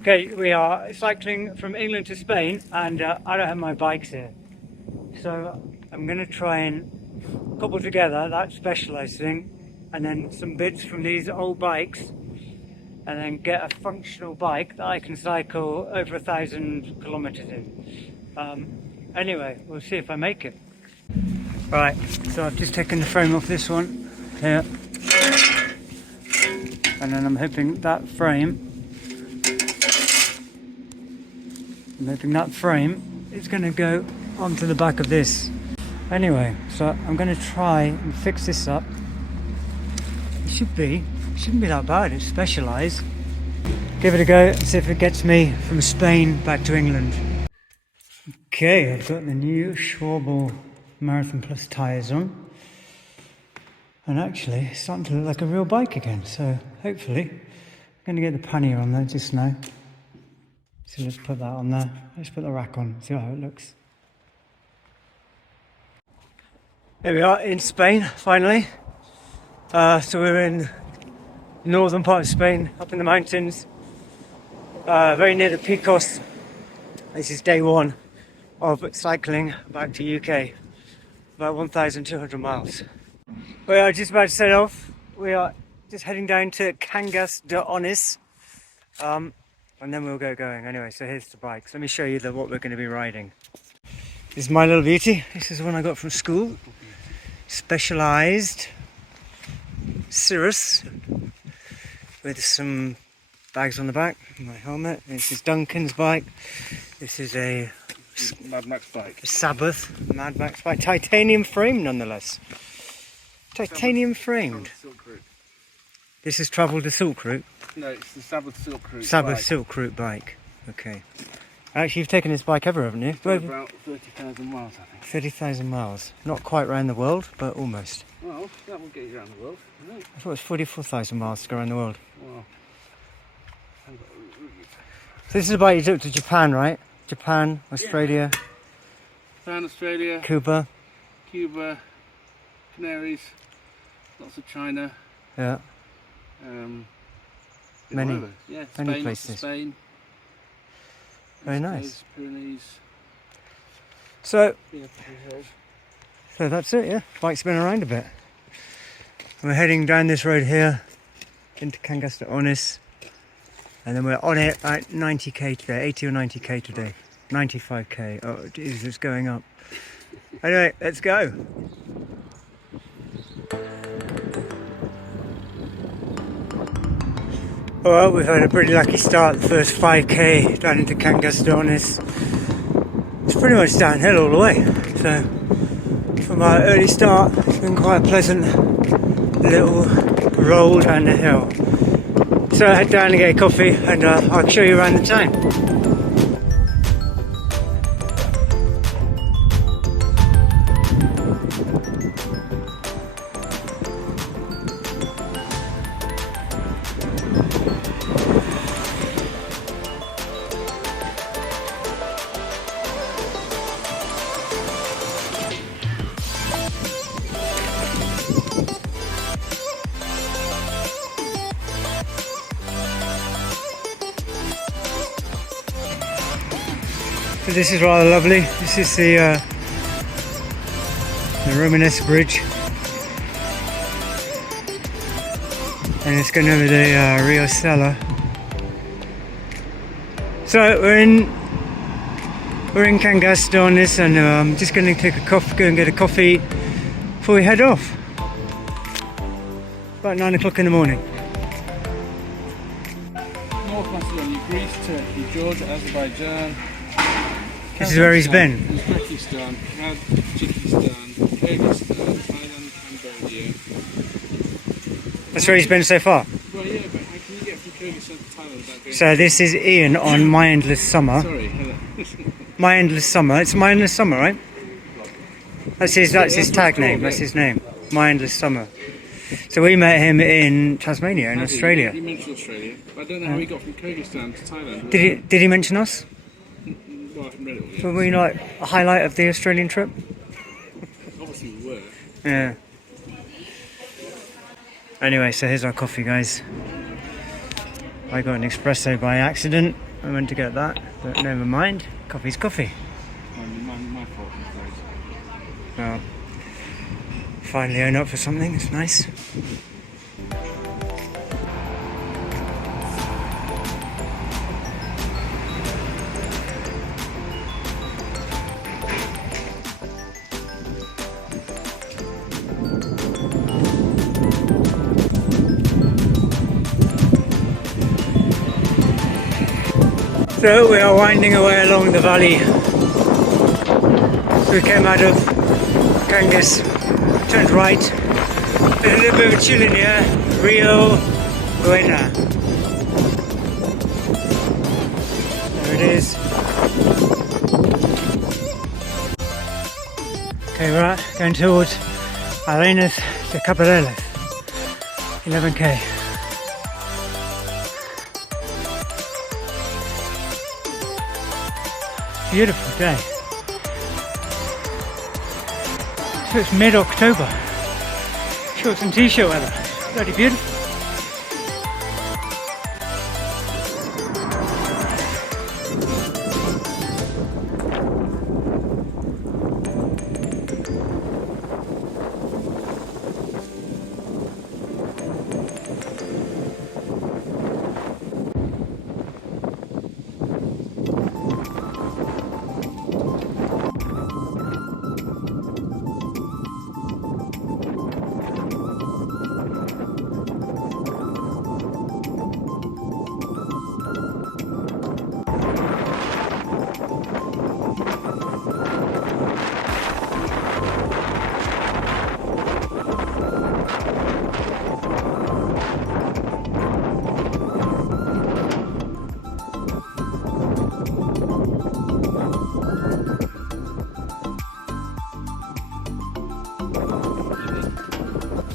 Okay, we are cycling from England to Spain, and I don't have my bikes here. So I'm going to try and cobble together that Specialized thing and then some bits from these old bikes and then get a functional bike that I can cycle over 1,000 kilometers in. Anyway, we'll see if I make it. Right, so I've just taken the frame off this one here, and then I'm hoping that frame is going to go onto the back of this. Anyway, so I'm going to try and fix this up. It shouldn't be that bad. It's Specialized. Give it a go, see if it gets me from Spain back to England. Okay, I've got the new Schwabel Marathon Plus tyres on, and actually it's starting to look like a real bike again, so hopefully I'm going to get the pannier on there just now. So let's put that on there. Let's put the rack on, see how it looks. Here we are in Spain, finally. So we're in the northern part of Spain, up in the mountains, very near the Picos. This is day one of cycling back to UK, about 1,200 miles. We are just about to set off. We are just heading down to Cangas de Onis, and then we'll get going. Anyway, so here's the bikes. Let me show you what we're going to be riding. This is my little beauty. This is the one I got from school. Specialized Cirrus with some bags on the back, my helmet. This is Duncan's bike. This is a Mad Max bike. Sabbath Mad Max bike. Titanium frame nonetheless. Titanium framed. This is Travel the Silk Route. No, it's the Sabbath Silk Route. Sabbath Silk Route bike. Okay. Actually, you've taken this bike ever, haven't you? About 30,000 miles, I think. 30,000 miles. Not quite around the world, but almost. Well, that will get you around the world, isn't it? I thought it was 44,000 miles to go around the world. Well, So this is a bike you took to Japan, right? Japan, Australia, Japan, Australia, Cuba. Canaries, lots of China. Yeah. Many Spain, places. Spain. Very nice. Pyrenees. So that's it, yeah. Bike's been around a bit. We're heading down this road here into Cangas de Onis, and then we're on it at 90k today, 80 or 90k today, 95k. Oh Jesus, it's going up. Anyway, let's go. Well, we've had a pretty lucky start, the first 5k down into Cangas de Onis. It's pretty much downhill all the way, so from our early start it's been quite a pleasant little roll down the hill. So I head down and get a coffee, and I'll show you around the town. So this is rather lovely. This is the Romanesque Bridge, and it's going over the Rio Sella. So we're in Cangas de Onis, and I'm just going to go and get a coffee before we head off. About 9 o'clock in the morning. North Macedonia, Greece, Turkey, Georgia, Azerbaijan. This is where he's been. Uzbekistan, Tajikistan, Kyrgyzstan, Thailand, Cambodia. That's where he's been so far. Well, yeah, but how can you get from Kyrgyzstan to Thailand without going? So this is Ian on My Endless Summer. Sorry, hello. My Endless Summer. It's My Endless Summer, right? That's his tag name. That's his name. My Endless Summer. So we met him in Tasmania, in Australia. He mentioned Australia, but I don't know how he got from Kyrgyzstan to Thailand. Did he mention us? Well, I haven't read it all yet. Were we like a highlight of the Australian trip? Obviously we were. Yeah. Anyway, so here's our coffee, guys. I got an espresso by accident. I meant to get that, but never mind. Coffee's coffee. My fault, I'm afraid. Well, finally own up for something, it's nice. So we are winding away along the valley. We came out of Cangas, turned right. There's a little bit of a chill in here. Rio Buena. There it is. Okay, we're going towards Arenas de Capareles. 11k. Beautiful day. So it's mid-October. Shorts and t-shirt weather. Bloody beautiful.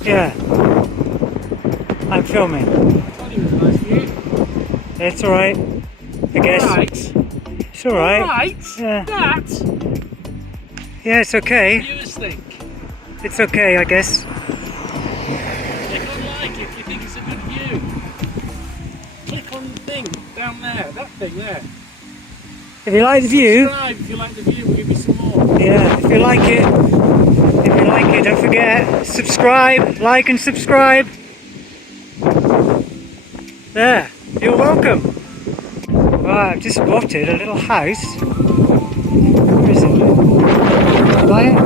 Yeah, I'm filming. It's alright, I guess. Right. It's alright. Right. Yeah. That. Yeah, it's okay. Viewers think. It's okay, I guess. Click on like if you think it's a good view. Click on the thing down there. That thing there. If you like the view, Subscribe if you like the view. We'll give you some more. yeah, if you like it, don't forget, subscribe, like and subscribe. There, you're welcome. Right, I've just spotted a little house. Where is it? Buy it?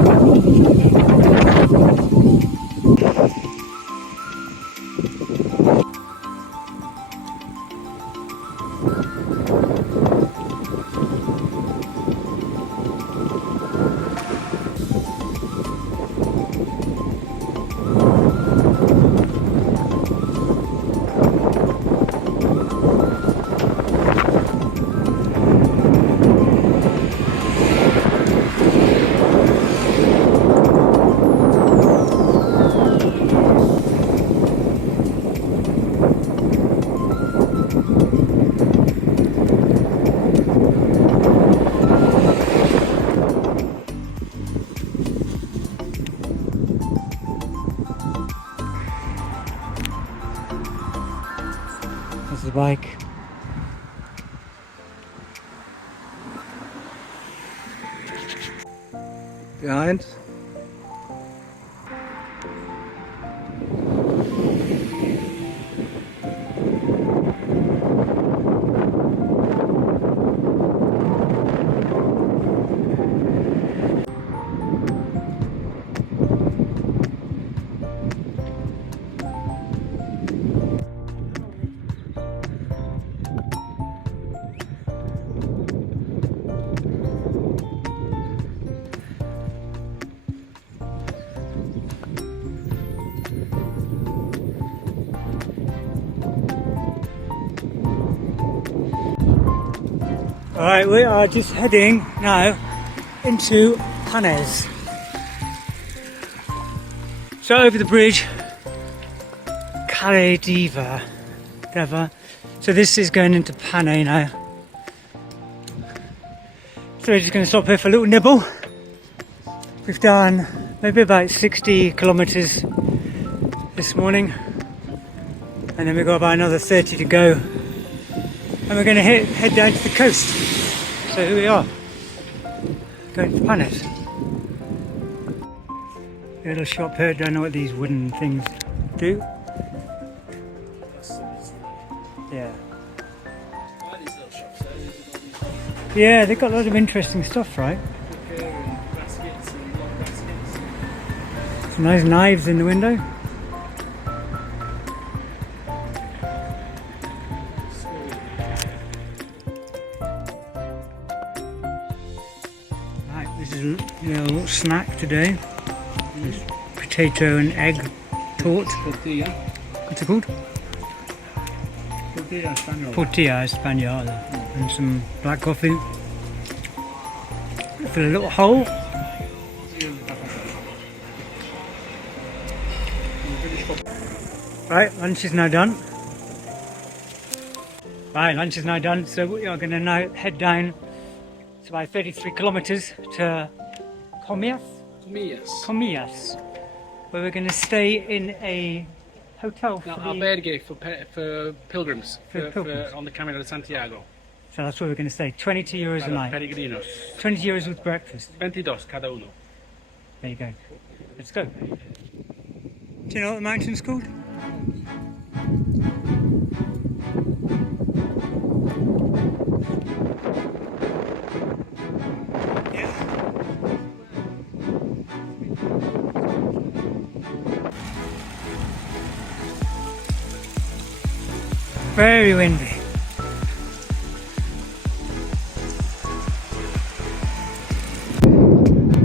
There's the bike. Behind. Alright, we are just heading now into Panes. So over the bridge, Care Deva. So this is going into Pane now. So we're just going to stop here for a little nibble. We've done maybe about 60 kilometers this morning, and then we've got about another 30 to go and we're going to head down to the coast. So here we are, going to Planet. A little shop here, don't know what these wooden things do. Yeah. Yeah, they've got a lot of interesting stuff, right? Some nice knives in the window. Right, this is a little snack today. There's potato and egg tort. Tortilla. What's it called? Tortilla española. Tortilla española. And some black coffee. Fill a little hole. Right, lunch is now done. Right, lunch is now done, so we are going to now head down. It's about 33 kilometers to Comillas, where we're going to stay in a hotel for albergue for pilgrims, For pilgrims. on the Camino de Santiago. So that's where we're going to stay. 22 euros a night. Peregrinos. 20 euros with breakfast. 22 cada uno. There you go. Let's go. Do you know what the mountain's called? Yeah. Very windy.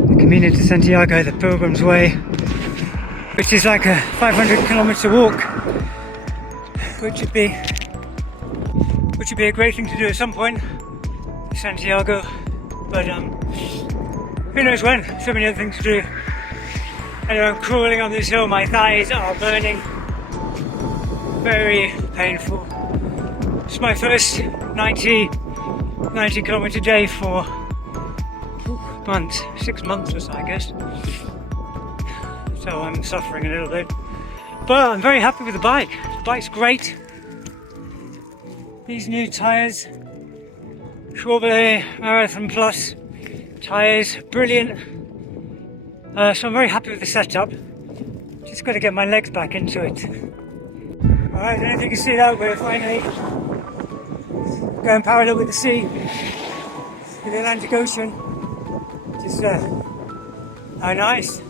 The Camino de Santiago, the Pilgrim's Way, which is like a 500-kilometer walk, which would be a great thing to do at some point, Santiago, but who knows when, so many other things to do. Anyway, I'm crawling on this hill, my thighs are burning, very painful. It's my first 90 kilometer day for months, 6 months or so I guess. So I'm suffering a little bit, but I'm very happy with the bike. The bike's great. These new tyres, Chevrolet Marathon Plus tyres, brilliant. So I'm very happy with the setup. Just got to get my legs back into it. Alright, I don't know if you can see that, we're finally going parallel with the sea, with the Atlantic Ocean. Just how nice.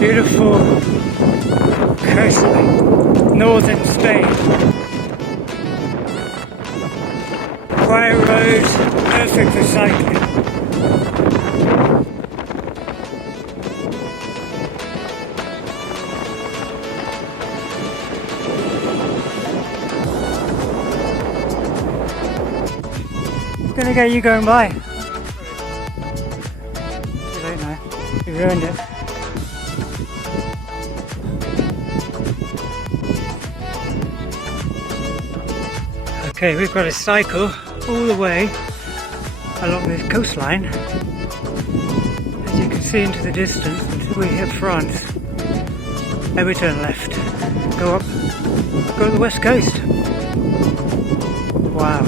Beautiful coastline, northern Spain. Quiet roads, perfect for cycling. It's gonna get you going by. Too late now. You ruined it. Okay, we've got to cycle all the way along this coastline, as you can see into the distance, until we hit France. Then we turn left, go up, go to the west coast. Wow.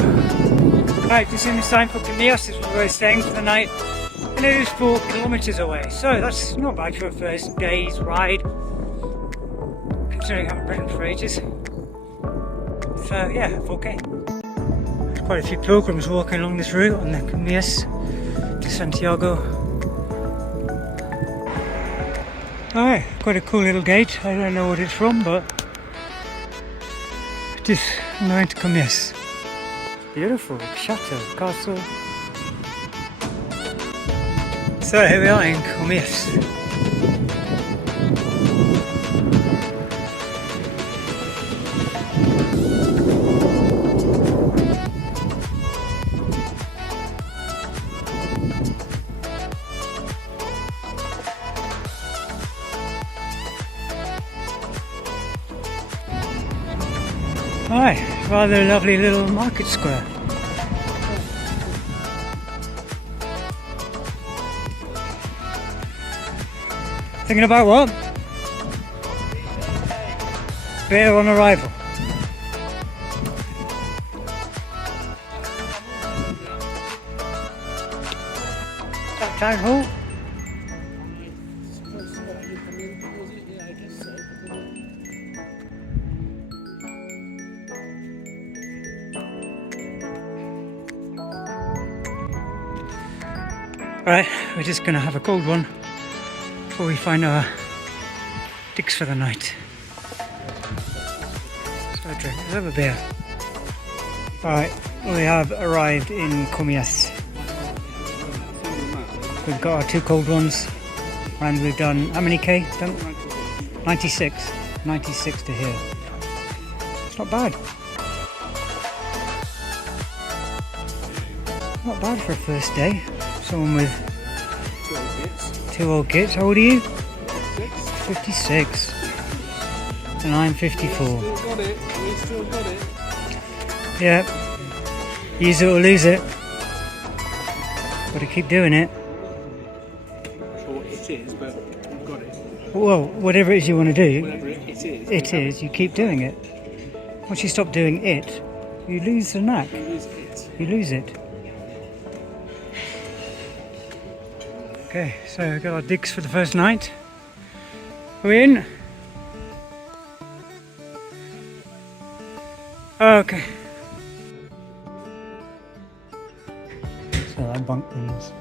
Right, just in the sign for Cangas, this is where we're staying for the night. And it is 4 kilometres away, so that's not bad for a first day's ride, considering I haven't ridden for ages. So yeah, 4k. There's quite a few pilgrims walking along this route on the Cangas to Santiago. Alright, quite a cool little gate. I don't know what it's from, but it is on the way to Cangas. Beautiful chateau, castle. So here we are in Cangas. Right, rather lovely little market square. Thinking about what? Beer on arrival. That town hall? Right, we're just going to have a cold one before we find our digs for the night. So I drink, let's have a beer. Alright, we have arrived in Cangas. We've got our 2 cold ones and we've done, how many K? Done? 96. 96 to here. It's not bad. Not bad for a first day. Someone with 2 old kids. How old are you? 56. And I'm 54. Still got it. We still got it. Yeah. Use it or lose it. Gotta keep doing it. Sure it is, but we've got it. Well, whatever it is you want to do, Whatever it is. you keep doing it. Once you stop doing it, you lose the knack. It is it. You lose it. Okay, so we've got our digs for the first night. We're in. Okay. So that bunk rooms.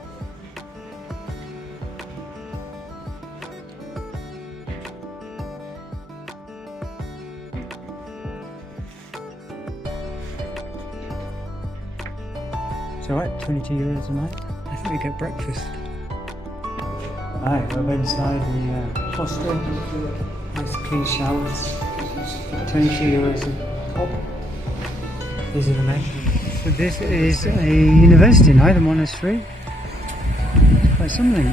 So what, 22 euros a night? I think we get breakfast. Alright, we're inside the hostel. Nice clean showers. 22 euros a pop. These are the men. So this is a university now, the monastery. It's quite something.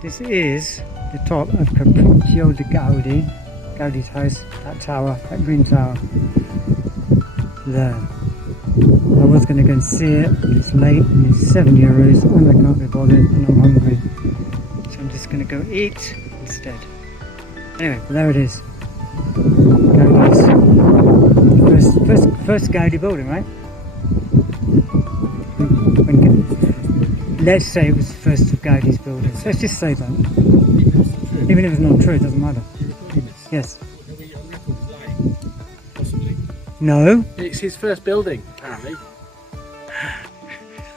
This is the top of Capriccio de Gaudi. Gaudi's house, that tower, that green tower. There. I was going to go and see it, but it's late and it's 7 euros and I can't be bothered and I'm hungry. So I'm just going to go eat instead. Anyway, there it is. Gaudi's first Gaudi building, right? Let's say it was the first of Gaudi's buildings. Let's just say that. Even if it's not true, it doesn't matter. Yes. No. It's his first building, apparently.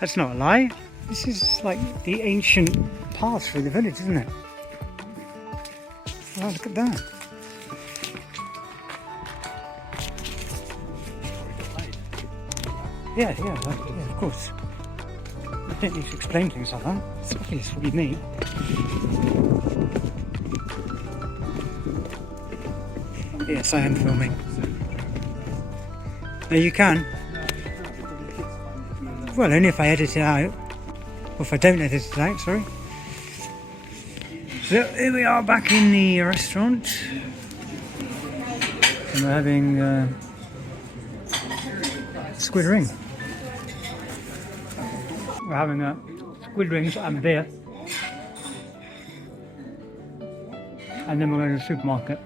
That's not a lie. This is like the ancient path through the village, isn't it? Oh, look at that. Yeah, of course. I don't need to explain things like that. It's obvious what you mean. Yes, I am filming. No, you can. Well, only if I edit it out. Or if I don't edit it out, sorry. So here we are back in the restaurant. And we're having squid ring. We're having squid rings and beer. And then we're going to the supermarket.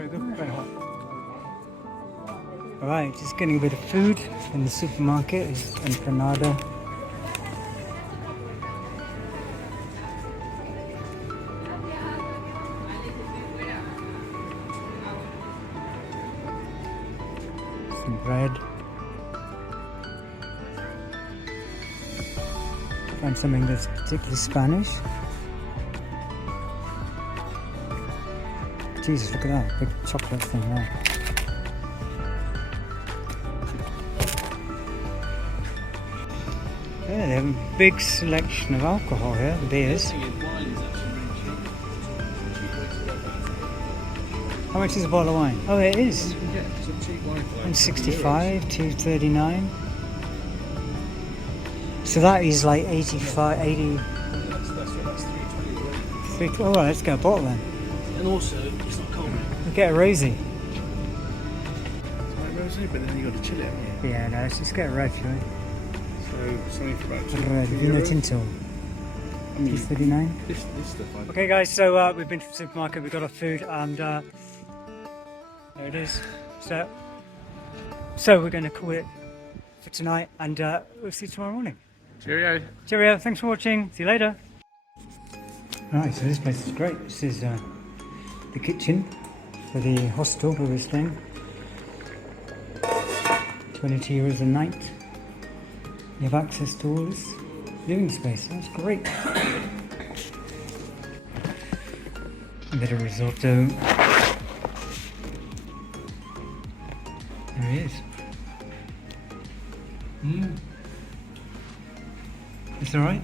very good, very hot. Alright, just getting a bit of food in the supermarket. It's empanada. Some bread. Find something that's particularly Spanish. Jesus, look at that big chocolate thing there. Yeah, they have a big selection of alcohol here, the beers. How much is a bottle of wine? Oh, it is. And 65 to 39. So that is like 85, 80. That's 320. Oh, well, let's get a bottle then. And also, it's not cold. We'll get a rosy. It's like rosé, but then you got to chill it, haven't you? Yeah, no, let's just get a red, shall we? So something for about Red, vino tinto. 239. This stuff. Okay, guys, so we've been to the supermarket, we got our food, and there it is. So we're going to call it for tonight, and we'll see you tomorrow morning. Cheerio. Cheerio, thanks for watching, see you later. Right, so this place is great. This is the kitchen for the hostel where we're staying. €22 a night. You have access to all this living space, that's great. A bit of risotto. There he is. It's alright?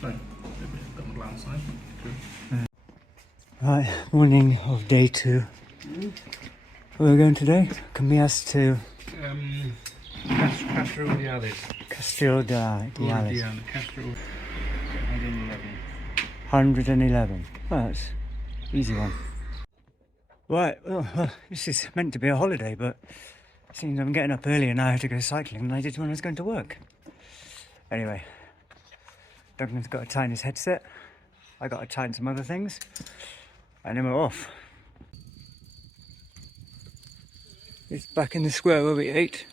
Right, got my glass side. Right, morning of day 2. Where are we going today? Cangas to Castro Diales. Castillo de Diales. Castro 111. 111. Well, that's an easy one. Right, well, this is meant to be a holiday, but it seems I'm getting up earlier now to go cycling than I did when I was going to work. Anyway, Duncan's got to tighten his headset. I got to tighten some other things. And then we're off. It's back in the square where we ate.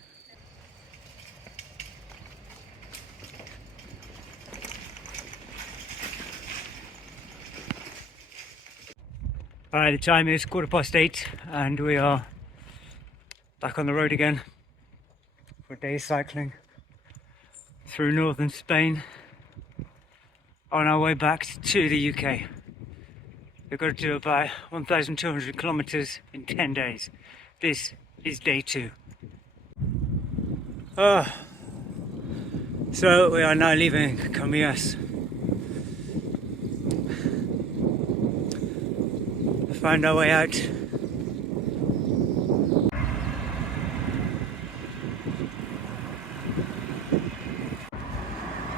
Alright, the time is 8:15 and we are back on the road again for a day's cycling through northern Spain on our way back to the UK. We've got to do about 1,200 kilometers in 10 days. This is day 2. So we are now leaving Cangas. Find our way out.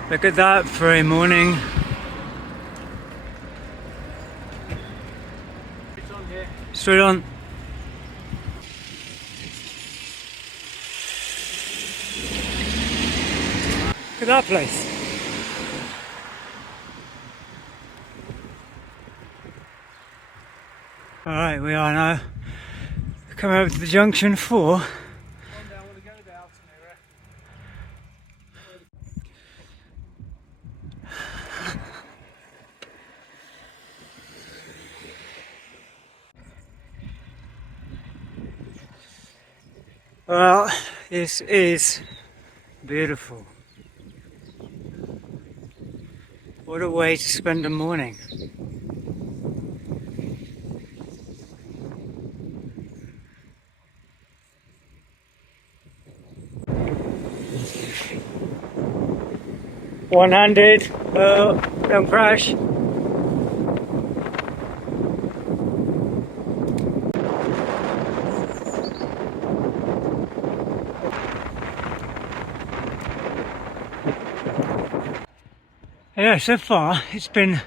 Look at that for a morning. It's on here. Straight on. Look at that place. Alright, we are now coming over to the junction for well, this is beautiful. What a way to spend a morning. One-handed, don't crash. Yeah, so far it's been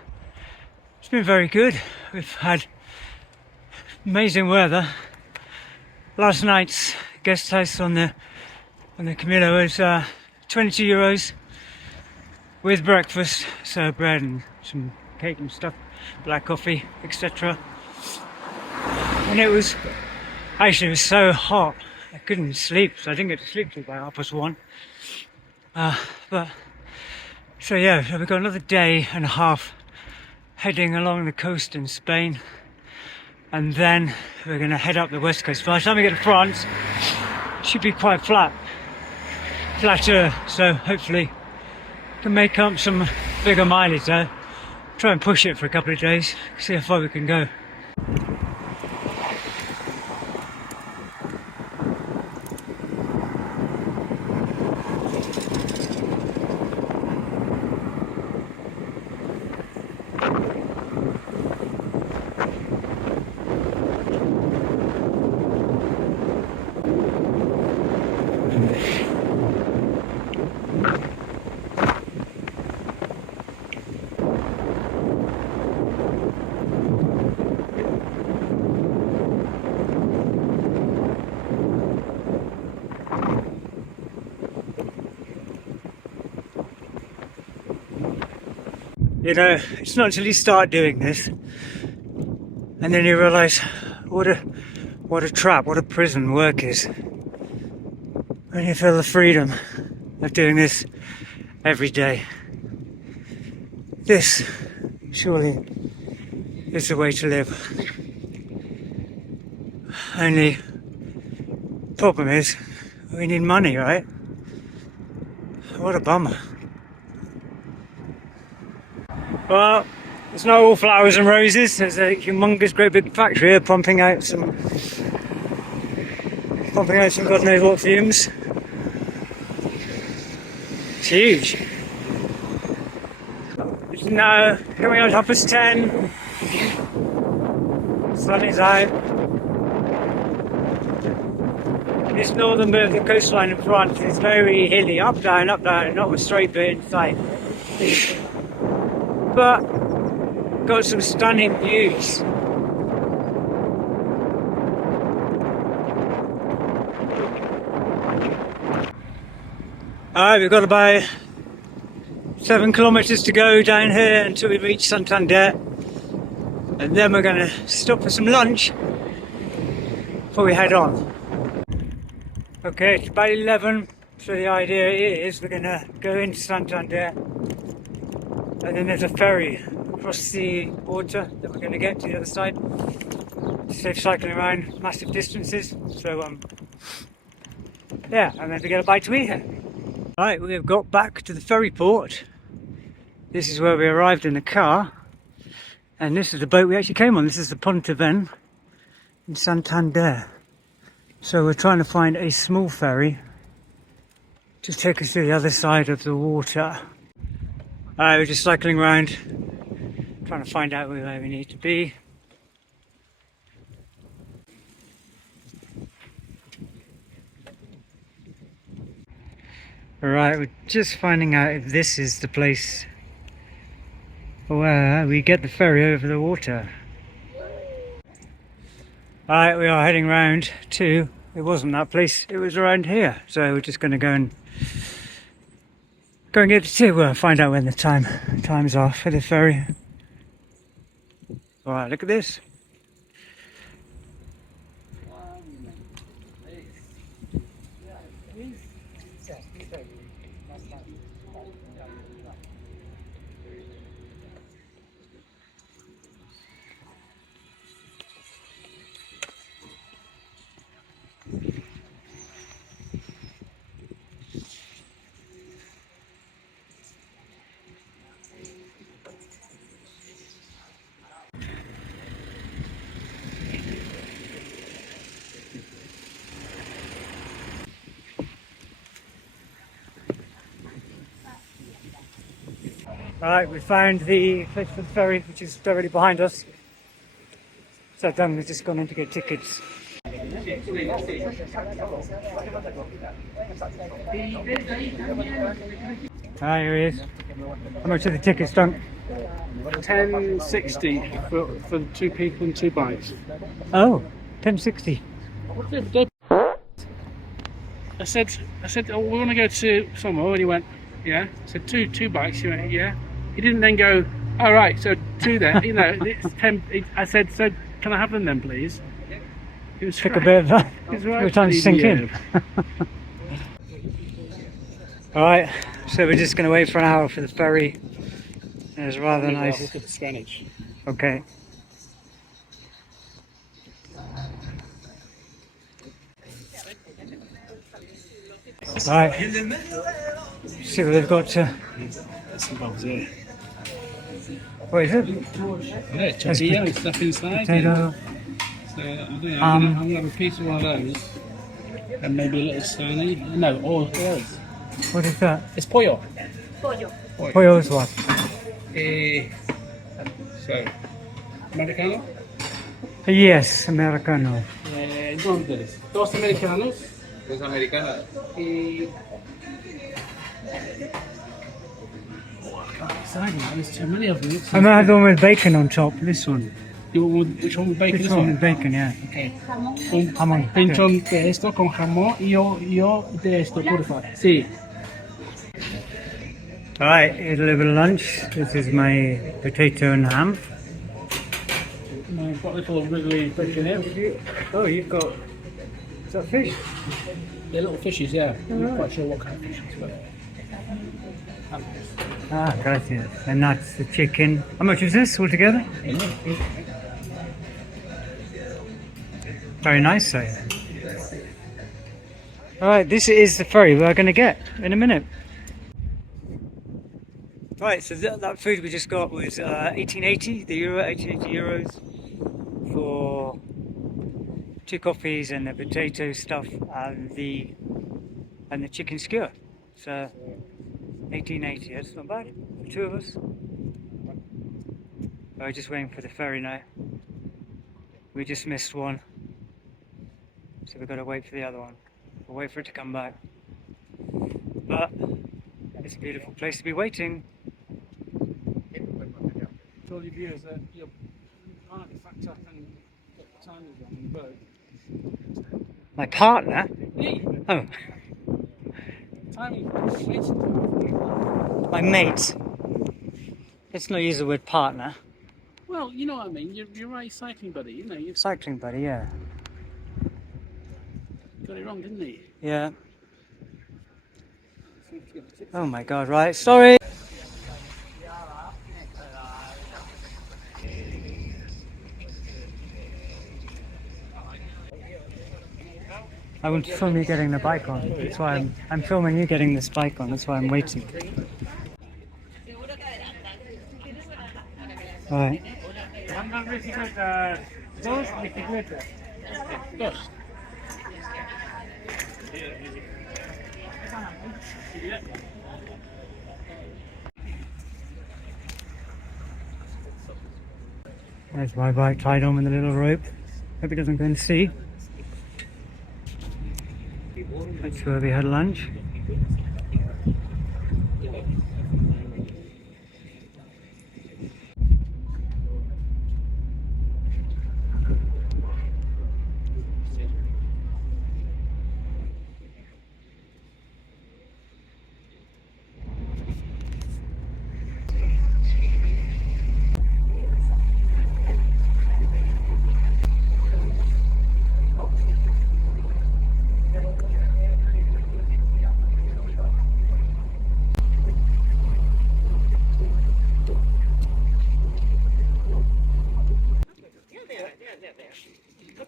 very good. We've had amazing weather. Last night's guest house on the Camino was €22 with breakfast, so bread and some cake and stuff, black coffee, etc. And it was so hot I couldn't sleep, so I didn't get to sleep till about 1:30. But so yeah, so we've got another day and a half heading along the coast in Spain, and then we're going to head up the west coast. By the time we get to France, it should be quite flatter, so hopefully can make up some bigger mileage there. Try and push it for a couple of days, see how far we can go. You know, it's not until you start doing this and then you realise what a trap, what a prison work is. When you feel the freedom of doing this every day. This surely is the way to live. Only problem is we need money, right? What a bummer. Well, it's not all flowers and roses. There's a humongous, great big factory here pumping out some God knows what fumes. It's huge. It's now coming on 10:30. Sun is out. This northern bit of the coastline in France is very hilly, up, down, not a straight bit in sight. But got some stunning views. Alright, we've got about 7 kilometers to go down here until we reach Santander, and then we're going to stop for some lunch before we head on. Okay, it's about 11, so the idea is we're going to go into Santander, and then there's a ferry across the water that we're going to get to the other side to save cycling around massive distances. So yeah, and then we get a bite to eat here. Right, we have got back to the ferry port. This is where we arrived in the car, and this is the boat we actually came on. This is the Ponteven in Santander. So we're trying to find a small ferry to take us to the other side of the water. We're just cycling around, trying to find out where we need to be. Alright, we're just finding out if this is the place where we get the ferry over the water. Alright, we are heading round to, it wasn't that place, it was around here. So we're just going to go and get to find out when the times are for the ferry. Alright, look at this. Right, we found the place for the ferry, which is directly behind us. So then we've just gone in to get tickets. Ah, here he is. How much are the tickets, Dunk? $10.60 for 2 people and 2 bikes. Oh, $10.60. I said, oh, we want to go to somewhere, and he went, yeah. I said, two bikes. He went, yeah. He didn't then go, all right, so 2 then. You know, it's 10. I said, so can I have them then, please? It was took a bit of time to sink in. Alright, so we're just going to wait for an hour for the ferry. It's rather nice. Look at the Spanish. Okay. Alright, see what they've got to. Some bobs, yeah. What is it? Yeah, tortilla and stuff inside. Potato. So I don't know, I'm gonna have a piece of one of those, and maybe a little sunny. No, all yours. What is that? It's pollo. Pollo is what? So, americano. Yes, Americano. Entonces, dos americanos. Dos americanas. Y... Oh, I can't decide now. There's too many of them. I might have the one with bacon on top. This one. Which one with bacon? This one with bacon, yeah. Okay. Jamón. Pinchón de esto con jamón y yo de esto, por favor. Sí. Alright, eat a little bit of lunch. This is my potato and ham. I've got a little wriggly fish in here. Oh, you've got... Is that fish? They're little fishes, yeah. I'm not quite sure what kind of fishes, but... Ah, gracias. And that's the chicken. How much is this altogether? Very nice, though. Alright, this is the ferry we're going to get in a minute. Right, so that food we just got was 1880, the euro, 1880 euros for 2 coffees and the potato stuff and the chicken skewer. So 1880, that's not bad for 2 of us. We're just waiting for the ferry now. We just missed one, so we've got to wait for the other one. We'll wait for it to come back. But it's a beautiful place to be waiting. I told you viewers that you can't fact up and get the timers on the boat. My partner? Yeah. Oh, Timing waiting. my mate. Let's not use the word partner. Well, you know what I mean. You're right, cycling buddy. You know, you Cycling buddy, yeah. got it wrong, didn't he? Yeah. Oh my god, right, sorry! I want to film you getting the bike on. That's why I'm filming you getting this bike on. That's why I'm waiting. Right. There's my bike tied on with a little rope. Hope it doesn't go in the sea. That's where we had lunch.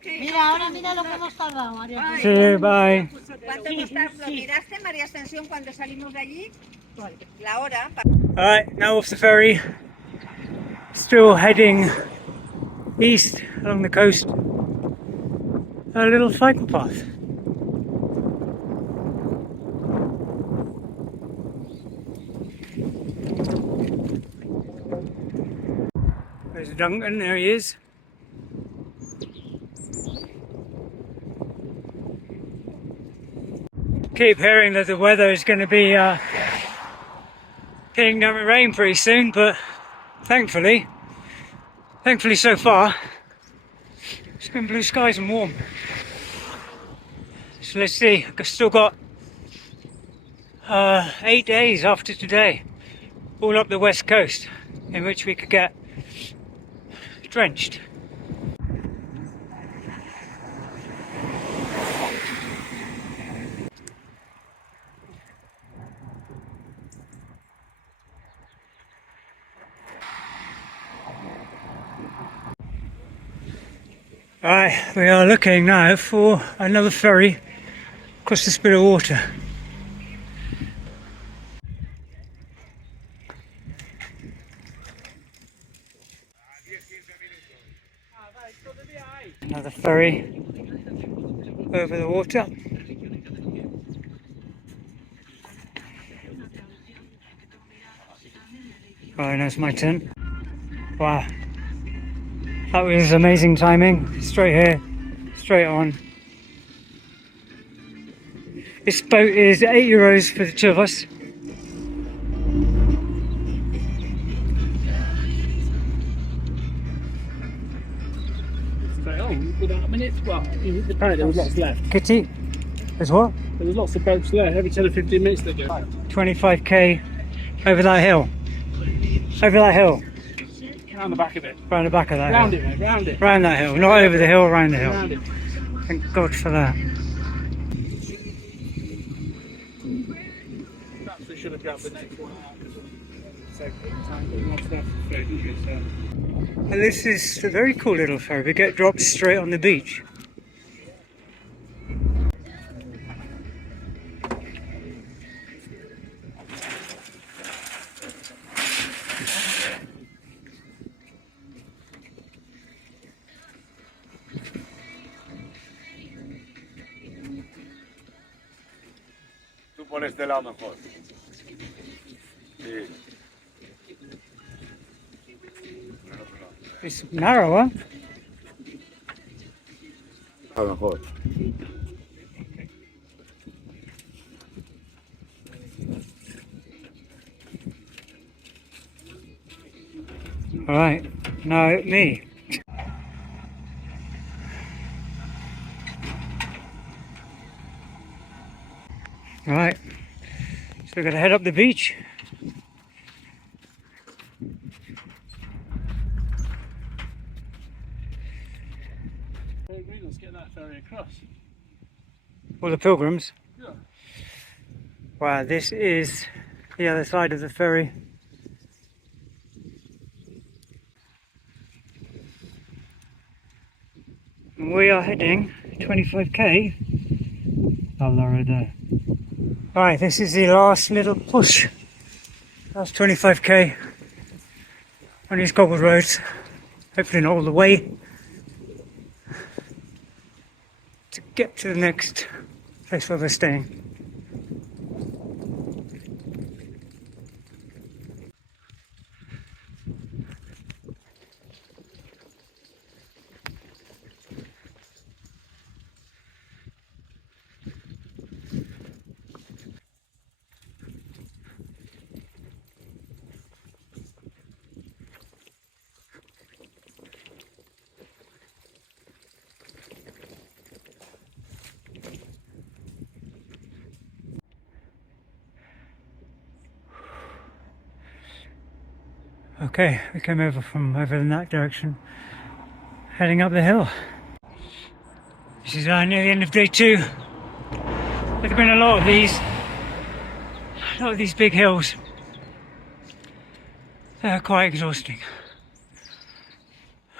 Mira, ahora mira lo que hemos tardado, María. See you, bye. ¿Cuánto hemos tardado? ¿Miraste, María Ascensión, cuando salimos de allí? La hora. Alright, now off the ferry. Still heading east along the coast. A little cycle path. There's Duncan, there he is. Keep hearing that the weather is going to be getting down with rain pretty soon, but thankfully so far, it's been blue skies and warm. So let's see, I've still got 8 days after today, all up the west coast, in which we could get Right, we are looking now for another ferry across this bit of water. Another ferry over the water. Right, that's my turn. Wow, that was amazing timing. Straight here, straight on. This boat is €8 for the two of us. Straight on, without a minute. Well, apparently there was lots left. Kitty, there's what? There was lots of boats there. Every 10 or 15 minutes they go. 25k over that hill. Over that hill. Round the back of it. Round the back of that Round hill. it, mate, round it. Round that hill. Not over the hill, round the hill. Round it. Thank God for that. Perhaps they should have grabbed the next one out. So, more stuff for food, so. And this is a very cool little ferry. We get dropped straight on the beach. Tú por este lado mejor. Sí. It's narrower. A lo mejor. Alright, now me. Right, so we're going to head up the beach. Let's get that ferry across. All the pilgrims. Yeah. Wow, this is the other side of the ferry. We are heading 25k. Alright, this is the last little push. Last 25k on these cobbled roads. Hopefully not all the way. To get to the next place where we're staying. Okay, we came over from over in that direction, heading up the hill. This is near the end of day 2. There's been a lot of these big hills. They're quite exhausting.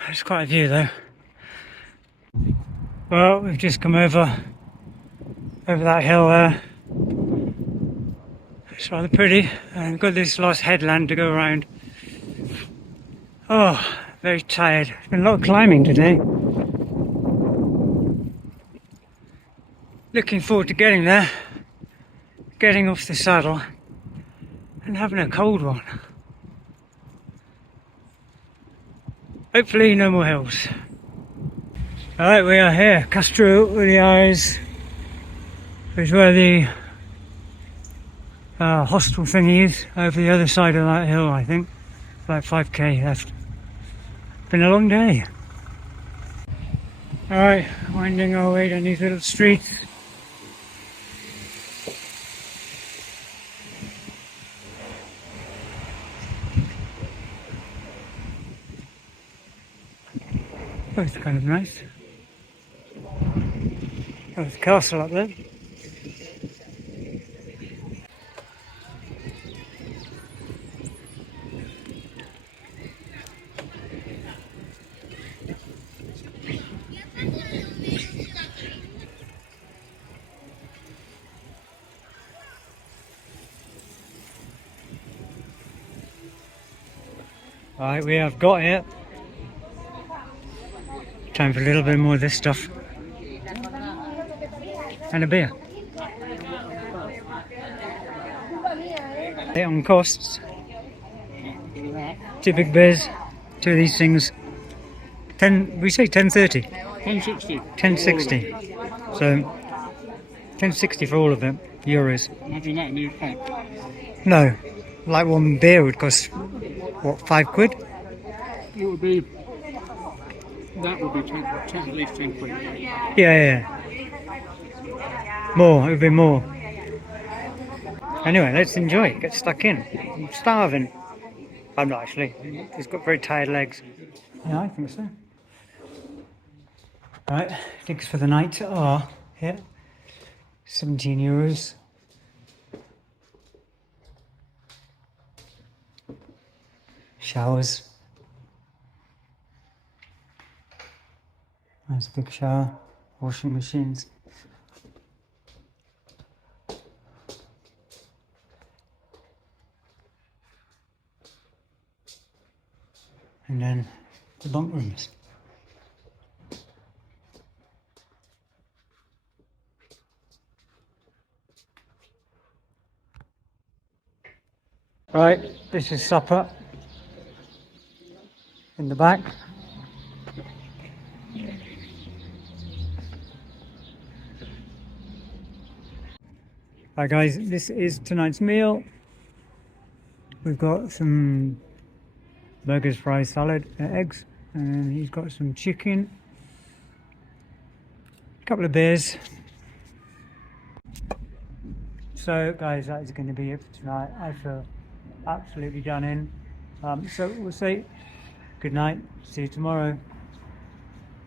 There's quite a view though. Well, we've just come over that hill there. It's rather pretty, and we've got this last headland to go around. Oh, very tired. There's been a lot of climbing today. Looking forward to getting there, getting off the saddle and having a cold one. Hopefully no more hills. Alright, we are here. Castro with the eyes is where the hostel thingy is, over the other side of that hill, I think. About 5k left. Been a long day. Alright, winding our way down these little streets. Oh, it's kind of nice. Oh, there's a castle up there. Alright, we have got it. Time for a little bit more of this stuff. And a beer. On costs. 2 big beers, 2 of these things. 10, we say 10.30. 1060. 10.60. So 10.60 for all of them, euros. Imagine that in the UK. No, like one beer would cost, what, 5 quid? It would be. That would be 10, at least 10 quid. Yeah. More, it would be more. Anyway, let's enjoy it, get stuck in. I'm starving. I'm not actually, he's got very tired legs. Yeah, I think so. Right, digs for the night are here. 17 euros. Showers. Nice big shower. Washing machines. And then the bunk rooms. Right, this is supper in the back. Right guys, this is tonight's meal. We've got some burgers, fries, salad, eggs, and he's got some chicken, a couple of beers. So guys, that is going to be it for tonight. I feel absolutely done in. So we'll say good night, see you tomorrow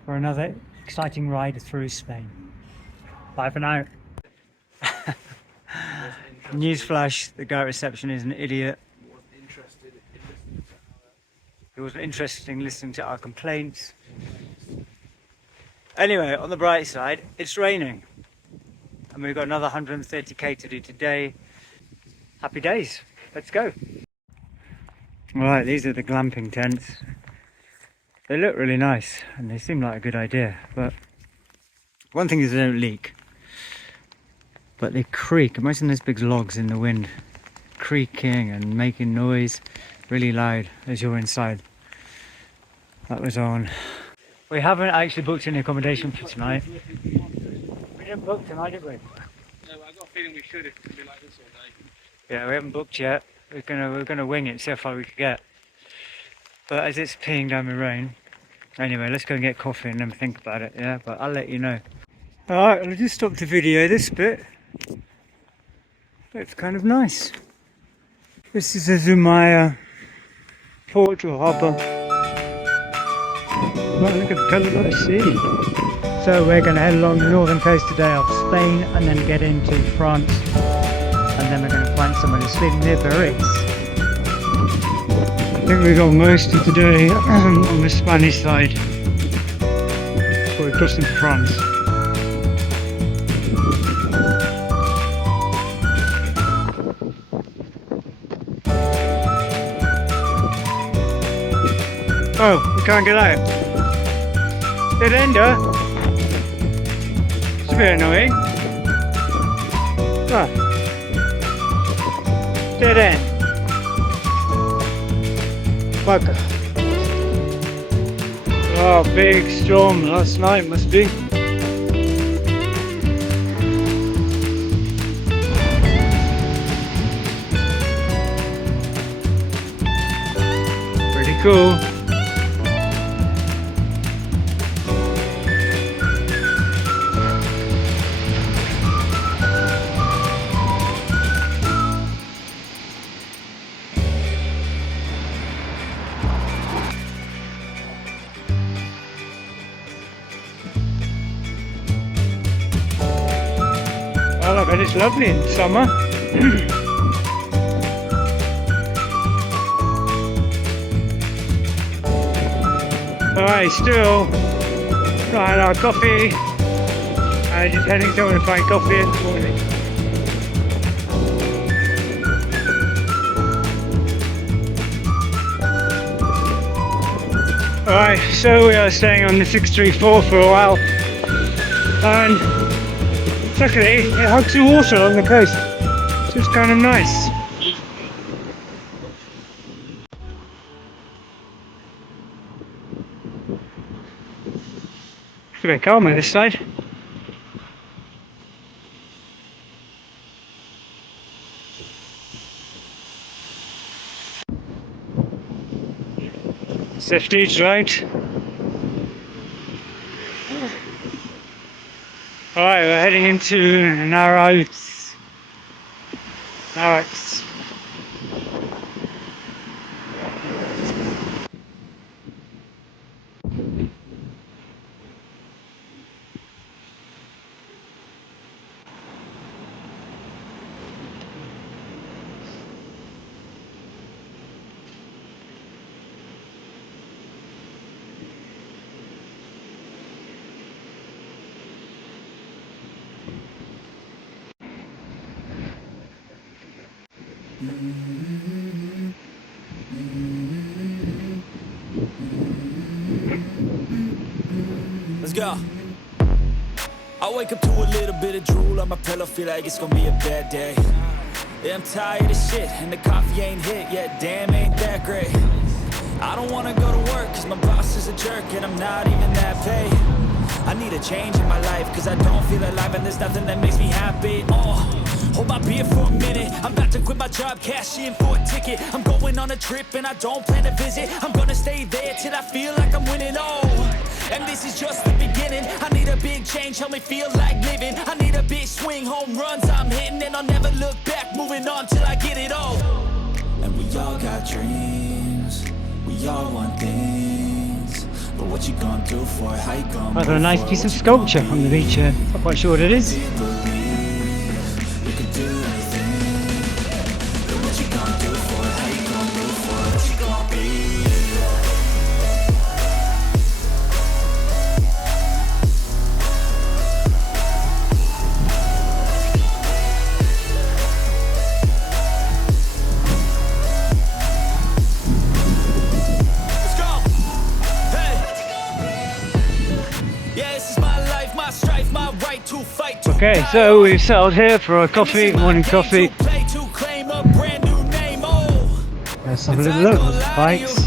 for another exciting ride through Spain. Bye for now. Newsflash, the guy at reception is an idiot. He wasn't interested in listening to our complaints. Anyway, on the bright side, it's raining. And we've got another 130k to do today. Happy days. Let's go. Right, these are the glamping tents. They look really nice and they seem like a good idea. But one thing is they don't leak. But they creak. Imagine those big logs in the wind. Creaking and making noise. Really loud as you're inside. That was on. We haven't actually booked any accommodation for tonight. We didn't book tonight, did we? No, I've got a feeling we should if it's going to be like this all day. Yeah, we haven't booked yet. We're gonna wing it, see how far we can get. But as it's peeing down with rain. Anyway, let's go and get coffee and then think about it, yeah? But I'll let you know. Alright, I'll just stop the video this bit. It's kind of nice. This is the Zumaya port or harbour. Well, look at the colour of the sea. So we're going to head along the northern coast today of Spain and then get into France. And then we're going to find somewhere to sleep near Paris. I think we got most of today on the Spanish side. We're crossing to France. Oh, we can't get out. Dead ender. It's a bit annoying. Ah. Dead end. Bugger. Oh, big storm last night must be. Pretty cool. Well, I bet it's lovely in summer. Alright, still got had our coffee and just heading somewhere to find coffee in the morning. Alright, so we are staying on the 634 for a while, and luckily it hugs the water along the coast, so it's kind of nice. It's a bit calm on this side. Safety's right. Alright, we're heading into Narrows. Narrows. Let's go. I wake up to a little bit of drool on my pillow, feel like it's gonna be a bad day. Yeah, I'm tired of shit, and the coffee ain't hit yet, damn, ain't that great. I don't wanna go to work, cause my boss is a jerk, and I'm not even that paid. I need a change in my life, cause I don't feel alive, and there's nothing that makes me happy. Hold my beer for a minute, I'm about to quit my job, cash in for a ticket. I'm going on a trip, and I don't plan to visit. I'm gonna stay there till I feel like I'm winning, and this is just the beginning. I need a big change, help me feel like living. I need a big swing, home runs I'm hitting, and I'll never look back, moving on till I get it all. And we all got dreams, we all want things, but what you gonna do for it? How you gonna Rather a nice piece of sculpture on the beach here. Not quite sure what it is. Okay, so we've settled here for our coffee, morning coffee. Let's have a little look at the bikes.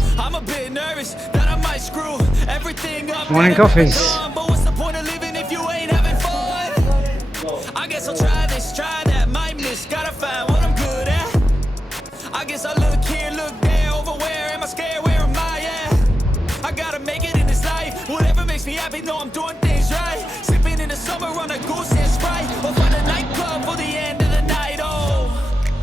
Morning coffees. I guess I'll try this, try that, might miss, gotta find what I'm good at. I guess I look here, look there, over where am I scared, where am I at? I gotta make it in this life, whatever makes me happy, know I'm doing things right. Sipping in the summer on a goose and Sprite, or find a nightclub for the end of the night,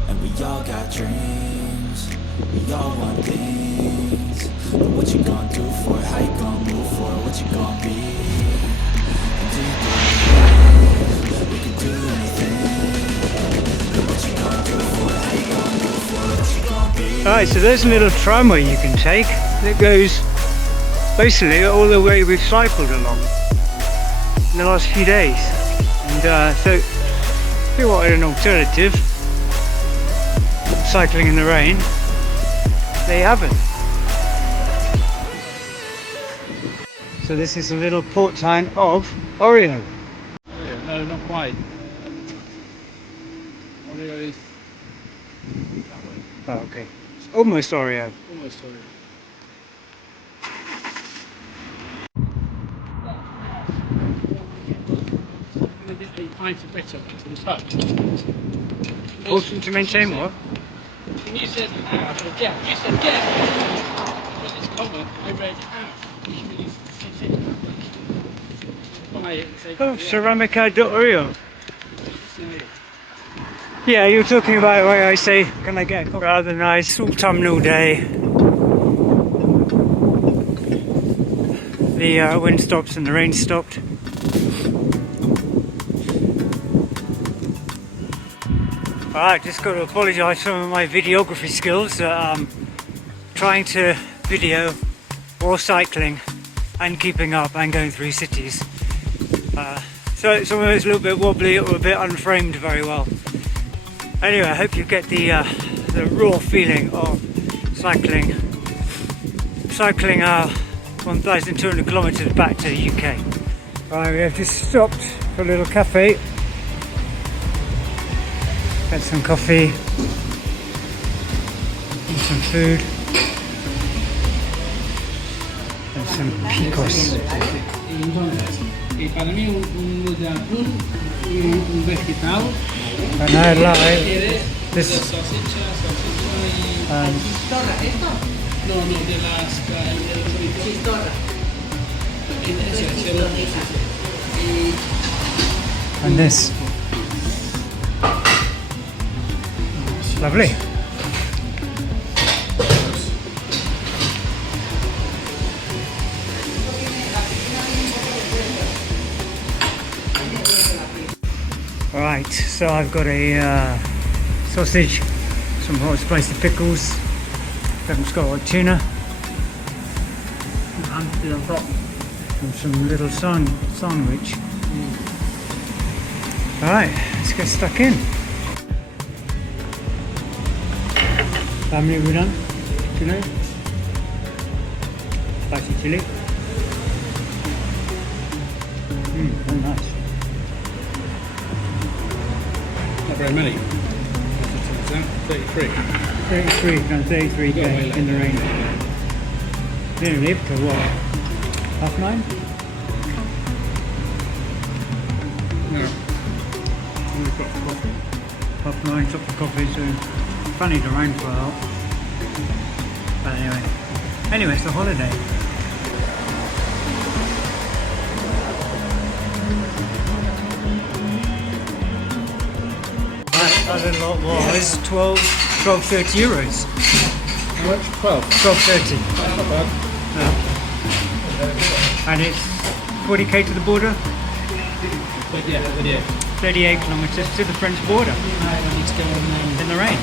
And we all got dreams, we all want things, but what you gonna do for it, how you gonna move for it, what you gonna be? And do you believe we can do anything, but what you gonna do for it, how you gonna move for it, what you gonna be? Alright, so there's a little tramway you can take that goes basically all the way we've cycled along in the last few days. And so if you wanted an alternative, cycling in the rain, they haven't. So this is a little port town of Oreo. No, not quite. Oreo is that way. Oh, okay. It's almost Oreo. Almost Oreo. They get 8 pints of better to the pub. Important to maintain what? When you said half, I said yeah. You said yeah. But it's common. I read half, which means Oh, ceramica.oreo. Yeah, you were talking about where I say, can I get a rather nice autumnal day? The wind stops and the rain stopped. Alright, just got to apologise for my videography skills. Trying to video while cycling and keeping up and going through cities. So some of it's a little bit wobbly or a bit unframed very well. Anyway, I hope you get the raw feeling of cycling 1,200 kilometers back to the UK. Right, we have just stopped for a little cafe. Had some coffee and some food and some picos. Y para mí un de atún y un vegetal. And I like ¿Quieres this. salchicha y... ¿Esto? No, de las choritos. Chistorra. And this. Lovely. Right, so I've got a sausage, some hot spicy pickles, I've got like tuna, and some little sandwich. Alright, let's get stuck in. How many have we done? Chili? Spicy chili. Very nice. Not very many. 33. 33, done 33k in the rain. Didn't leave till what? 9:30? No. We've got coffee. 9:30, cup of coffee, so funny to rain for a while. But anyway, it's the holiday. Other lot was 12.30 euros. How much? 12. 12.30. That's not bad. And it's 40k to the border, But yeah. 38 kilometers to the French border I need to go on in the rain.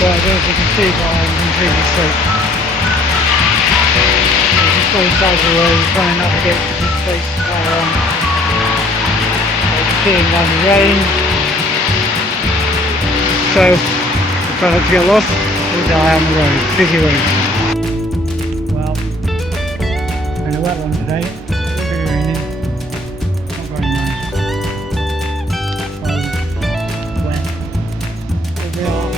But as you can see, I'm completely soaked. I'm just on the side of the road trying to navigate to this place. Skiing down the rain. So, I try not to get lost or die on the road. Busy road. Well, been a wet one today. Pretty rainy. Not very nice. Wet. Here we are.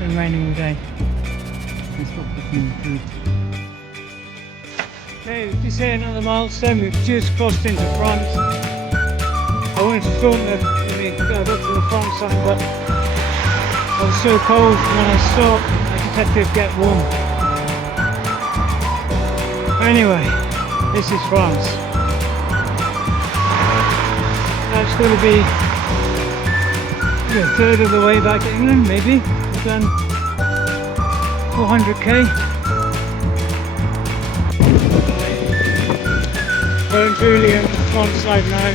Been raining all day. Let's stop looking at food. Okay, we've just hit another milestone. We've just crossed into France. I wanted to film when we got up to the France side, but I was so cold when I stopped, I just had to get warm. Anyway, this is France. That's going to be a third of the way back to England, maybe. We've done 400k. Well and truly on the front side now.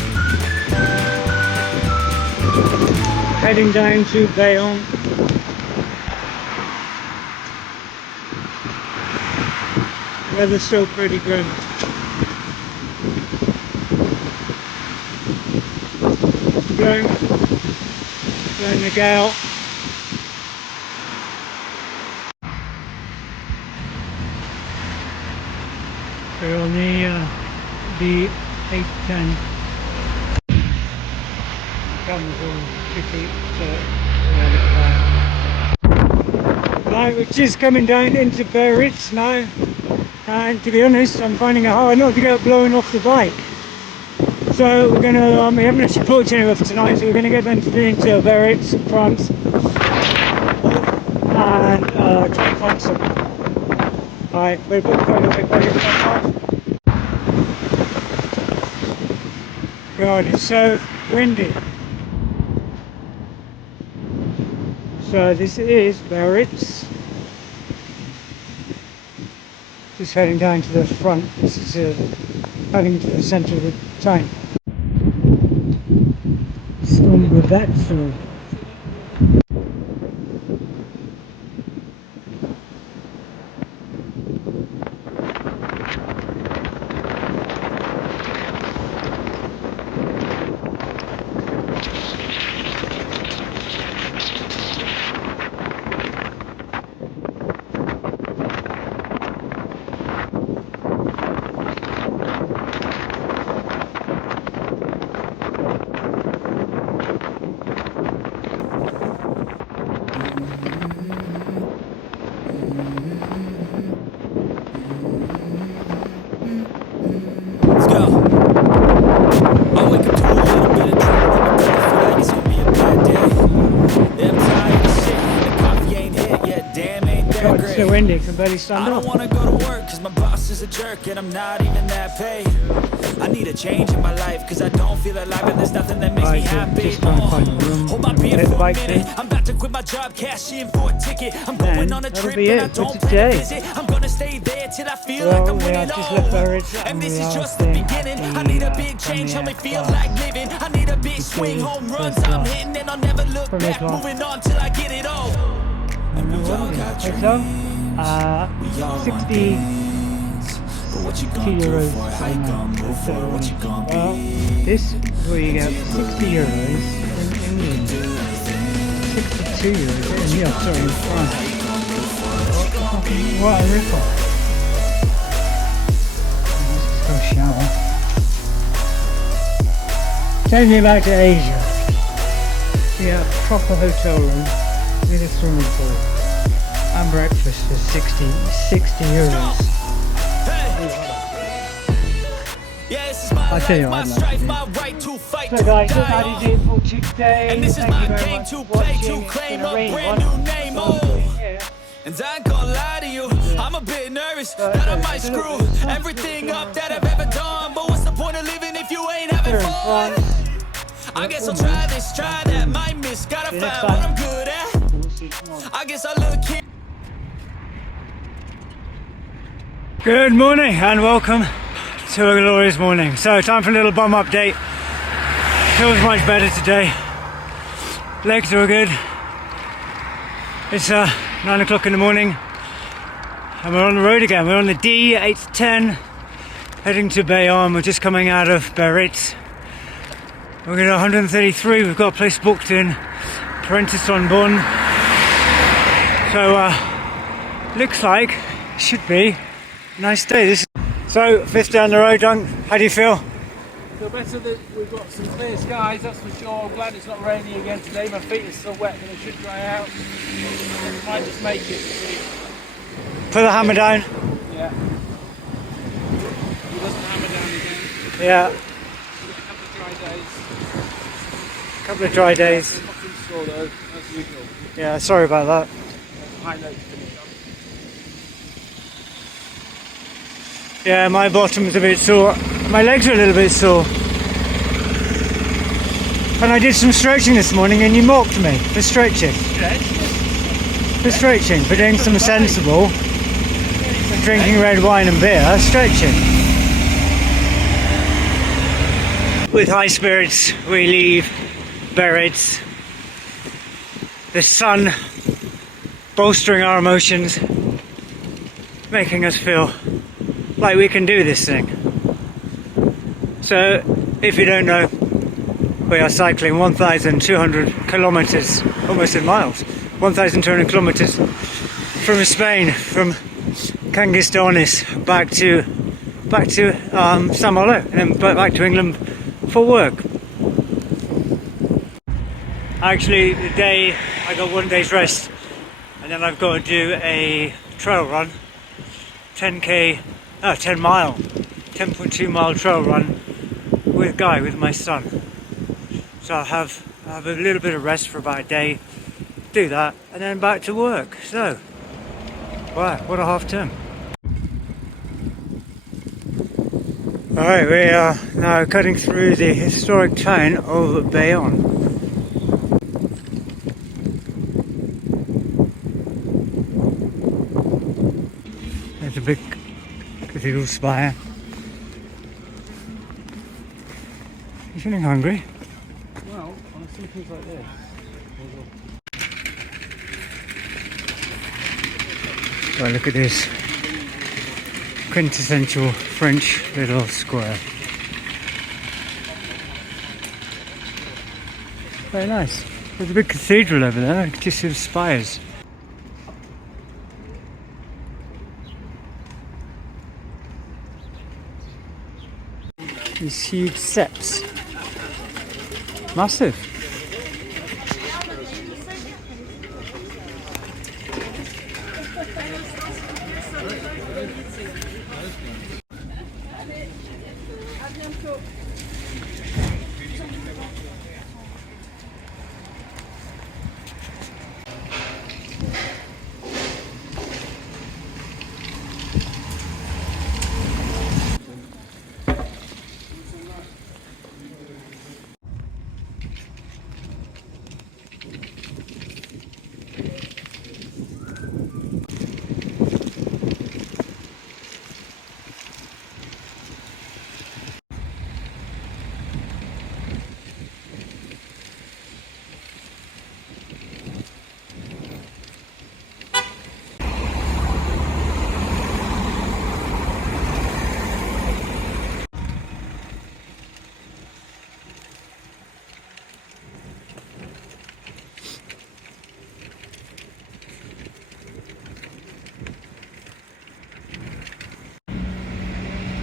Heading down to Bayonne. Weather's still pretty good. Blowing the gale. We're on the 810. Cameras all pretty Right, we're just coming down into ferries now, and to be honest, I'm finding it hard not to get blown off the bike. So we're gonna, we haven't actually booked anywhere for tonight, so we're gonna get into ferries in France and try and find some. Alright, we're booked quite a bit. God, it's so windy. So this is Barrett's. Just heading down to the front. This is heading into the centre of the town. Storm with that through. Let's go. I wake up to a little bit of drink. I feel like it's gonna be a bad day. Yeah, I'm tired of shit. The coffee ain't hit yet. Damn, ain't that God, great. it's so windy, I can barely stand I up. don't wanna go to work cause my boss is a jerk and I'm not even that paid. I need a change in my life cause I don't feel alive and there's nothing that makes me happy. Just trying to find a room. Hold my beer for a minute. I'm about to quit my job, cash in for a ticket. I'm going on a trip and I don't plan to visit. I'm gonna stay there till I feel like I'm winning all. And this is just the beginning. I need a big change, help me feel like living. I need a big swing, home runs I'm hitting and I'll never look back. Moving on till I get it all. And we all got dreams. 60 euros. Well, this is where you get 60 euros in England. 62 euros in sorry, in France. What a rip-off. Let's go shower. Take me back to Asia. Yeah, proper hotel room with a swimming pool and breakfast for 60 euros. I'll tell you what I'd like to do. So guys, that is it for today. And this is Thank my you very game much to for play watching. to It's claim been a rainy brand one. new name. So, yeah. And I ain't gonna lie to you, I'm a bit nervous that I might screw everything up that I've ever done. But what's the point of living if you ain't having Here in fun? France. I guess I'll try this, try that, might miss, gotta See you next find what time. I'm good at. We'll see you tomorrow. I guess I look here. Good morning and welcome to a glorious morning. So time for a little bum update. Feels much better today. Legs are good. It's 9 o'clock in the morning and we're on the road again. We're on the D810 heading to Bayonne. We're just coming out of Biarritz. We're going to 133. We've got a place booked in Parentis-en-Bonne. So looks like it should be a nice day. So, fifth down the road, Dunk. How do you feel? Feel better that we've got some clear skies, that's for sure. I'm glad it's not raining again today. My feet are still wet, but they should dry out. Might just make it. Put the hammer down. Yeah. He doesn't hammer down again. Yeah, A couple of dry days. a couple of dry days. Nothing sore though, as usual. Yeah, sorry about that. High note to finish on. Yeah, my bottom's a bit sore. My legs are a little bit sore. And I did some stretching this morning and you mocked me for stretching. For stretching, for doing some sensible, for drinking red wine and beer, stretching. With high spirits, we leave Biarritz. The sun bolstering our emotions, making us feel like we can do this thing. So if you don't know, we are cycling 1,200 kilometers, almost in miles, 1,200 kilometers from Spain, from Cangas de Onis back to Malo, and then back to England for work. Actually, the day I got 1 day's rest, and then I've got to do a trail run, 10 mile, 10.2 mile trail run with Guy, with my son. So I'll have a little bit of rest for about a day, do that, and then back to work. So, wow, what a half term. Alright, we are now cutting through the historic town of Bayonne. There's a big cathedral spire. You feeling hungry? Well, on some things like this. Well, look at this quintessential French little square. Very nice. There's a big cathedral over there. I can just see the spires. These huge steps. Massive.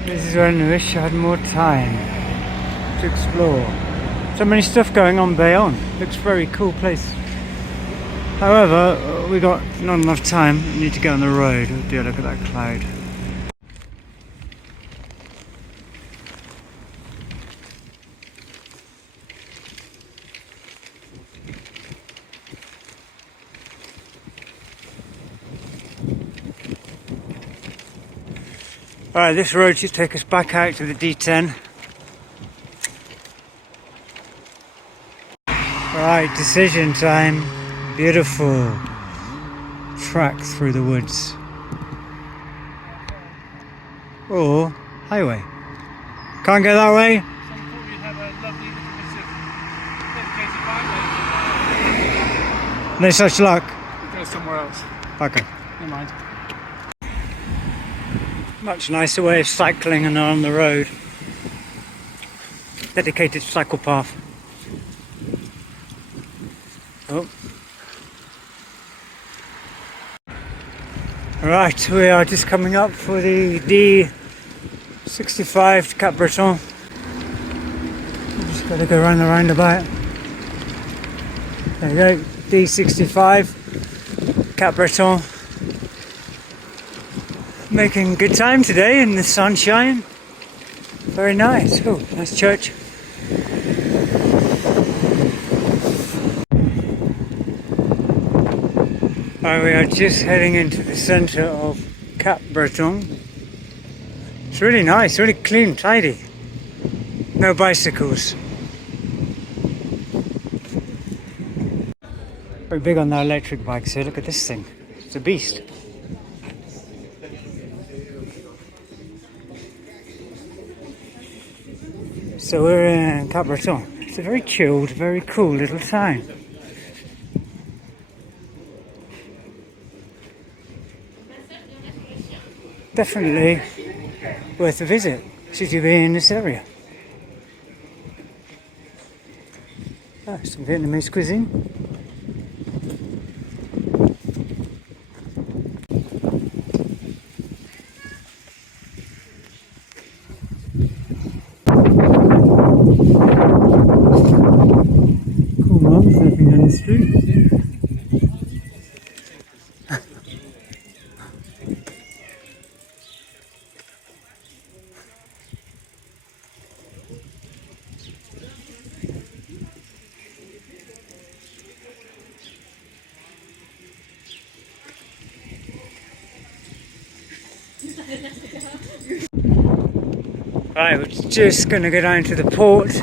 This is when I wish I had more time to explore. So many stuff going on Bayonne. Looks a very cool place. However, we got not enough time. We need to get on the road. Oh dear, look at that cloud. Alright, this road should take us back out to the D10. Right, decision time. Beautiful track through the woods. Or highway. Can't go that way? Some thought you'd have a lovely little bit of dedicated bike lane. No such luck. Go somewhere else. Okay. Never mind. Much nicer way of cycling and on the road. Dedicated cycle path. Oh. Right, we are just coming up for the D65 to Cap Breton. Just got to go around the roundabout. There you go, D65 Cap Breton. Making good time today in the sunshine. Very nice. Oh, nice church. Alright, we are just heading into the centre of Cap Breton. It's really nice, really clean, tidy. No bicycles. Very big on the electric bikes here. Look at this thing. It's a beast. So we're in Cap Breton. It's a very chilled, very cool little town. Definitely worth a visit should you be in this area. Ah, some Vietnamese cuisine. Cool mums living on the street. Right, we're just going to go down to the port.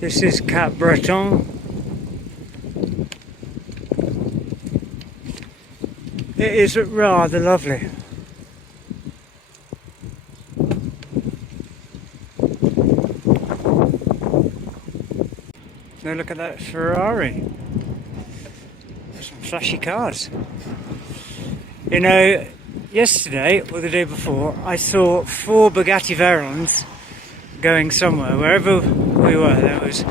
This is Cap Breton. It is rather lovely. Now look at that Ferrari. Some flashy cars. You know, yesterday or the day before, I saw 4 Bugatti Veyrons going somewhere. Wherever we were, there was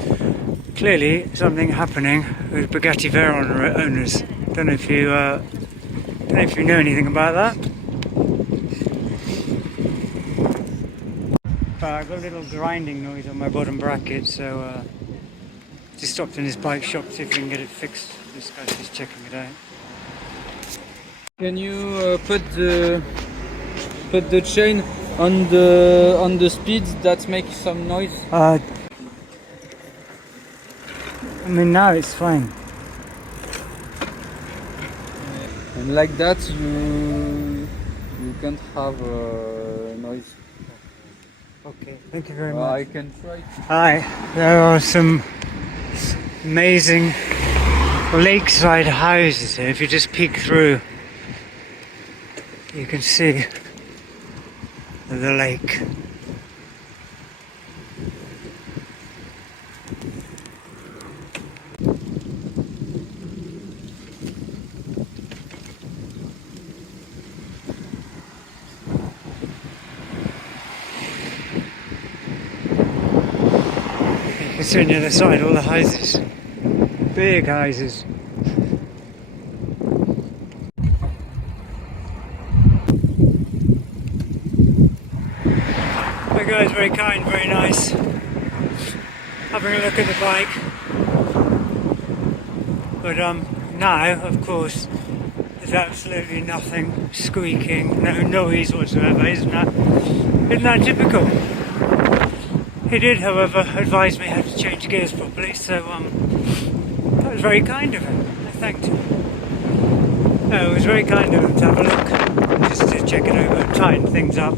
clearly something happening with Bugatti Veyron owners. Don't know if you know anything about that. I got a little grinding noise on my bottom bracket, so just stopped in this bike shop to see if we can get it fixed. This guy's just checking it out. Can you put the chain on the speeds that make some noise? I mean, now it's fine. And like that you can't have noise. Okay, thank you very I much. can try. Hi, there are some amazing lakeside houses here. If you just peek through, you can see the lake. You can see on the other side all the houses, big houses. The guy's very kind, very nice. Having a look at the bike. But now, of course, there's absolutely nothing squeaking, no noise whatsoever. Isn't that typical? He did, however, advise me how to change gears properly, so that was very kind of him. I thanked him. No, it was very kind of him to have a look, just to check it over and tighten things up.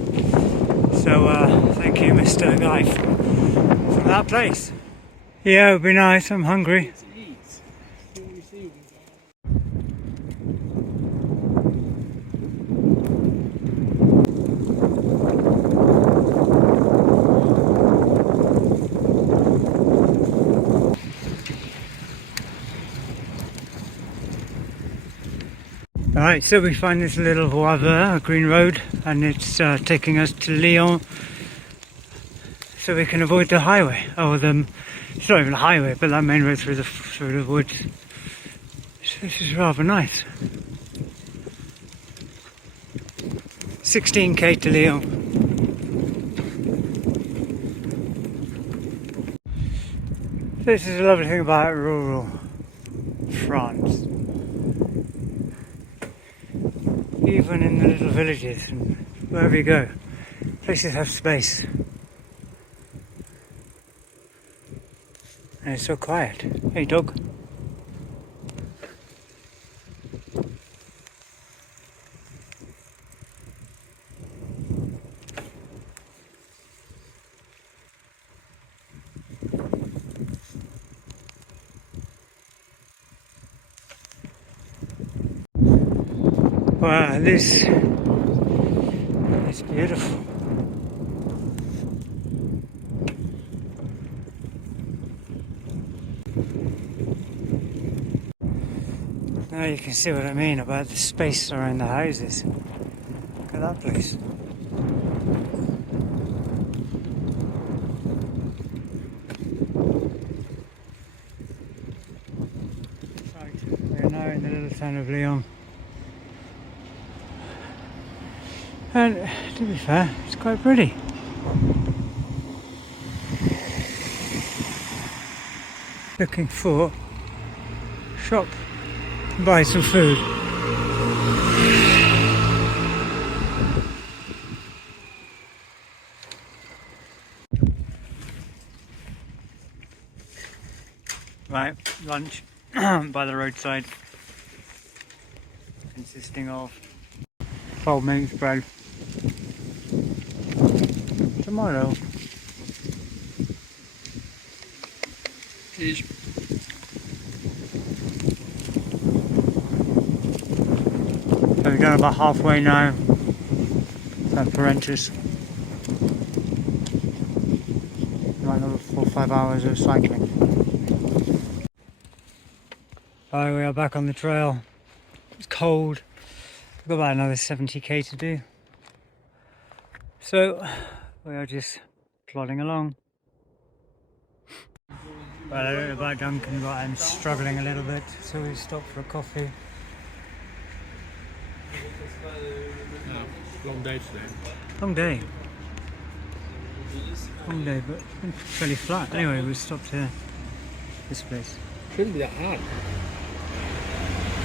So thank you, Mr. Guy, from that place. Yeah, it would be nice. I'm hungry. Alright, so we find this little voie vert, a green road, and it's taking us to Lyon, so we can avoid the highway. It's not even a highway, but that main road through the woods. So this is rather nice. 16k to Lyon. This is a lovely thing about rural France. Even in the little villages and wherever you go, places have space. And it's so quiet. Hey dog. Wow, this is beautiful. Now you can see what I mean about the space around the houses. Look at that place. fan of Leon. And to be fair, it's quite pretty. Looking for shop, buy some food. Right, lunch by the roadside, consisting of cold meat bread, tomato, Cheese. So we're going about halfway now. At Parentis. Another 4 or 5 hours of cycling. Alright, we are back on the trail. It's cold. We've got about another 70k to do. So we are just plodding along. Well, I don't know about Duncan, but I'm struggling a little bit, so we stopped for a coffee. Long day today. Long day. Long day, but it's been fairly flat. Anyway, we stopped here. This place. Shouldn't be that hard.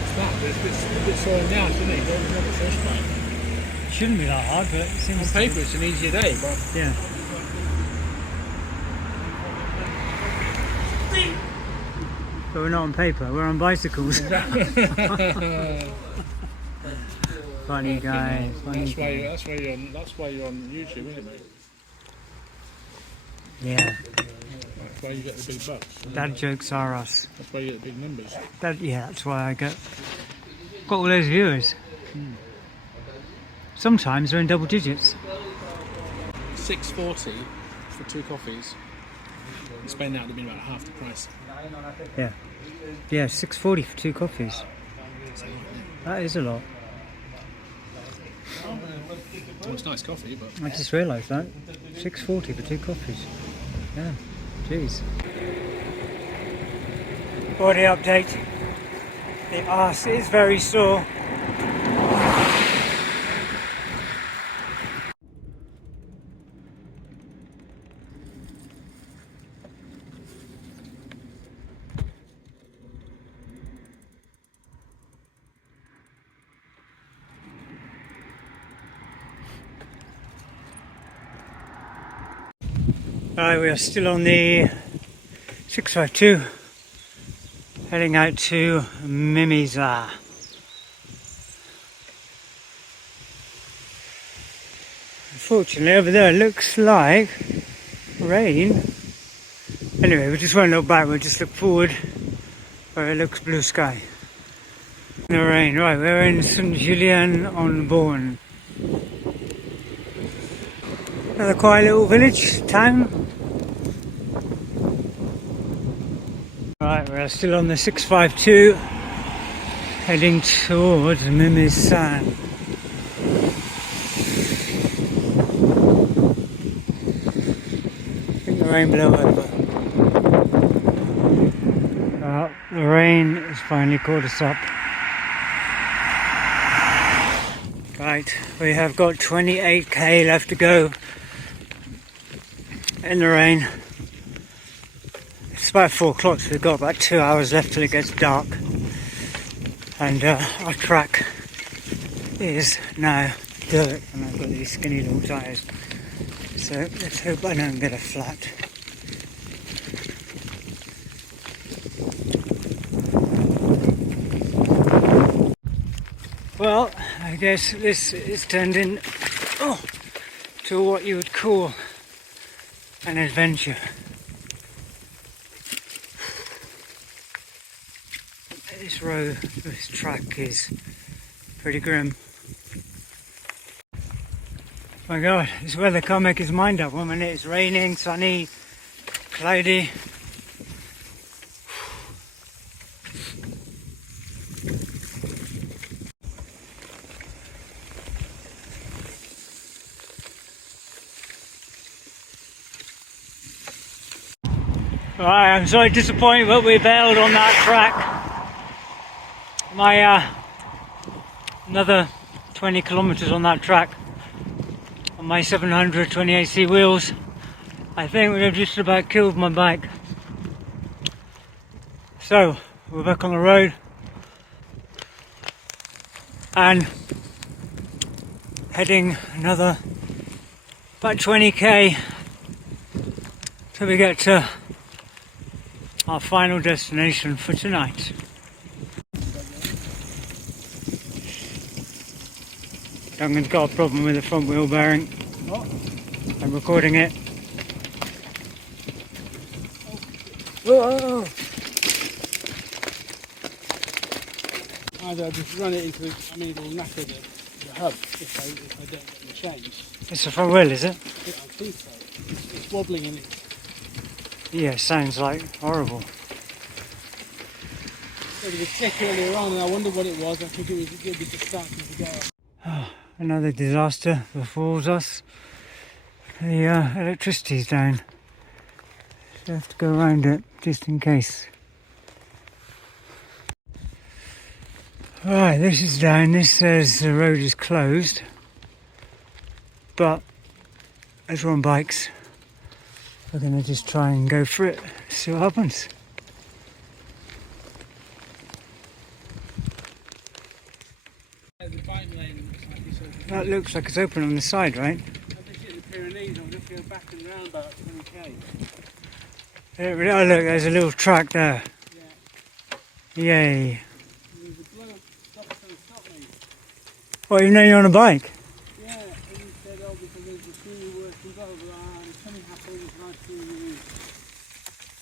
It's not, but it's a bit slowing down, isn't it? Not the first time. It shouldn't be that hard, but it seems On paper, it's an easier day, but yeah. But we're not on paper, we're on bicycles. Funny guy, funny guy. that's why you're on YouTube, isn't it, mate? Yeah, That's why you get the big bucks. dad jokes are us. That's why you get the big numbers. That's why I got all those viewers. Sometimes they're in double digits. $6.40 for 2 coffees. In Spain that would have been about half the price. Yeah, yeah, $6.40 for 2 coffees. That is a lot. Well, it's nice coffee, but I just realised that. $6.40 for 2 coffees. Yeah, jeez. Body update. The arse is very sore. Right, we are still on the 652, heading out to Mimiza. Unfortunately, over there it looks like rain. Anyway, we just won't look back, we'll just look forward where it looks blue sky. No rain. Right, we're in Saint-Julien-en-Born. Another quiet little village, town. Right, we're still on the 652, heading towards Mimizan. I think the rain blew over. The rain has finally caught us up. Right, we have got 28k left to go in the rain. It's about 4 o'clock, so we've got about 2 hours left till it gets dark. And our track is now dirt, and I've got these skinny little tyres. So let's hope I don't get a flat. Well, I guess this is turned in to what you would call an adventure. This track is pretty grim. My god, this weather can't make his mind up. 1 minute it's raining, sunny, cloudy. Right, I'm sorry disappointed, but we bailed on that track. my another 20 kilometers on that track on my 720ac wheels. I think would have just about killed my bike. So we're back on the road and heading another about 20k till we get to our final destination for tonight. Duncan's got a problem with the front wheel bearing. I'm recording it. Whoa. Either I just run it into, I mean, it'll knacker the hub if I don't get them changed. It's the front wheel, is it? I think so. It's wobbling and Yeah, sounds like horrible. there was a tick earlier on and I wondered what it was. I think it was just starting to go. Another disaster befalls us. The electricity's down. So I have to go around it just in case. Right, this is down. This says the road is closed. But as we're on bikes, we're going to just try and go for it, see what happens. The bike lane looks like it's open. That looks like it's open on the side, right? I've just hit the Pyrenees, I'm just going back and round about 20k. Oh look, there's a little track there. Yeah. Yay. There's a bloke stopped trying to stop me. What, even though you're on a bike? Yeah, and he said, oh, because there's a machinery working, blah, blah, blah, and something happened, it's nice to you.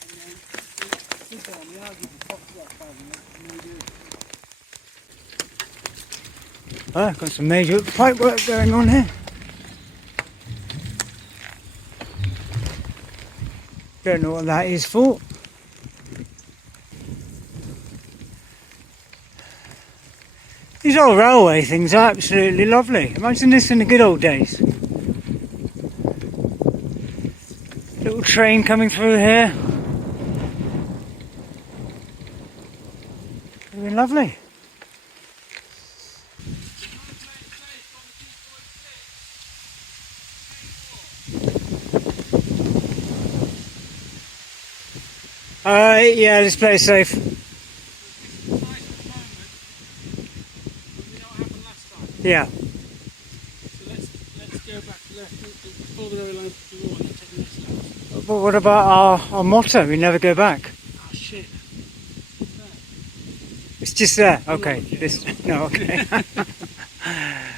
And then he stood there and he argued for talked for about 5 minutes, and then he did. Got some major pipe work going on here. Don't know what that is for. These old railway things are absolutely lovely. Imagine this in the good old days. Little train coming through here. Would have been lovely. Yeah, let's play it safe. Yeah. So let's go back to left, follow the rail line to the wall and take the next left. But what about our motto? We never go back. Oh shit. It's just there. Okay. This no. Okay.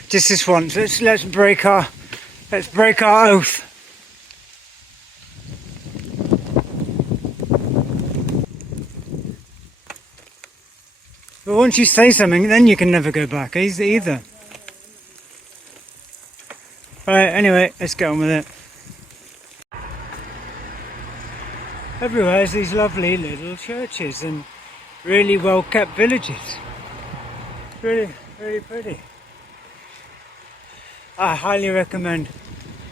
Just this once. Let's break our oath. But once you say something, then you can never go back either. Right. Anyway, let's get on with it. Everywhere is these lovely little churches and really well kept villages. Really, really pretty. I highly recommend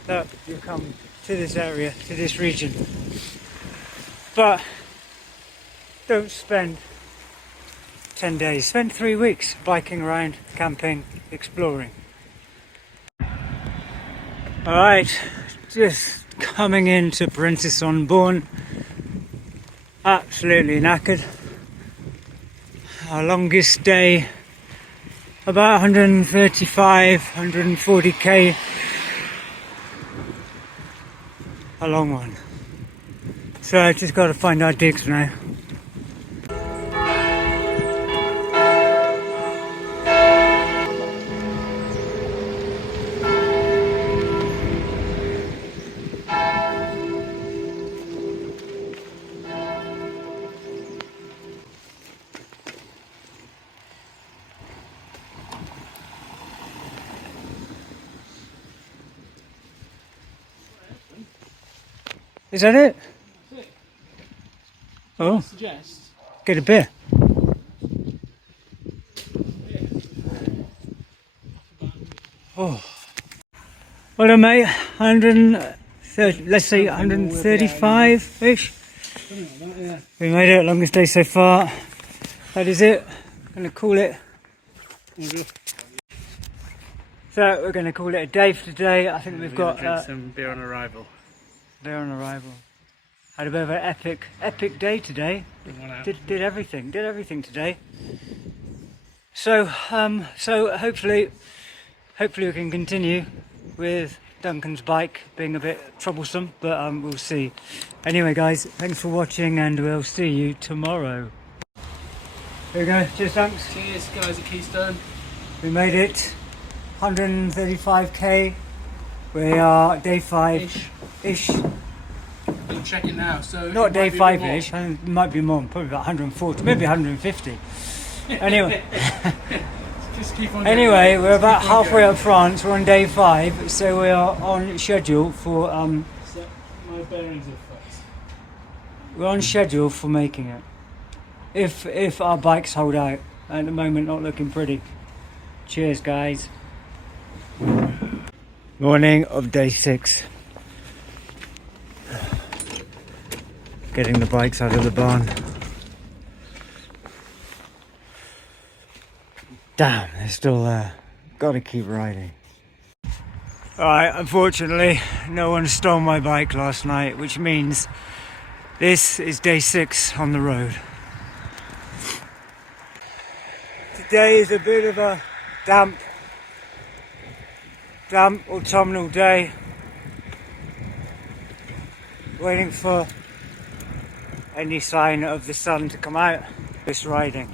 that you come to this area, to this region. But don't spend 10 days, spend 3 weeks biking around, camping, exploring. Alright, just coming into Parentis-on-Born. Absolutely knackered. Our longest day, about 135, 140k. A long one. So I just got to find our digs now. Is that it? That's it. Oh, I suggest. get a beer. Oh. Well done, mate. 130, let's say 135-ish. Something like that, yeah. We made it, longest day so far. That is it. Gonna call it. So we're gonna call it a day for today. I think we've got drink some beer on arrival. beer on arrival. Had a bit of an epic day today. Did everything today. So hopefully we can continue with Duncan's bike being a bit troublesome, but we'll see. Anyway guys, thanks for watching and we'll see you tomorrow. There we go, cheers Dunks. Cheers guys at Keystone. We made it, 135k. We are day 5-ish. I'm checking now, so Not day 5-ish, I think it might be more, probably about 140, maybe 150. Anyway. Just keep on Anyway, we're about halfway up France. We're on day 5, so we are on schedule for Set my bearings are fucked. we're on schedule for making it. If our bikes hold out. At the moment, not looking pretty. Cheers, guys. Morning of day 6. Getting the bikes out of the barn. Damn, they're still there. Gotta keep riding. Alright, unfortunately, no one stole my bike last night, which means this is day 6 on the road. Today is a bit of a damp autumnal day. Waiting for any sign of the sun to come out. This riding.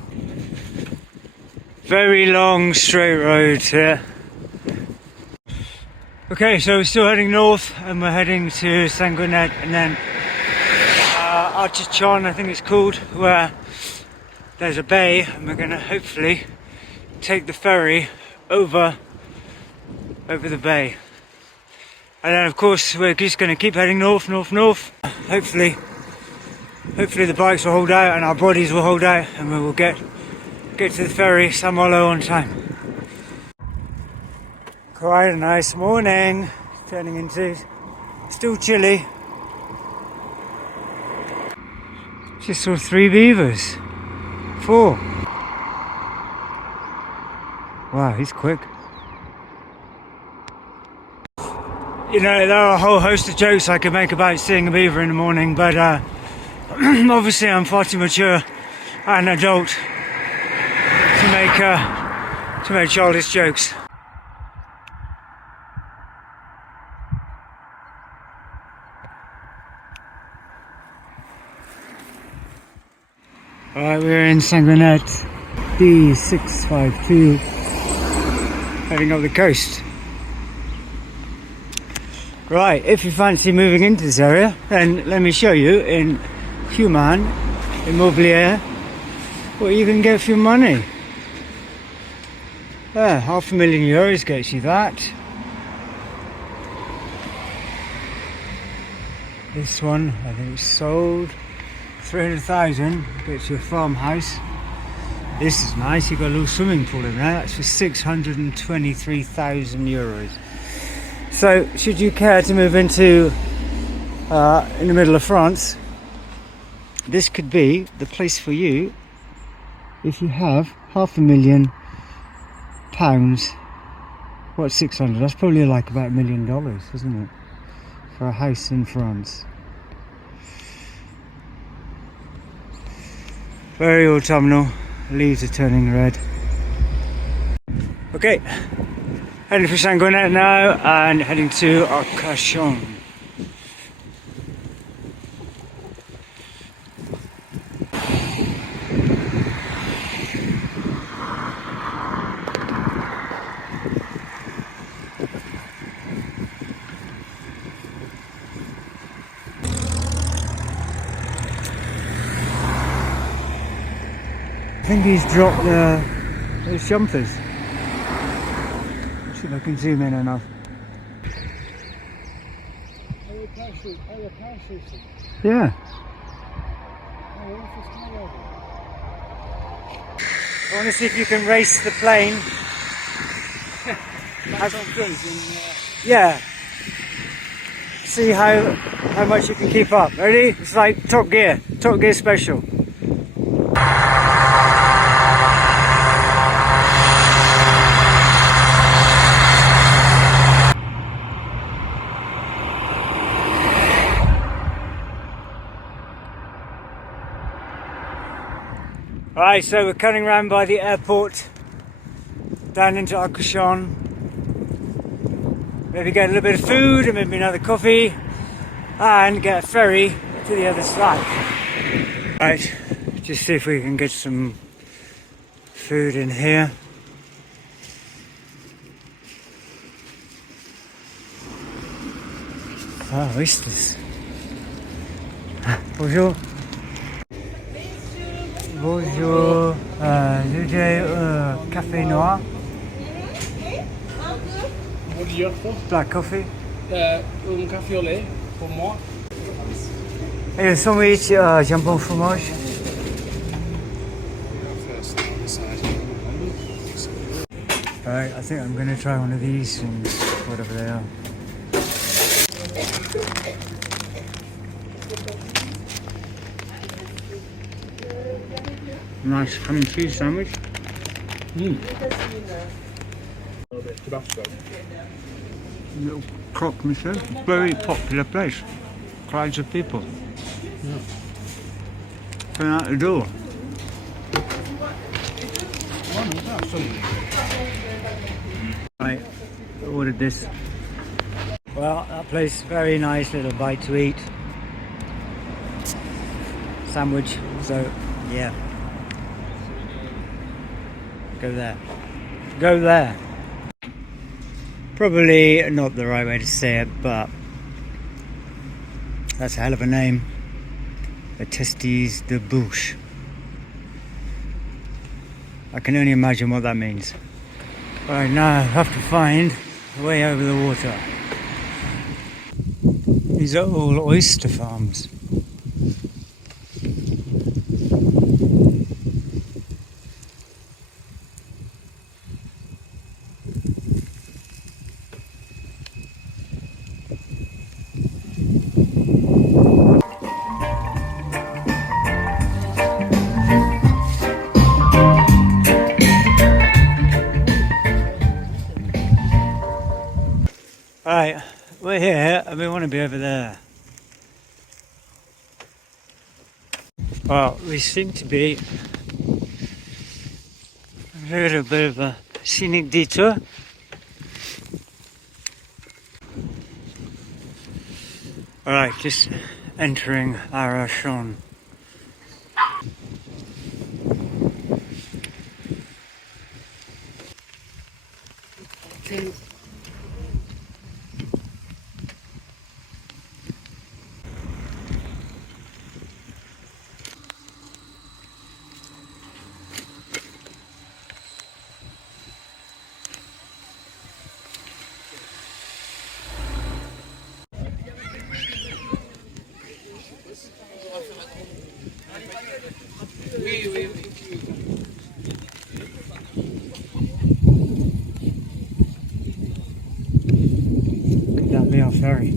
Very long straight road here. Okay, so we're still heading north and we're heading to Sanguinet and then Archichon, I think it's called, where there's a bay and we're going to hopefully take the ferry over the bay. And then of course we're just going to keep heading north. Hopefully the bikes will hold out and our bodies will hold out and we will get to the ferry Malo on time. Quite a nice morning, turning into still chilly. Just saw 3 beavers. 4. Wow, he's quick. You know, there are a whole host of jokes I could make about seeing a beaver in the morning, but obviously I'm far too mature and adult to make childish jokes. Alright, we're in Sanguinet, D652, heading up the coast. Right, if you fancy moving into this area, then let me show you in Human Immobilier what you can get for your money. There, €500,000 gets you that. This one, I think it's sold. 300,000 gets you a farmhouse. This is nice, you've got a little swimming pool in there. That's for €623,000. So, should you care to move into in the middle of France, this could be the place for you if you have £500,000. What's 600? That's probably like about $1 million, isn't it? For a house in France. Very autumnal, leaves are turning red. Okay, heading for Sanguinet now and heading to Arcachon. I think he's dropped those jumpers. See if I can zoom in enough. Yeah. I want to see if you can race the plane. Yeah. See how much you can keep up. Ready? It's like Top Gear special. Alright, so we're cutting around by the airport down into Arcachon. Maybe get a little bit of food and maybe another coffee and get a ferry to the other side. Right, just see if we can get some food in here. Ah, oysters. Bonjour. Bonjour. J'ai café noir. What do you offer? Black coffee. Un café au lait pour moi. Et un sandwich jambon fromage. Alright, I think I'm going to try one of these things, whatever they are. Nice ham and cheese sandwich. Little croque monsieur. Very popular place. Crowds of people. Going out the door. Right, I ordered this. Well, that place, very nice little bite to eat. Sandwich, so yeah. Go there. Go there. Probably not the right way to say it, but that's a hell of a name. The Testes de Bouche. I can only imagine what that means. Right, now I have to find a way over the water. These are all oyster farms. Right, we're here and we want to be over there. Well, we seem to be a little bit of a scenic detour. Alright, just entering Arcachon. Could that be our ferry?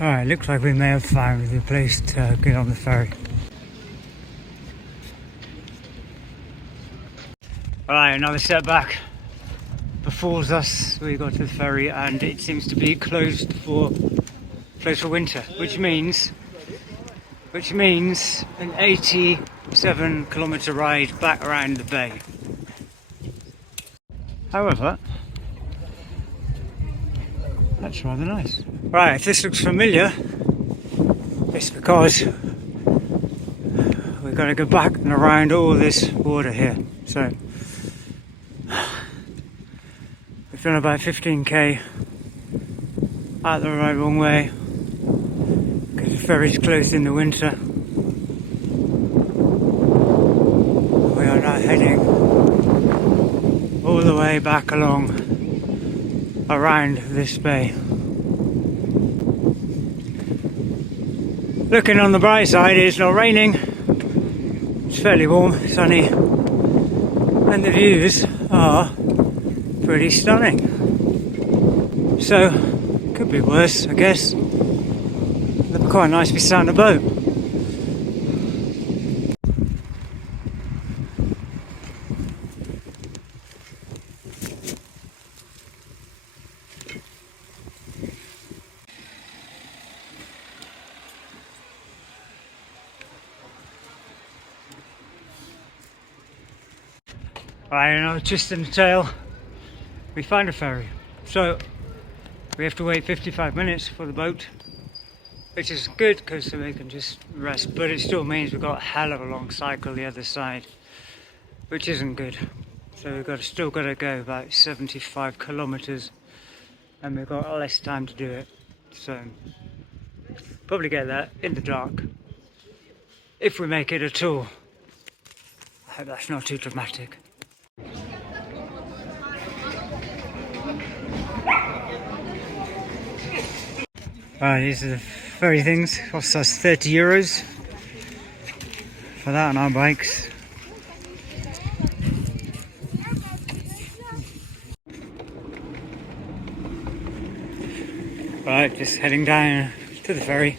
Alright, looks like we may have found the place to get on the ferry. Alright, another setback befalls us. We got to the ferry and it seems to be closed for winter, which means an 87-kilometre ride back around the bay. However, that's rather nice. Right, if this looks familiar, it's because we've got to go back and around all this water here. So we've done about 15k out the wrong way because the ferry's closed in the winter. We are now heading all the way back along around this bay. Looking on the bright side, it's not raining. It's fairly warm, sunny, and the views are pretty stunning. So, could be worse, I guess. It'd be quite nice to be sat on a boat. Right, and I was just in the tail. We found a ferry. So, we have to wait 55 minutes for the boat, which is good because we can just rest, but it still means we've got a hell of a long cycle the other side, which isn't good. So we've still got to go about 75 kilometers and we've got less time to do it. So probably get there in the dark, if we make it at all. I hope that's not too dramatic. Right, these are the ferry things. Cost us 30 euros for that on our bikes. Right, just heading down to the ferry.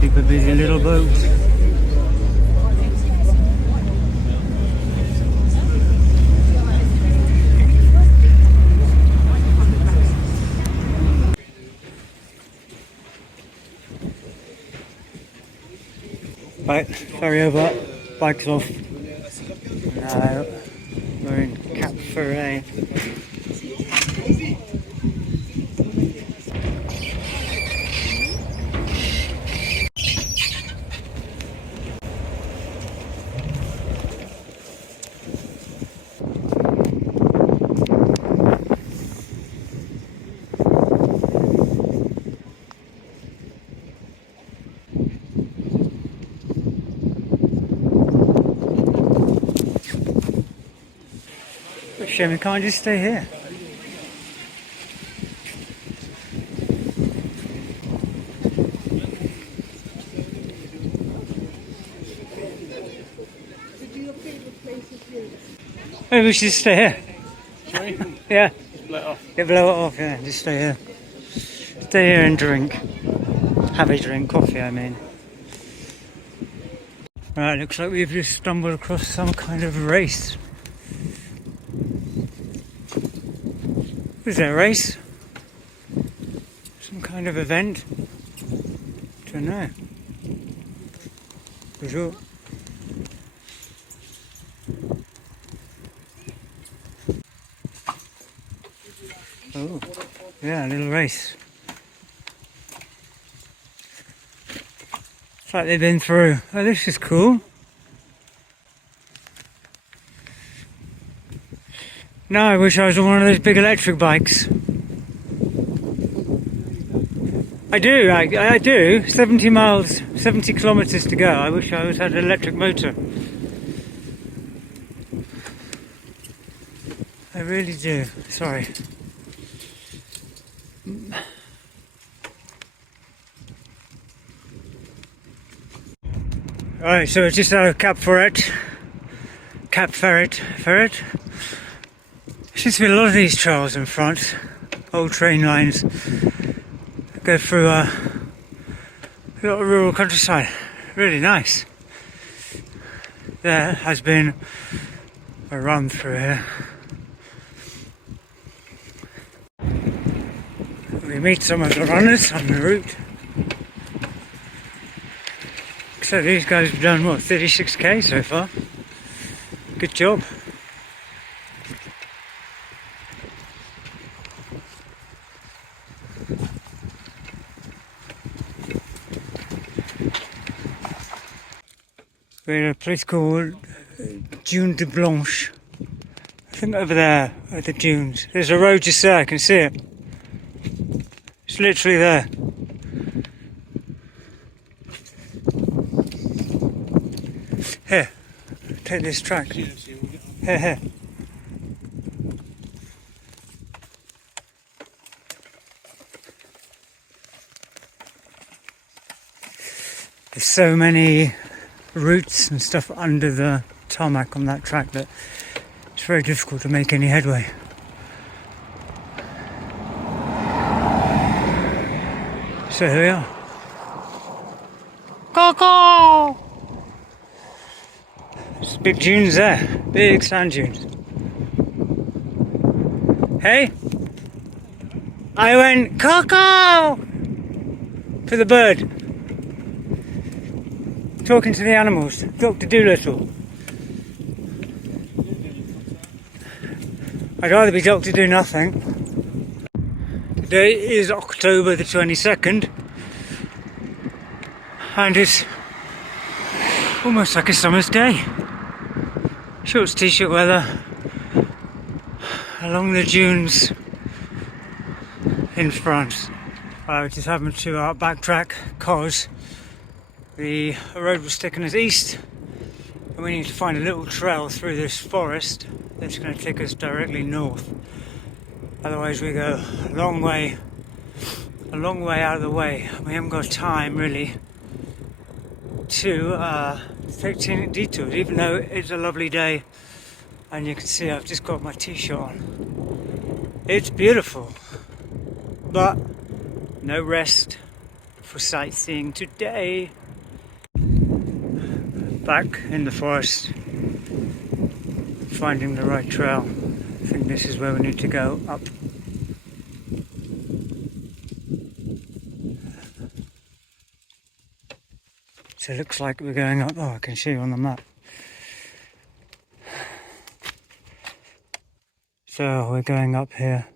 Super busy little boat. Right, ferry over, bikes off. Now we're in Cap Ferret. Shame we can't just stay here. Maybe we should just stay here. Sorry? Yeah. Just blow it off. Yeah, blow it off, yeah, just stay here. Stay here and drink. Have a drink, coffee I mean. Right, looks like we've just stumbled across some kind of race. Is there a race? Some kind of event? Don't know. Bonjour. Oh, yeah, a little race. It's like they've been through. Oh, this is cool. No, I wish I was on one of those big electric bikes. I do, I do. 70 miles, 70 kilometers to go. I wish I had an electric motor. I really do. Sorry. Right, so it's just out of Cap Ferret. There seems to be a lot of these trails in front. Old train lines. Go through a lot of rural countryside. Really nice. There has been a run through here. We meet some of the runners on the route. So these guys have done what, 36k so far? Good job. We're in a place called Dune de Blanche. I think over there at the dunes. There's a road just there, I can see it. It's literally there. Here, take this track. Here. There's so many roots and stuff under the tarmac on that track that it's very difficult to make any headway. So here we are. Coco! There's big dunes there, big sand dunes. Hey, I went Coco for the bird. Talking to the animals, Dr. Dolittle. I'd rather be Dr. Do Nothing. Today is October the 22nd, and it's almost like a summer's day. Shorts, t-shirt weather along the dunes in France. I just happened to backtrack because the road was taking us east and we need to find a little trail through this forest that's going to take us directly north. Otherwise we go a long way out of the way. We haven't got time really to take scenic detours, even though it's a lovely day and you can see I've just got my t-shirt on. It's beautiful, but no rest for sightseeing today. Back in the forest, finding the right trail. I think this is where we need to go, up. So it looks like we're going up. Oh, I can show you on the map. So we're going up here,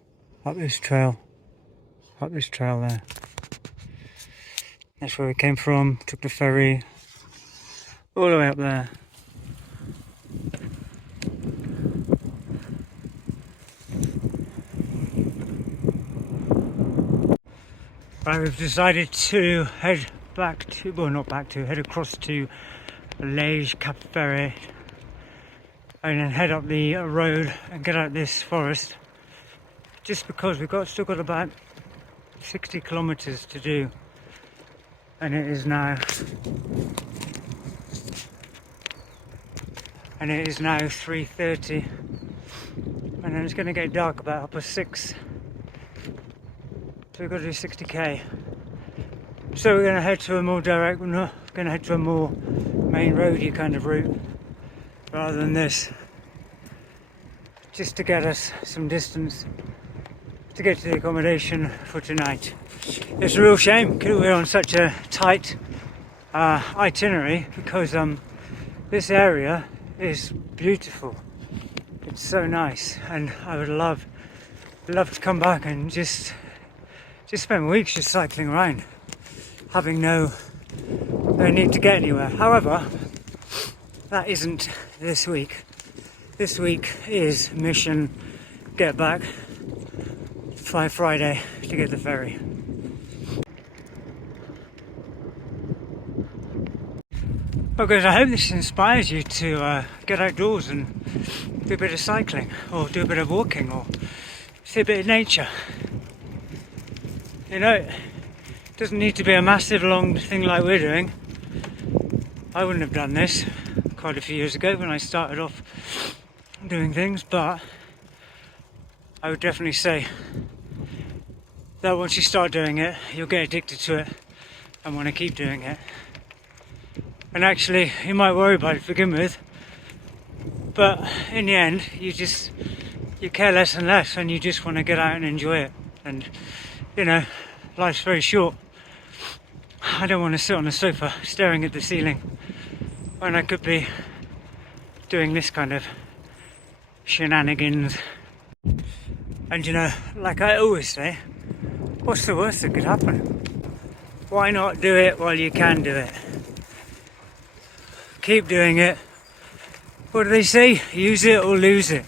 up this trail there. That's where we came from, took the ferry all the way up there. Right, we've decided to head back to, well not back to, head across to Liège Cap Ferret and then head up the road and get out this forest, just because we've still got about 60 kilometers to do, and it is now 3:30, and then it's going to get dark about 6:30. So we've got to do 60k. So we're going to head to a more direct, we're not going to head to a more main roady kind of route rather than this, just to get us some distance to get to the accommodation for tonight. It's a real shame because we're on such a tight itinerary, because this area is beautiful. It's so nice, and I would love to come back and just spend weeks just cycling around, having no need to get anywhere. However, that isn't this week. This week is mission get back, fly Friday to get the ferry. Well guys, I hope this inspires you to get outdoors and do a bit of cycling, or do a bit of walking, or see a bit of nature. You know, it doesn't need to be a massive long thing like we're doing. I wouldn't have done this quite a few years ago when I started off doing things, but I would definitely say that once you start doing it, you'll get addicted to it and want to keep doing it. And actually, you might worry about it to begin with, but in the end, you care less and less, and you just want to get out and enjoy it. And you know, life's very short, I don't want to sit on a sofa staring at the ceiling when I could be doing this kind of shenanigans. And you know, like I always say, what's the worst that could happen? Why not do it while you can do it? Keep doing it. What do they say? Use it or lose it.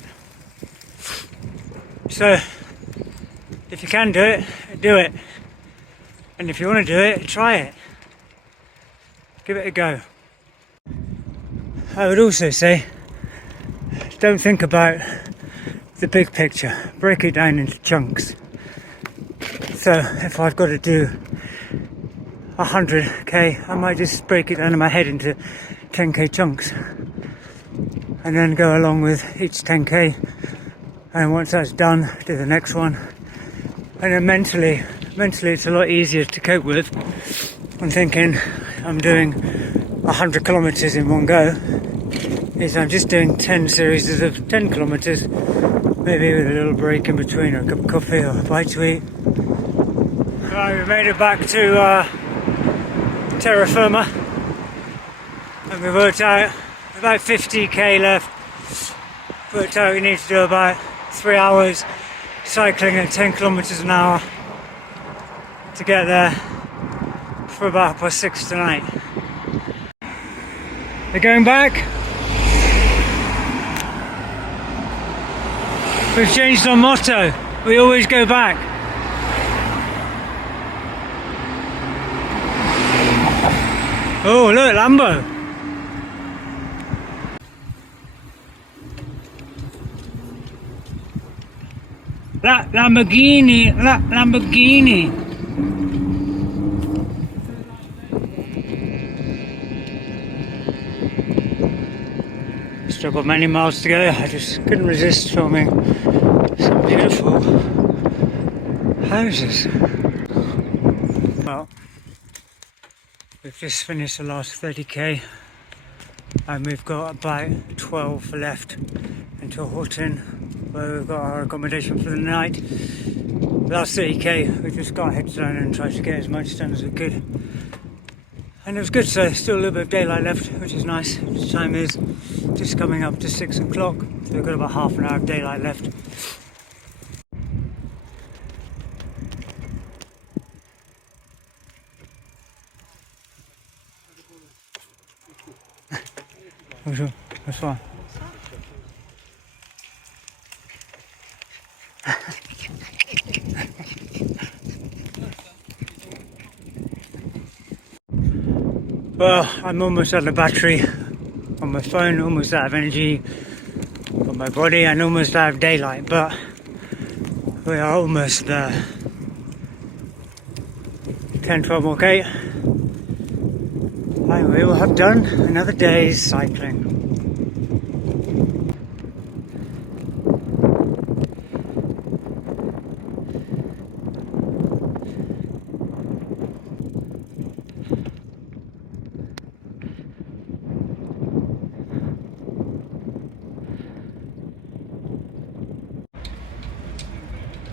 So, if you can do it, do it. And if you want to do it, try it. Give it a go. I would also say, don't think about the big picture. Break it down into chunks. So if I've got to do 100k, I might just break it down in my head into 10k chunks. And then go along with each 10k. And once that's done, do the next one. And then mentally it's a lot easier to cope with. I'm thinking I'm doing 100 kilometers in one go. Is I'm just doing 10 series of 10 kilometers, maybe with a little break in between, or a cup of coffee or a bite to eat. Right, we made it back to terra firma, and we worked out about 50k left. Worked out we need to do about 3 hours cycling at 10 kilometers an hour to get there for about 6 tonight. We're going back. We've changed our motto. We always go back. Oh, look, Lambo. Lamborghini. Still got many miles to go. I just couldn't resist filming some beautiful houses. Well, we've just finished the last 30k and we've got about 12 left until Horton, where we've got our accommodation for the night. Last 30k, we just got heads down and tried to get as much done as we could. And it was good, so still a little bit of daylight left, which is nice. The time is just coming up to 6 o'clock, so we've got about half an hour of daylight left. Bonjour, bonsoir. Well, I'm almost out of battery on my phone, almost out of energy on my body, and almost out of daylight, but we are almost there. 10-12 more K, and we will have done another day's cycling.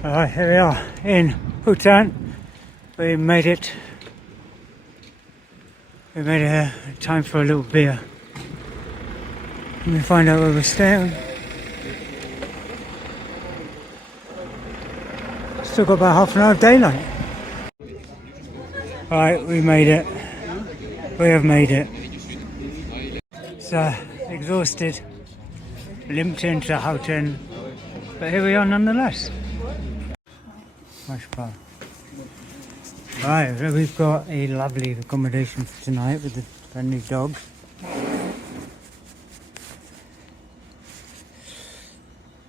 Alright, here we are in Bhutan. We made it. We made it time for a little beer. Let me find out where we're staying. Still got about half an hour of daylight. Alright, we made it. We have made it. So, exhausted, limped into Houghton, but here we are nonetheless. Much fun. Right, so we've got a lovely accommodation for tonight with the brand new dog.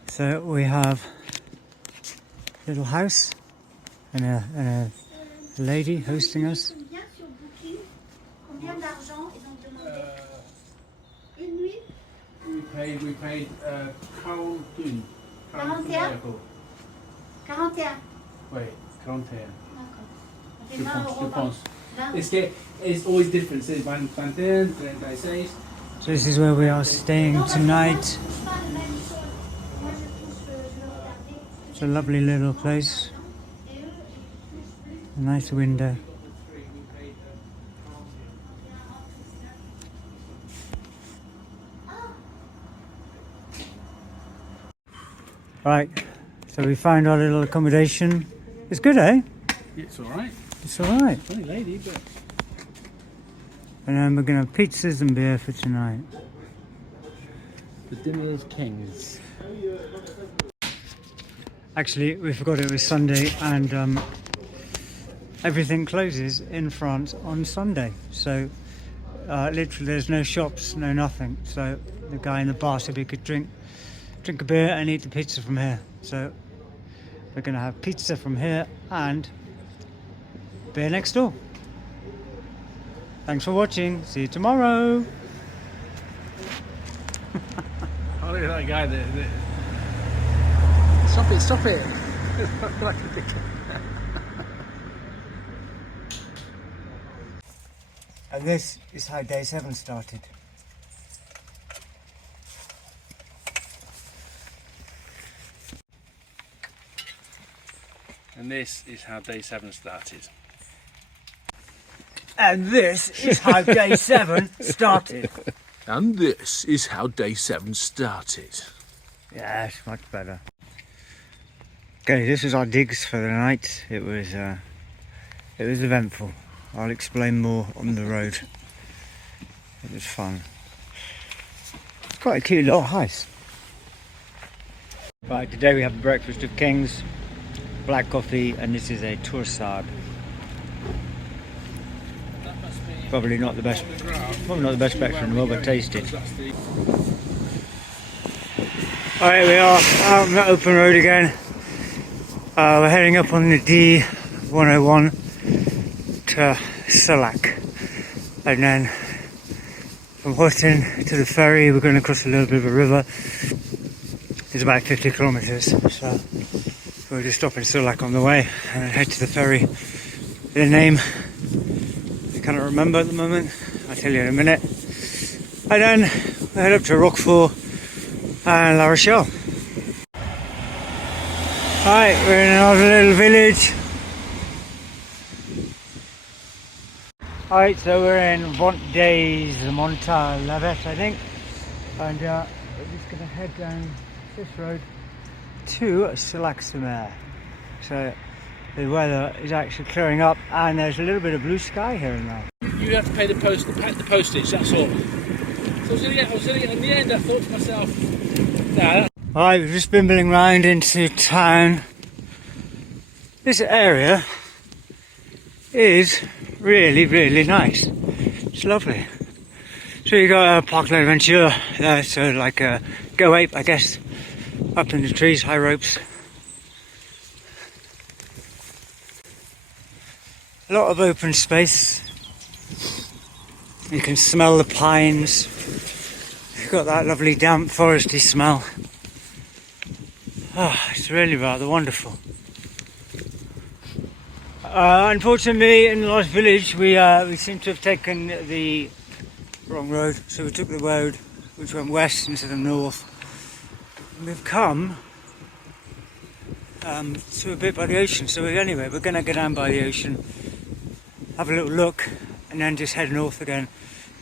So we have a little house and a lady hosting us. We paid 41. 41. Wait, 41. Je D'accord. pense. It's always different. It says 21, 36. So this is where we are staying tonight. It's a lovely little place. A nice window. Right, so we found our little accommodation. It's good, eh? It's alright. It's alright. Funny lady, but And then we're going to have pizzas and beer for tonight. the dinner is kings. Actually, we forgot it was Sunday, and everything closes in France on Sunday. So literally there's no shops, no nothing. So the guy in the bar said we could drink a beer and eat the pizza from here. So we're going to have pizza from here and beer next door. Thanks for watching. See you tomorrow. Oh, look at that guy there. Stop it. Like a dick. And this is how day 7 started. And this is how day 7 started. And this is how day 7 started. And this is how day 7 started. Yes, much better. Okay, this is our digs for the night. It was eventful. I'll explain more on the road. It was fun. It's quite a cute little house. Right, today we have a breakfast of kings, black coffee, and this is a toursalade. Probably not the best breakfast in the world, but tasty. Alright, we are out on the open road again. We're heading up on the D101 to Salac, and then from Horton to the ferry we're going to cross a little bit of a river. It's about 50 kilometers, so we'll just stop in Salac on the way and head to the ferry. The name I cannot remember at the moment, I'll tell you in a minute. And then we'll head up to Roquefort and La Rochelle. Right, we're in another little village. Alright, so we're in Vont-des-Monts-l'Abbesse, I think. And we're just going to head down this road to Salac-sur-Mer. So the weather is actually clearing up and there's a little bit of blue sky here and there. You have to pay the postage, that's all. So I was gonna get, in the end I thought to myself, nah. Alright, we've just been bimbling round into town. This area is really, really nice. It's lovely. So you got Parc l'Aventure there, so like a Go Ape, I guess, up in the trees, high ropes. A lot of open space. You can smell the pines. You've got that lovely damp foresty smell. It's really rather wonderful. Unfortunately, in the last village, we seem to have taken the wrong road. So we took the road which went west instead of north. And we've come to a bit by the ocean. So anyway, we're going to go down by the ocean, have a little look, and then just head north again.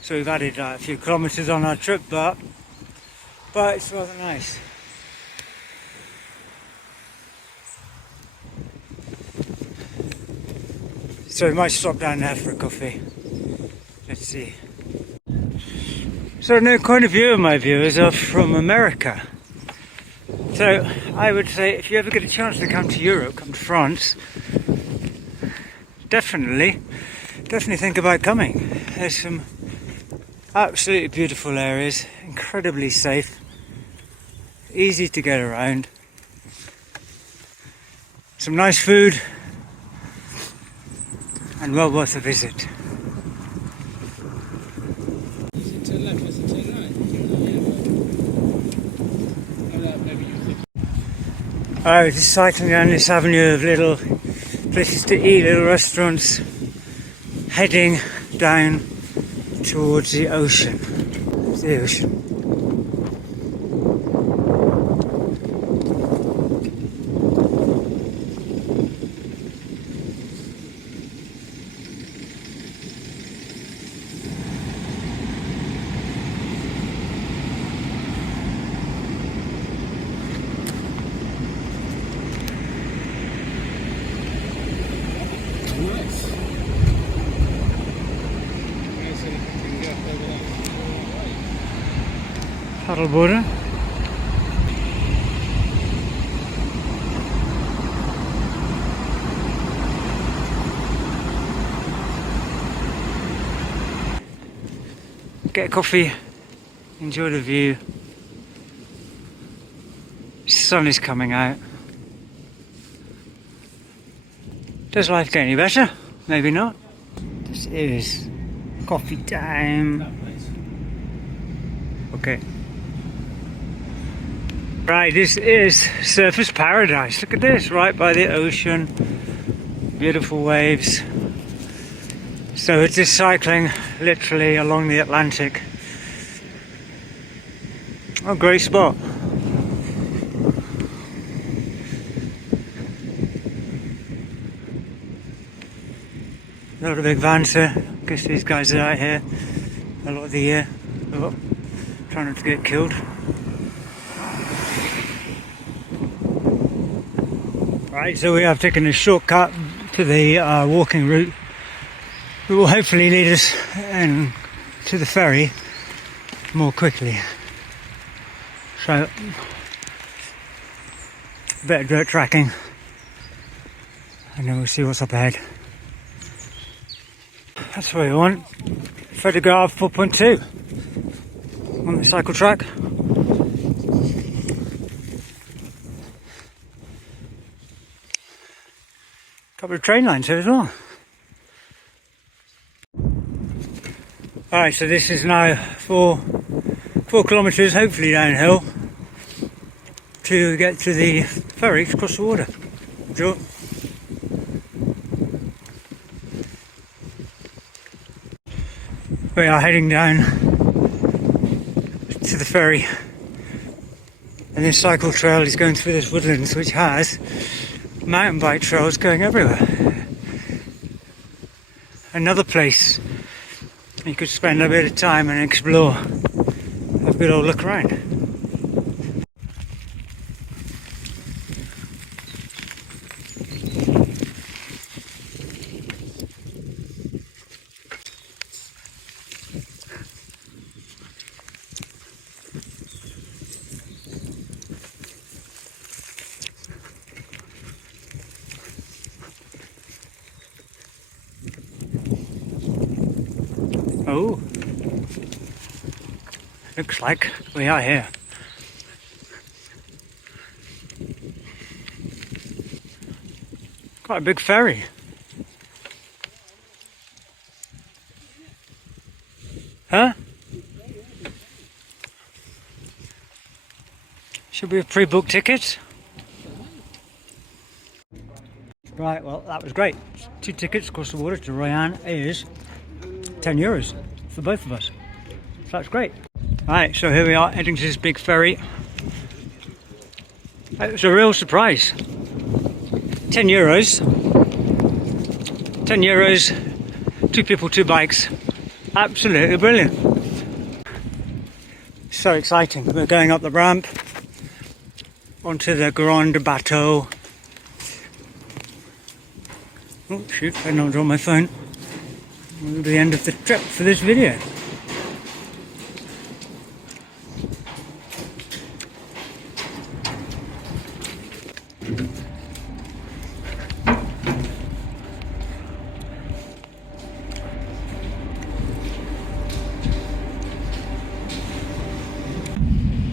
So we've added a few kilometres on our trip, but it's rather nice. So we might stop down there for a coffee. Let's see. So no point of view of my viewers are from America. So I would say if you ever get a chance to come to Europe, come to France, definitely think about coming. There's some absolutely beautiful areas, incredibly safe, easy to get around, some nice food, and well worth a visit. Is it turn left, is it turn right? Maybe you think. I was just cycling down this avenue of little places to eat, little restaurants, heading down towards the ocean. There's the ocean. paddleboarder. Get a coffee, enjoy the view. Sun is coming out. Does life get any better? Maybe not. This is coffee time. Okay. Right, this is surfer's paradise. Look at this, right by the ocean. Beautiful waves. So it's just cycling literally along the Atlantic. Oh, great spot. Not a big vans here. Guess these guys are out here a lot of the year. Oh, trying not to get killed. Right, so we have taken a shortcut to the walking route. It will hopefully lead us to the ferry more quickly. So, a bit of dirt tracking, and then we'll see what's up ahead. That's what we want. Photograph 4.2 on the cycle track. Couple of train lines here as well. Alright, so this is now 4 kilometres, hopefully downhill, to get to the ferry to cross the water. Sure. We are heading down to the ferry, and this cycle trail is going through this woodlands which has mountain bike trails going everywhere. Another place you could spend a bit of time and explore. Have a good old look around. Oh, looks like we are here. Quite a big ferry. Huh? Should we have pre-booked tickets? Right, well that was great. 2 tickets across the water to Royan is €10 for both of us. So that's great. Alright, so here we are heading to this big ferry. It was a real surprise. €10. €10, 2 people, 2 bikes. Absolutely brilliant. So exciting. We're going up the ramp onto the Grand Bateau. Oh shoot, I know it's on my phone. Will be the end of the trip for this video.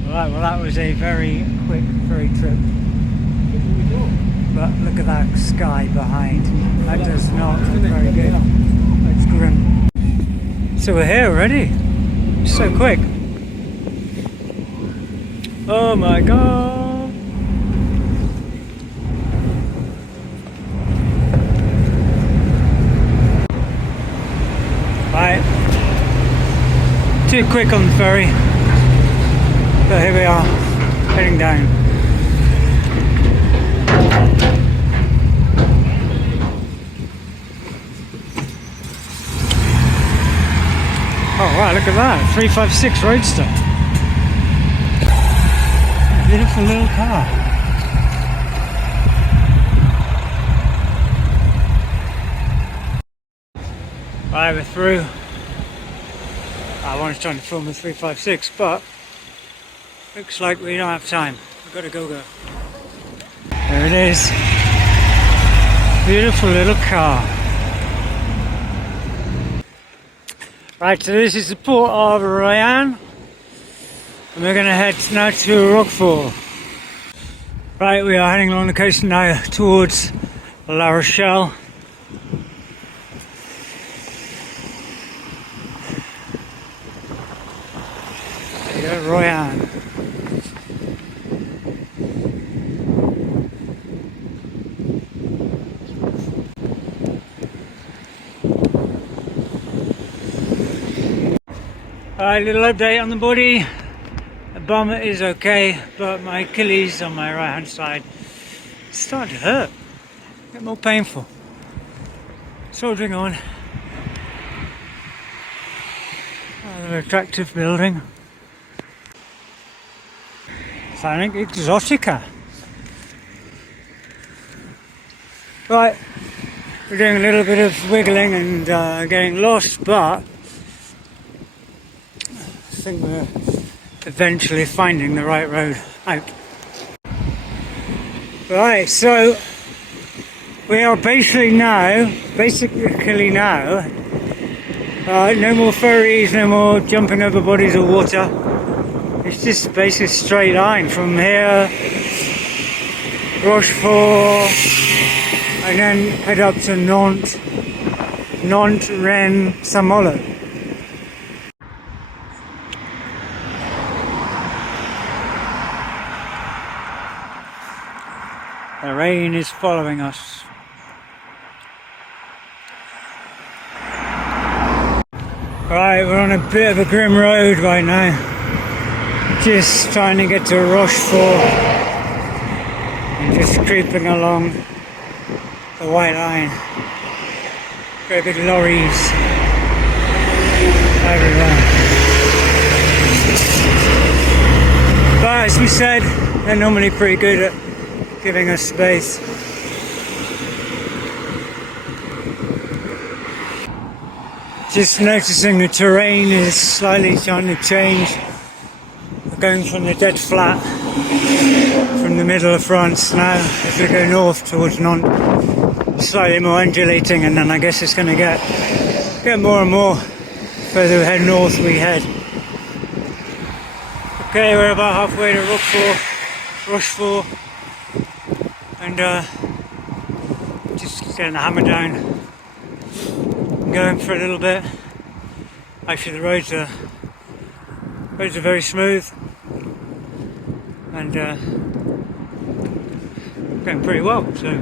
Right, well that was a very quick ferry trip. But look at that sky behind. That does not look very good. It's grim. So we're here already. So quick. Oh my god. Right. Too quick on the ferry. But here we are, heading down. Oh wow, look at that, 356 Roadster. A beautiful little car. Right, we're through. I was trying to film the 356, but Looks like we don't have time. We've got to go. There it is. Beautiful little car. Right, so this is the port of Royan. And we're going to head now to Roquefort. Right, we are heading along the coast now towards La Rochelle. There you go, Royan. Alright, little update on the body. The bum is okay, but my Achilles on my right hand side is starting to hurt. A bit more painful. Soldering on. Rather attractive building. Something exotica. Right, we're doing a little bit of wiggling and getting lost, but I think we're eventually finding the right road out. Right, so we are basically now, no more ferries, no more jumping over bodies of water. It's just basically a straight line from here, Rochefort, and then head up to Nantes, Rennes, Malo. The rain is following us. Right, we're on a bit of a grim road right now. Just trying to get to Rochefort and just creeping along the white line. Very big lorries everywhere. But as we said, they're normally pretty good at giving us space. Just noticing the terrain is slightly starting to change. We're going from the dead flat from the middle of France now as we go north towards Nantes, slightly more undulating, and then I guess it's going to get more and more further we head north we head. Okay, we're about halfway to Rochefort. And just getting the hammer down, going for a little bit. Actually, the roads are very smooth and going pretty well. So,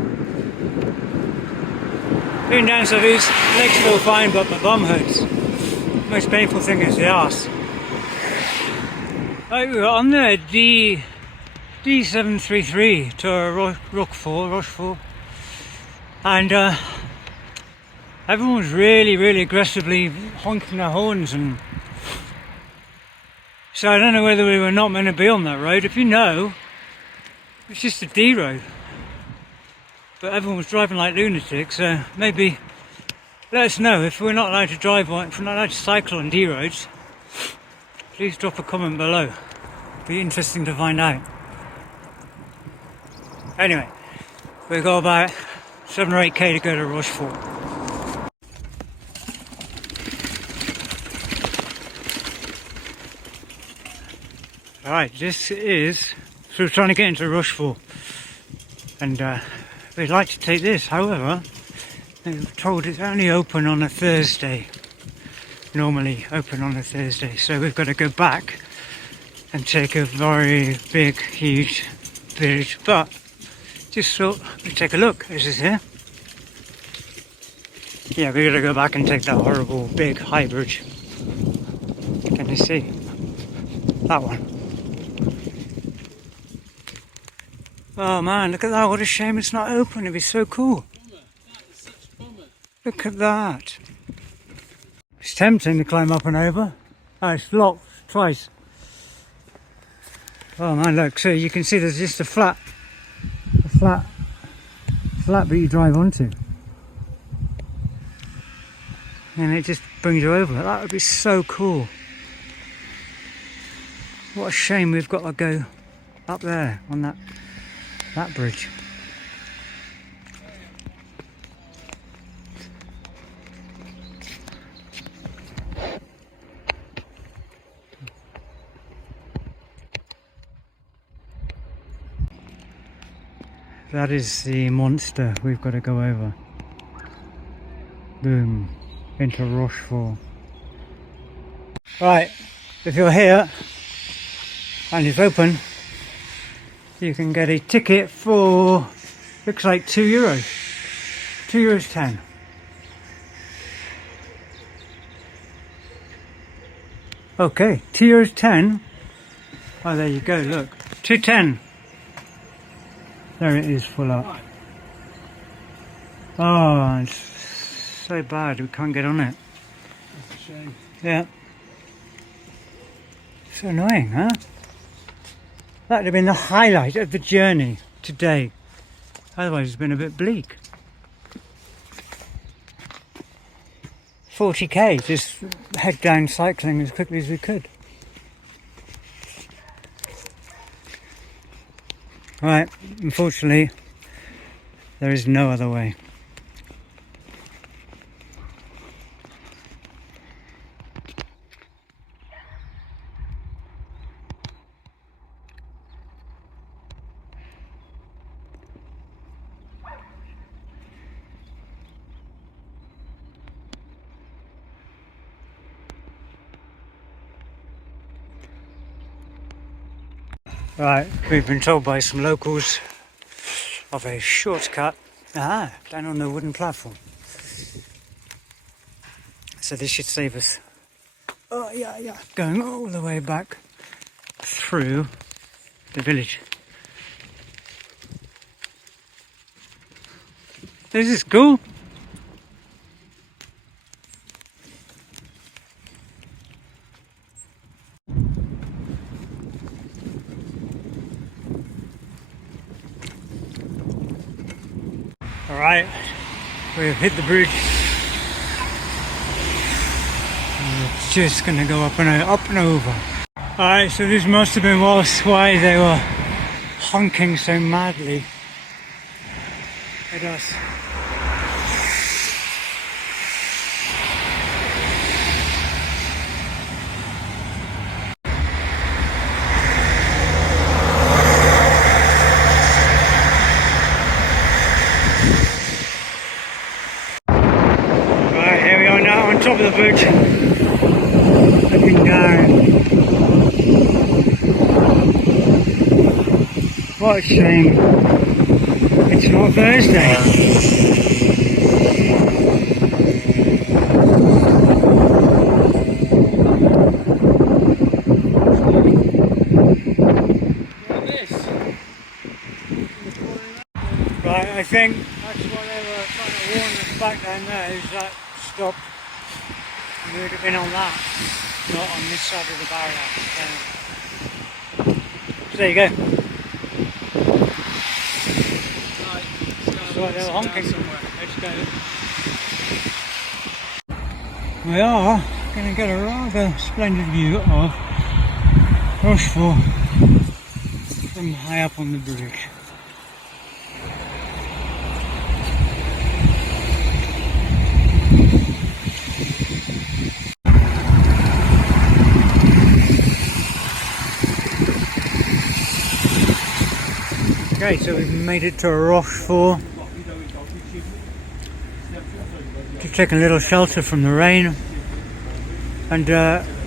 being down southeast, legs feel fine, but my bum hurts. The most painful thing is the arse. Right, we were on the D733 to Rochefort, and everyone was really aggressively honking their horns, and so I don't know whether we were not meant to be on that road. If you know, it's just a D road, but everyone was driving like lunatics, so maybe let us know if we're not allowed to drive on, if we're not allowed to cycle on D roads. Please drop a comment below. Be interesting to find out. Anyway, we've got about 7 or 8k to go to Rochefort. Alright, this is, so we're trying to get into Rochefort, and we'd like to take this. However, we're told it's only open on a Thursday, normally open on a Thursday, so we've got to go back and take a very big, huge bridge, but just thought we'd take a look. This is here. Yeah, we gotta go back and take that horrible big high bridge. Can you see? That one. Oh man, look at that. What a shame it's not open. It'd be so cool. Look at that. It's tempting to climb up and over. Oh, it's locked twice. Oh man, look. So you can see there's just a flat that you drive onto, and it just brings you over. That would be so cool. What a shame we've got to go up there on that bridge. That is the monster we've got to go over. Boom, into Rochefort. Right, if you're here and it's open, you can get a ticket for, looks like €2. €2.10. Okay, €2.10. Oh, there you go, look. €2.10. There it is, full up. Oh, it's so bad, we can't get on it. That's a shame. Yeah. So annoying, huh? That would have been the highlight of the journey today. Otherwise, it's been a bit bleak. 40k, just head down cycling as quickly as we could. Right, unfortunately, there is no other way. Right, we've been told by some locals of a shortcut down on the wooden platform. So this should save us, going all the way back through the village. This is cool. Alright, we've hit the bridge. It's just gonna go up and over. Alright, so this must have been why they were honking so madly at us. On top of the bridge, looking down. What a shame it's not Thursday. Right, I think that's what they were trying to warn us back down there, is that stopped. We would have been on that, not on this side of the barrier. So there you go. That's why they're honking. Let's go. We are going to get a rather splendid view of Rochefort from high up on the bridge. Okay, so we've made it to Rochefort. Just taking a little shelter from the rain, and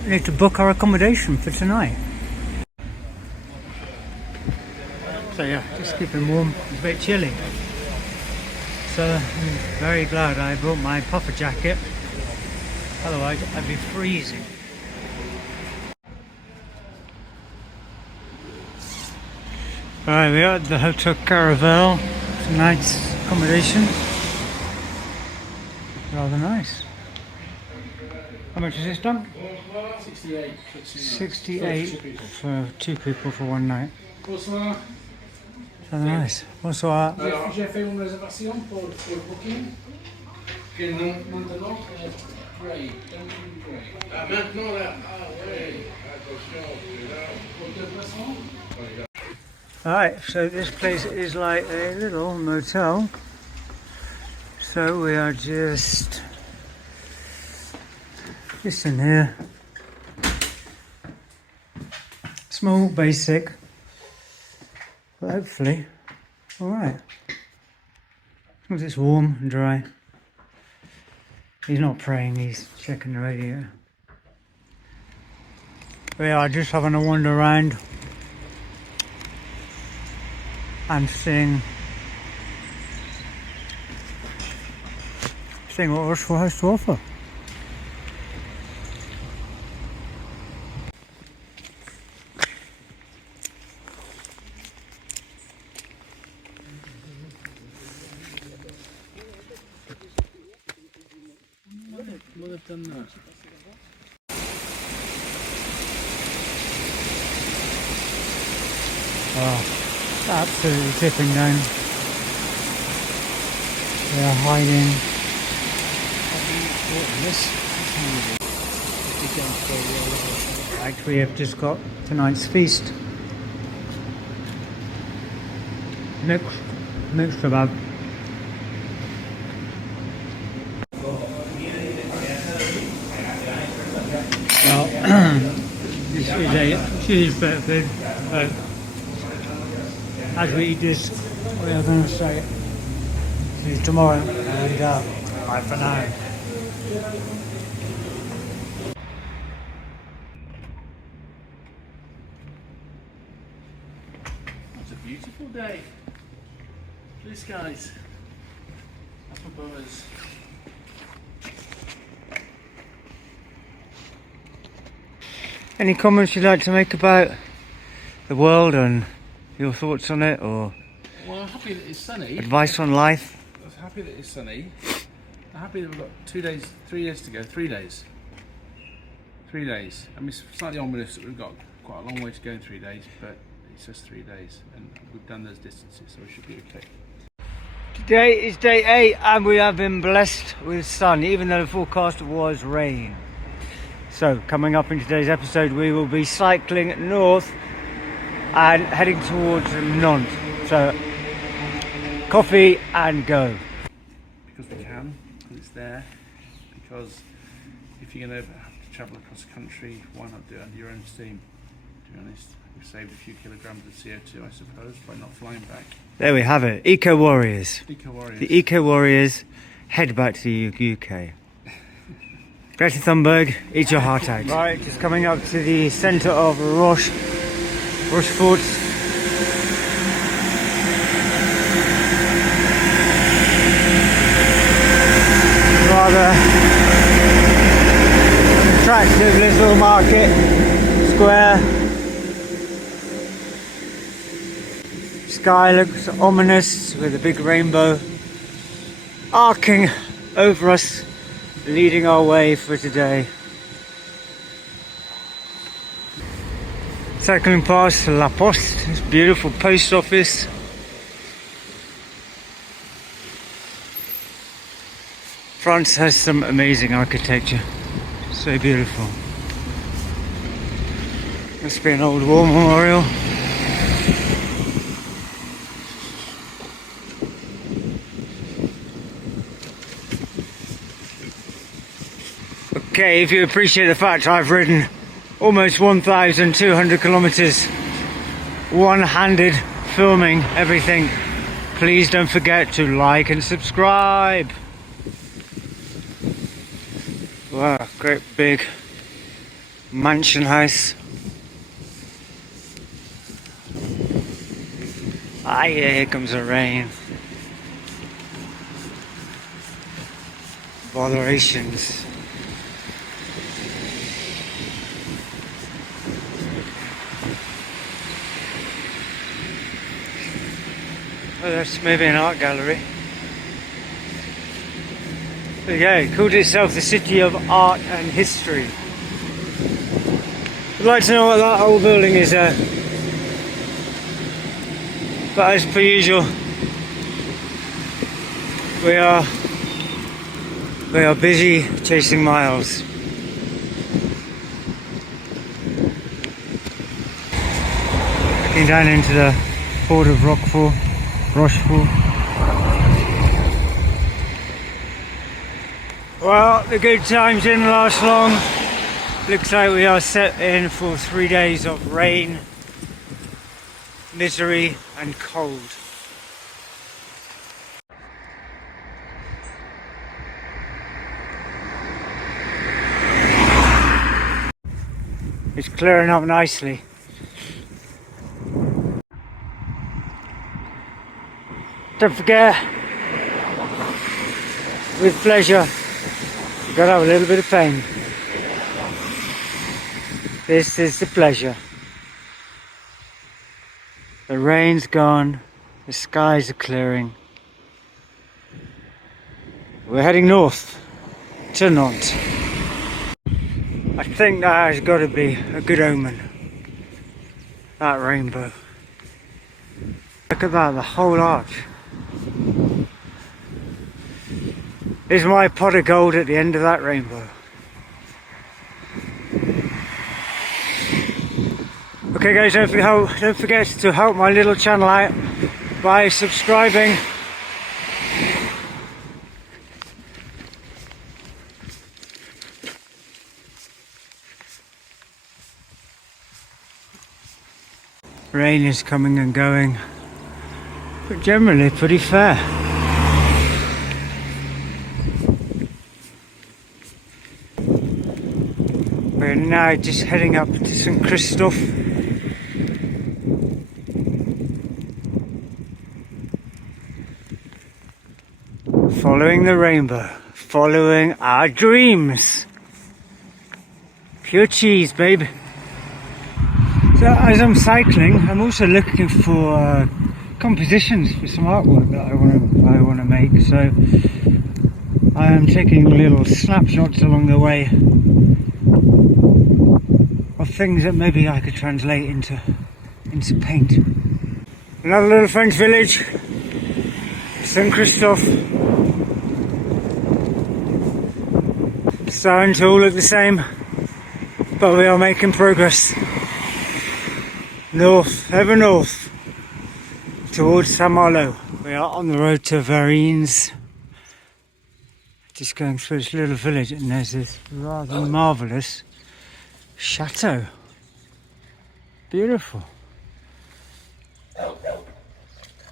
need to book our accommodation for tonight. So yeah, just keeping warm. It's a bit chilly. So I'm very glad I brought my puffer jacket. Otherwise I'd be freezing. Alright, we are at the Hotel Caravel, tonight's accommodation. Rather nice. How much is this done? 68. 68 for two people for one night. Bonsoir. Rather nice. Bonsoir. J'ai fait une réservation pour booking. Maintenant, Maintenant là, ah ouais. Alright, so this place is like a little motel. So we are just in here. Small, basic, but hopefully alright. As long as it's warm and dry. He's not praying, he's checking the radiator. We are just having a wander around and seeing what Rushford has to offer. Well, they've done that. Oh, absolutely tipping down. They are hiding. Right, we have just got tonight's feast. Mixed kebab. Well, this is a huge bit of food, but as we eat this, we are going to say see you tomorrow, and bye for now. It's a beautiful day. Blue skies. Up above us. Any comments you'd like to make about the world and your thoughts on it, or Well, I'm happy that it's sunny. advice on life? I'm happy that it's sunny. I'm happy that we've got 3 days to go. 3 days. 3 days. I mean, it's slightly ominous that we've got quite a long way to go in 3 days, but it's just 3 days, and we've done those distances, so we should be okay. Today is day 8 and we have been blessed with sun, even though the forecast was rain. So coming up in today's episode, we will be cycling north and heading towards Nantes. So coffee and go. Because we can, and it's there. Because if you're going to have to travel across the country, why not do it under your own steam? To be honest, we've saved a few kilograms of CO2, I suppose, by not flying back. There we have it, Eco Warriors. Eco Warriors. The Eco Warriors head back to the UK. Greta Thunberg, eat your heart out. Right, just coming up to the centre of Rochefort. Rather attractive little market square. Sky looks ominous with a big rainbow arcing over us, leading our way for today. Cycling past La Poste, this beautiful post office. France has some amazing architecture, so beautiful. Must be an old war memorial. Okay, if you appreciate the fact I've ridden almost 1,200 kilometers one-handed filming everything, please don't forget to like and subscribe. Wow, great big mansion house. Ah yeah, here comes the rain. Botherations. Oh, that's maybe an art gallery. There you go, it called itself the City of Art and History. I'd like to know what that old building is there. But as per usual, we are busy chasing miles. Looking down into the port of Rochefort. Well, the good times didn't last long. Looks like we are set in for 3 days of rain, misery and cold. It's clearing up nicely. Don't forget, with pleasure, you've got to have a little bit of pain. This is the pleasure. The rain's gone, the skies are clearing. We're heading north to Nantes. I think that has got to be a good omen. That rainbow. Look at that, the whole arch. There's my pot of gold at the end of that rainbow. Okay guys, don't forget to help my little channel out by subscribing. Rain is coming and going, but generally pretty fair. We're now just heading up to St. Christophe. Following the rainbow, following our dreams. Pure cheese, babe. So as I'm cycling, I'm also looking for compositions for some artwork that I want to make. So I am taking little snapshots along the way of things that maybe I could translate into paint. Another little French village, St. Christophe. Starting to all look the same, but we are making progress. North, ever north, towards Malo. We are on the road to Verries. Just going through this little village, and there's this rather marvellous chateau. Beautiful.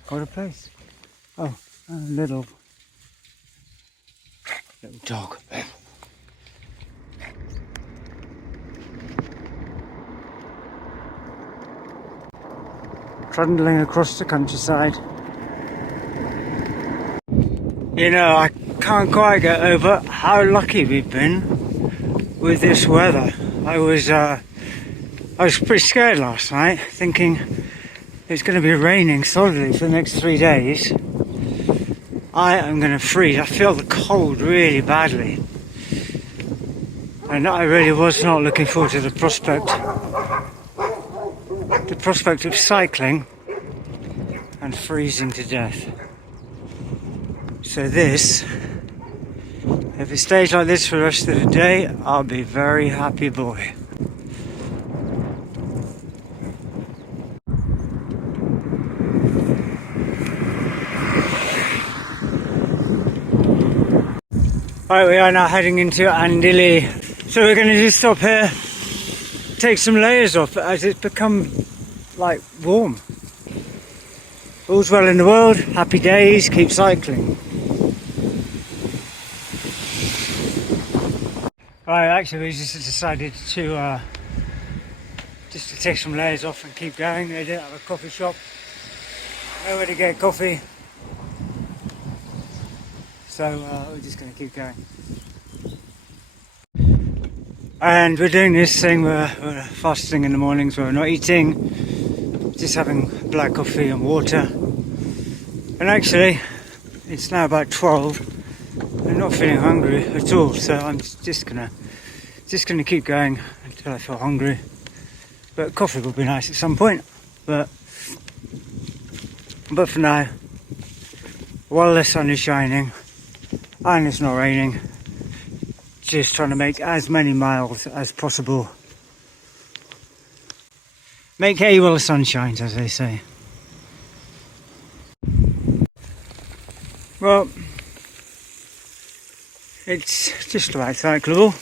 What a place. Oh, a little dog. Trundling across the countryside. You know, I can't quite get over how lucky we've been with this weather. I was pretty scared last night, thinking it's going to be raining solidly for the next 3 days. I am going to freeze. I feel the cold really badly, and I really was not looking forward to the prospect of cycling and freezing to death. So this, if it stays like this for the rest of the day, I'll be a very happy boy. Right, we are now heading into Andilly. So we're going to just stop here, take some layers off as it's become like warm. All's well in the world, happy days, keep cycling. Right, actually we just decided to take some layers off and keep going. They didn't have a coffee shop, nowhere to get coffee, so we're just going to keep going. And we're doing this thing where we're fasting in the mornings, where we're not eating, just having black coffee and water. And actually, it's now about 12. I'm not feeling hungry at all, so I'm just gonna keep going until I feel hungry. But coffee will be nice at some point. But for now, while the sun is shining and it's not raining, just trying to make as many miles as possible. Make hay while the sun shines, as they say. Well, it's just about cyclable.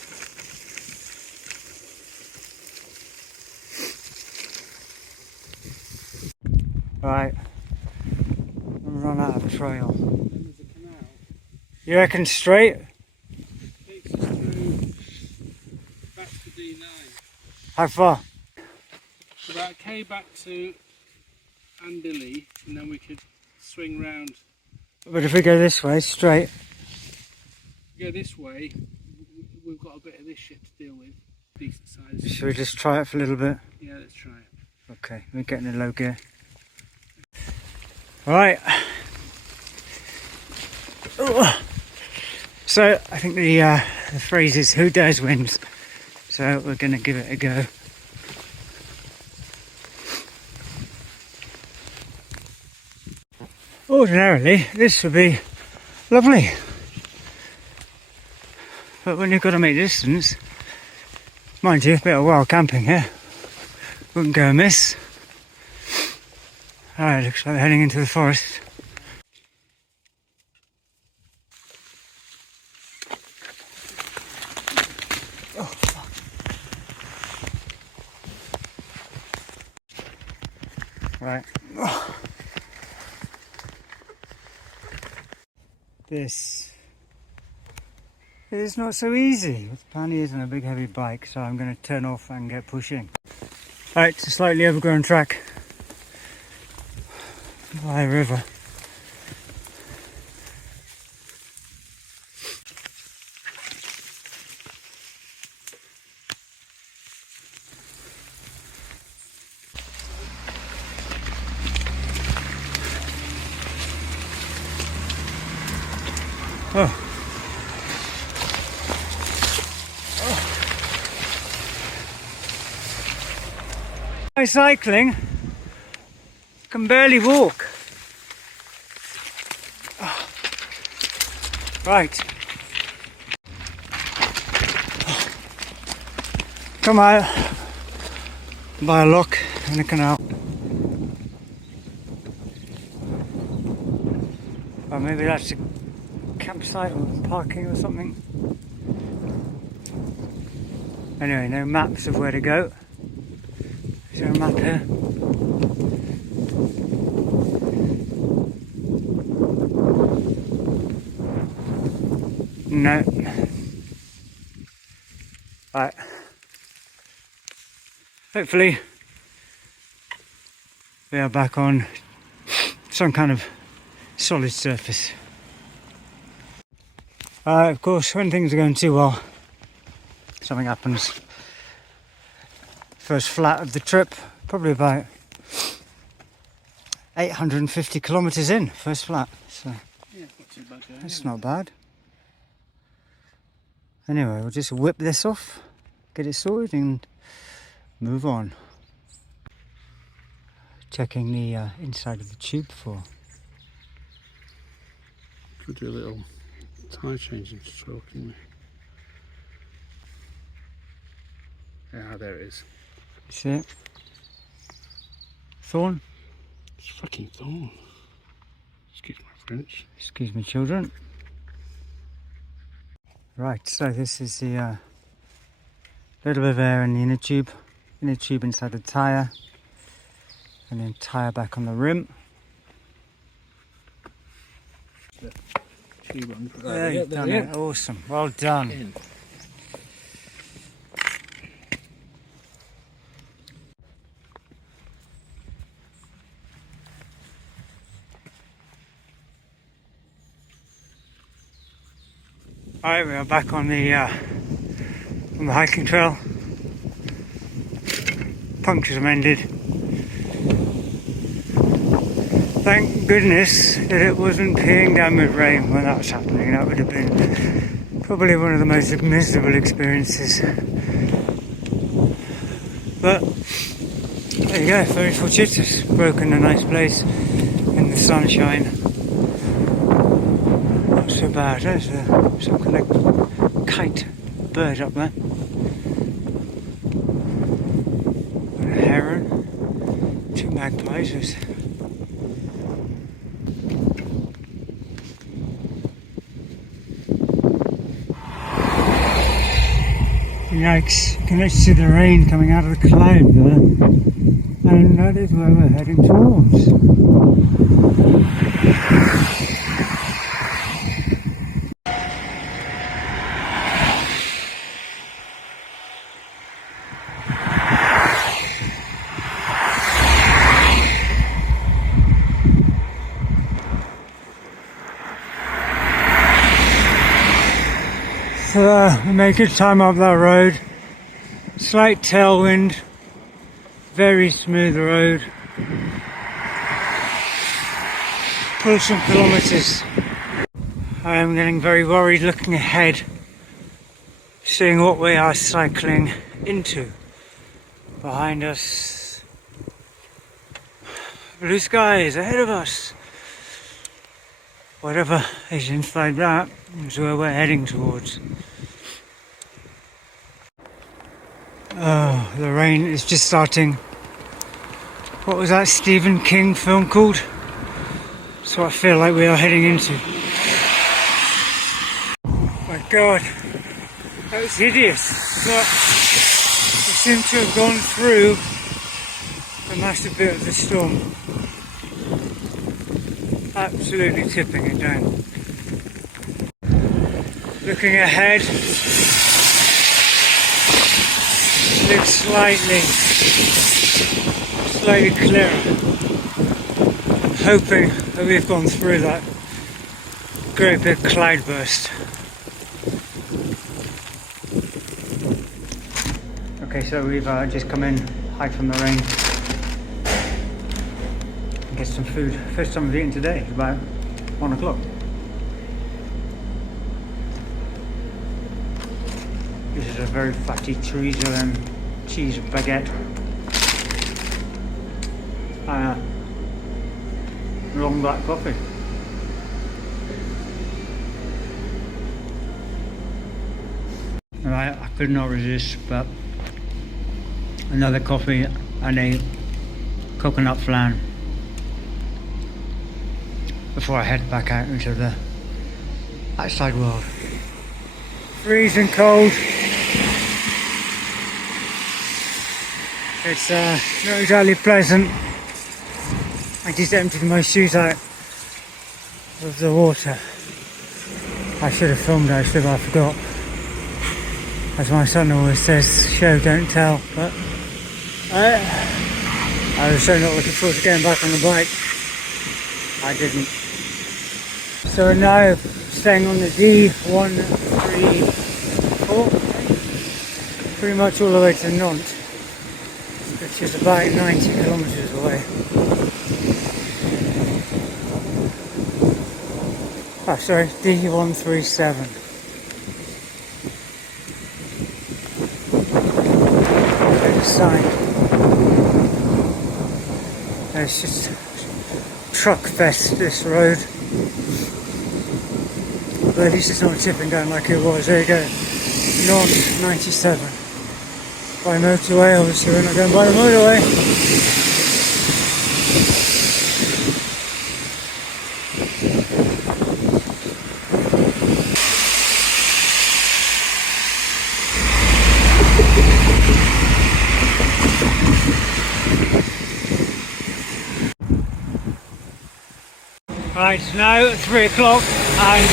Right, I'm run out of trail. Then there's a canal. You reckon straight? Takes us through back to D9. How far? About a K back to Andilly, and then we could swing round. But if we go this way, straight, Go this way, we've got a bit of this shit to deal with. Decent size. should we just try it for a little bit? Yeah, let's try it. Okay, we're getting in low gear. Right. So I think the phrase is "who dares wins." So we're going to give it a go. Ordinarily, this would be lovely, but when you've got to make distance, mind you, a bit of wild camping here wouldn't go amiss. Alright, looks like we're heading into the forest. Oh, fuck. Right. Oh. This is not so easy. Panny isn't a big heavy bike, so I'm going to turn off and get pushing. Right, it's a slightly overgrown track by a river. Oh. By cycling, can barely walk. Oh. Right. Come out by a lock in the canal. Or maybe that's a campsite or parking or something. Anyway, no maps of where to go. Is there a map here? No. Right. Hopefully we are back on some kind of solid surface. Of course, when things are going too well, something happens. First flat of the trip, probably about 850 kilometres in, first flat. So Yeah, not too bad going. that's not bad. Anyway, we'll just whip this off, get it sorted and move on. Checking the inside of the tube for. Could do a little tyre changing stroke, can we? Yeah, there it is. See it? Thorn? It's fucking thorn. Excuse my French. Excuse me, children. Right, so this is the little bit of air in the inner tube inside the tyre, and then tyre back on the rim. Tube on. There you've done it. Awesome. Well done. In. Alright, we are back on the hiking trail. Punctures are mended. Thank goodness that it wasn't peeing down with rain when that was happening. That would have been probably one of the most miserable experiences. But there you go, very fortuitous. Broken a nice place in the sunshine. Not so bad. There's some kind of kite bird up there. A heron. Moses. Yikes, you can actually see the rain coming out of the cloud there, and that is where we're heading towards. So we made good time up that road. Slight tailwind, very smooth road. Pulled some kilometres. I am getting very worried looking ahead, seeing what we are cycling into. Behind us, blue skies ahead of us. Whatever is inside that is where we're heading towards. Oh, the rain is just starting. What was that Stephen King film called? That's what I feel like we are heading into. My God, that was hideous. But we seem to have gone through a massive bit of the storm. Absolutely tipping it down. Looking ahead, looks slightly clearer. I'm hoping that we've gone through that great big cloud burst. Okay, so we've just come in, hide from the rain. Get some food. First time I've eaten today. It's about 1 o'clock. This is a very fatty chorizo and cheese baguette. Long black coffee. Right, I could not resist, but another coffee and a coconut flan before I head back out into the outside world. Freezing cold. It's not exactly pleasant. I just emptied my shoes out of the water. I should have filmed actually, but I forgot. As my son always says, show don't tell, but I was so not looking forward to getting back on the bike. I didn't. So we're now staying on the D134, pretty much all the way to Nantes, which is about 90 kilometres away. Oh, sorry, D137. There's a sign. It's just truck fest, this road. But at least it's not tipping down like it was. There you go. Nantes 97. By motorway, obviously we're not going by the motorway. Right, it's now 3 o'clock and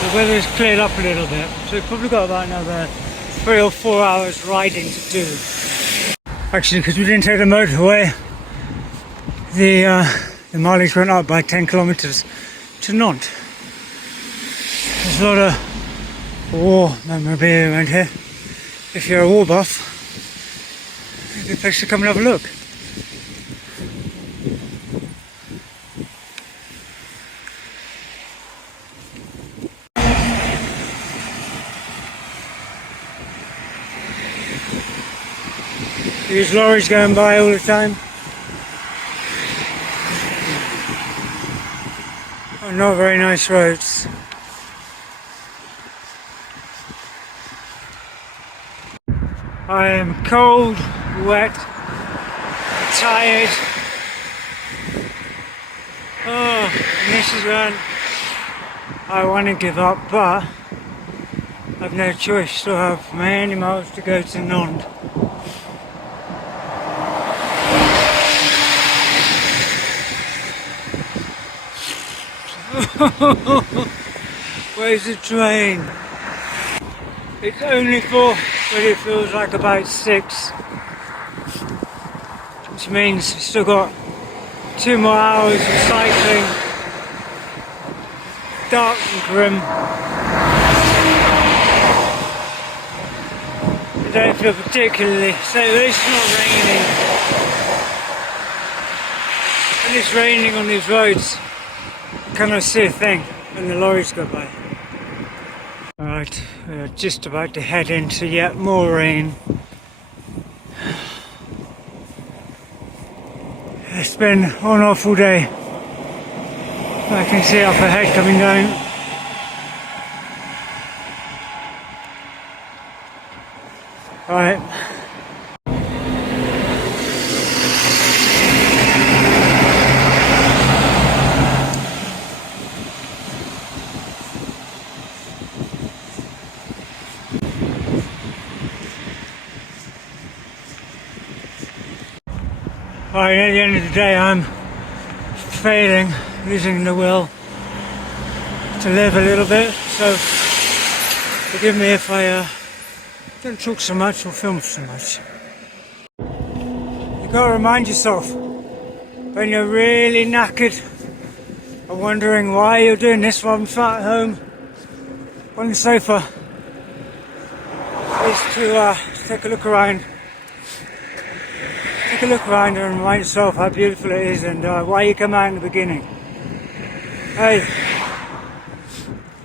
the weather's cleared up a little bit, so we've probably got about another 3 or 4 hours riding to do. Actually, because we didn't take the motorway, the mileage went up by 10 kilometres to Nantes. There's a lot of war memorabilia around here. If you're a war buff, it's a good place to come and have a look. These lorries going by all the time. Oh, not very nice roads. I am cold, wet, tired. Oh, and this is when I want to give up, but I've no choice. Still have many miles to go to Nantes. Where's the train? It's only 4, but it feels like about 6. Which means we've still got 2 more hours of cycling. Dark and grim. I don't feel particularly so it's not raining. When it's raining on these roads, I cannot see a thing when the lorries go by. Alright, we're just about to head into yet more rain. It's been an awful day. I can see up ahead coming down. Alright. Alright, at the end of the day I'm failing, losing the will to live a little bit, so forgive me if I don't talk so much or film so much. You gotta remind yourself when you're really knackered and wondering why you're doing this while I'm sat at home on the sofa, is to take a look around. Take a look around and remind yourself how beautiful it is and why you come out in the beginning. Hey,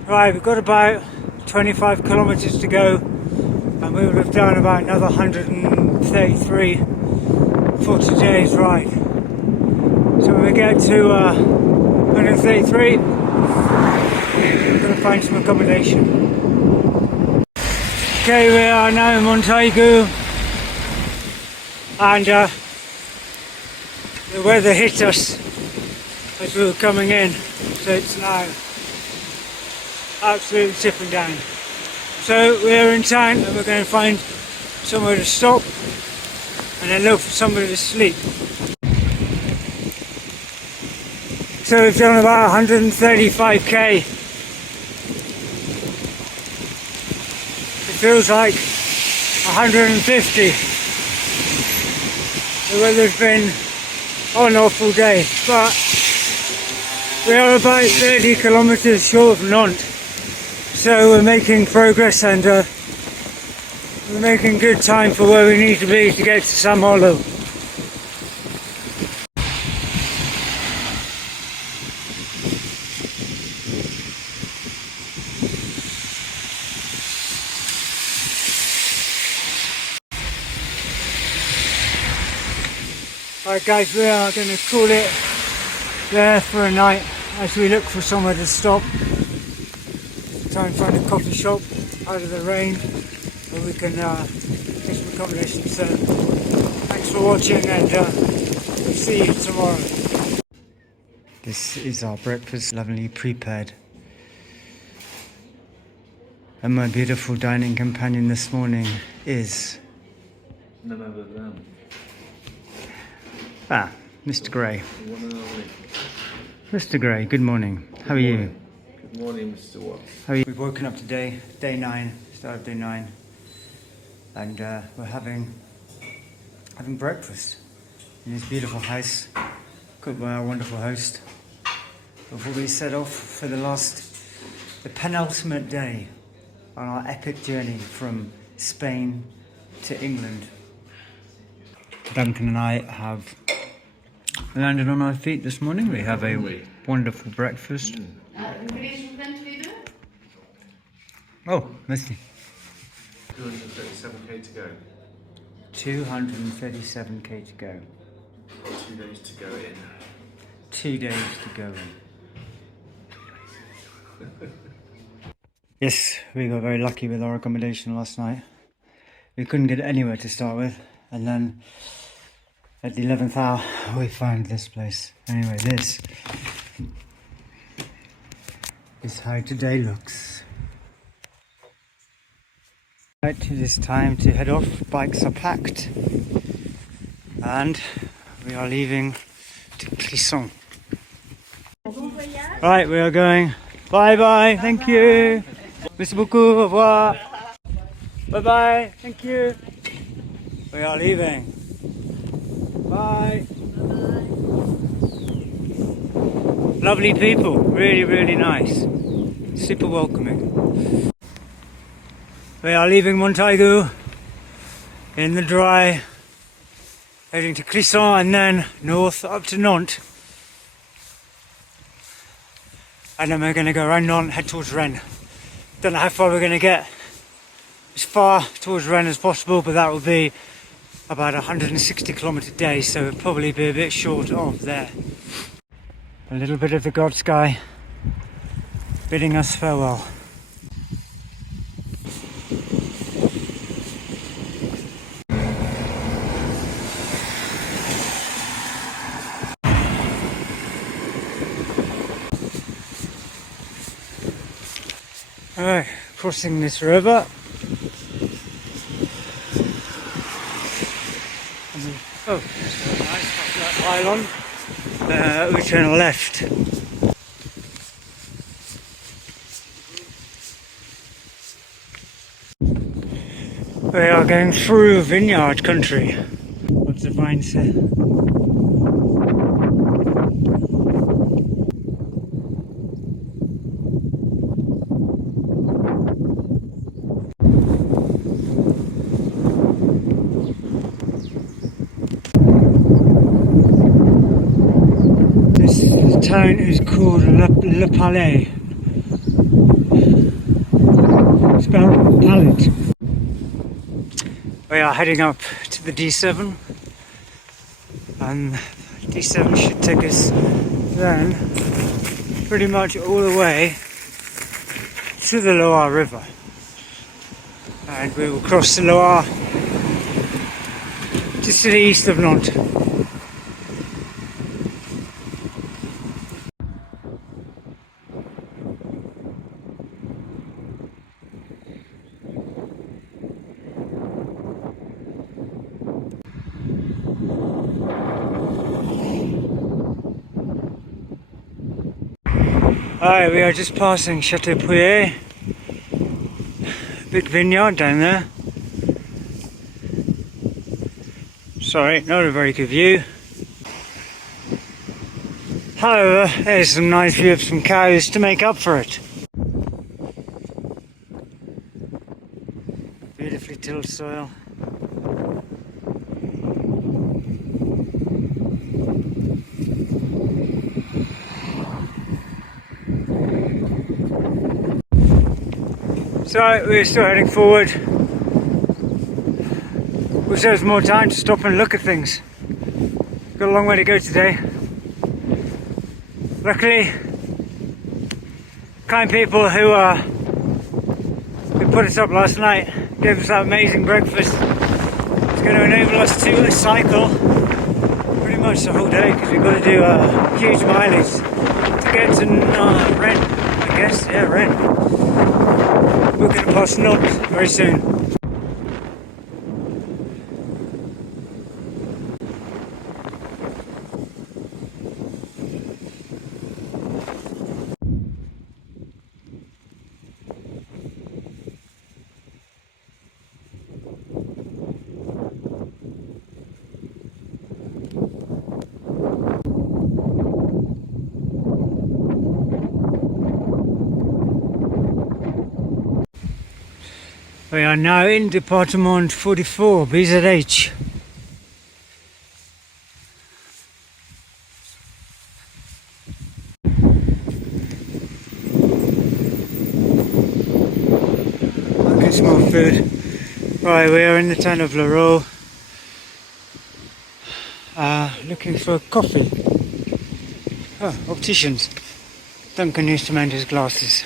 right, we've got about 25 kilometers to go and we will have done about another 133 for today's ride. So when we get to 133, we're going to find some accommodation. Okay, we are now in Montaigu. And the weather hit us as we were coming in, so it's now absolutely tipping down. So we're in town and we're going to find somewhere to stop and then look for somewhere to sleep. So we've done about 135k. It feels like 150. The weather's been an awful day, but we are about 30 kilometres short of Nantes, so we're making progress and we're making good time for where we need to be to get to Malo. Alright guys, we are going to call it there for a night as we look for somewhere to stop. Try and find a coffee shop out of the rain where we can get some accommodation. So thanks for watching and we'll see you tomorrow. This is our breakfast, lovely prepared. And my beautiful dining companion this morning is... Mr. Gray. Mr. Gray, good morning. How are you? Good morning, Mr. Watts. How are you? We've woken up today, day 9, start of day 9, and we're having breakfast in this beautiful house, cooked by our wonderful host, before we set off for the penultimate day on our epic journey from Spain to England. Duncan and I have landed on our feet this morning. We have a wonderful breakfast. Oh, merci. 237k to go. 237k to go. 2 days to go in. 2 days to go in. Yes, we got very lucky with our accommodation last night. We couldn't get anywhere to start with, and then At the 11th hour, we find this place. Anyway, this is how today looks. Right, it is time to head off. Bikes are packed, and we are leaving to Clisson. Right, we are going. Bye bye. Thank you. Merci beaucoup. Au revoir. Bye bye. Thank you. We are leaving. Bye. Lovely people, really, really nice. Super welcoming. We are leaving Montaigu in the dry, heading to Clisson and then north up to Nantes. And then we're going to go around Nantes, head towards Rennes. Don't know how far we're going to get. As far towards Rennes as possible, but that will be about 160 kilometre day, so it'll probably be a bit short of there. A little bit of the God sky bidding us farewell. Alright, crossing this river. Oh, it's very nice, flat island. We turn left. We are going through vineyard country. Lots of vines here. The town is called Le Palais. Spelled palette. We are heading up to the D7, and D7 should take us then pretty much all the way to the Loire River, and we will cross the Loire just to the east of Nantes. Alright, we are just passing Chateau Pouillet. Big vineyard down there. Sorry, not a very good view. However, there's some nice view of some cows to make up for it. Beautifully tilled soil. So we're still heading forward. Wish there was more time to stop and look at things. Got a long way to go today. Luckily, kind people who put us up last night gave us that amazing breakfast. It's going to enable us to cycle pretty much the whole day, because we've got to do a huge mileage to get to Rennes, I guess. Yeah, Rennes. We're going to pass Nantes very soon. We are now in Department 44, BZH. I can smell food. Right, we are in the town of Leroux. Looking for coffee. Oh, opticians. Duncan used to mend his glasses.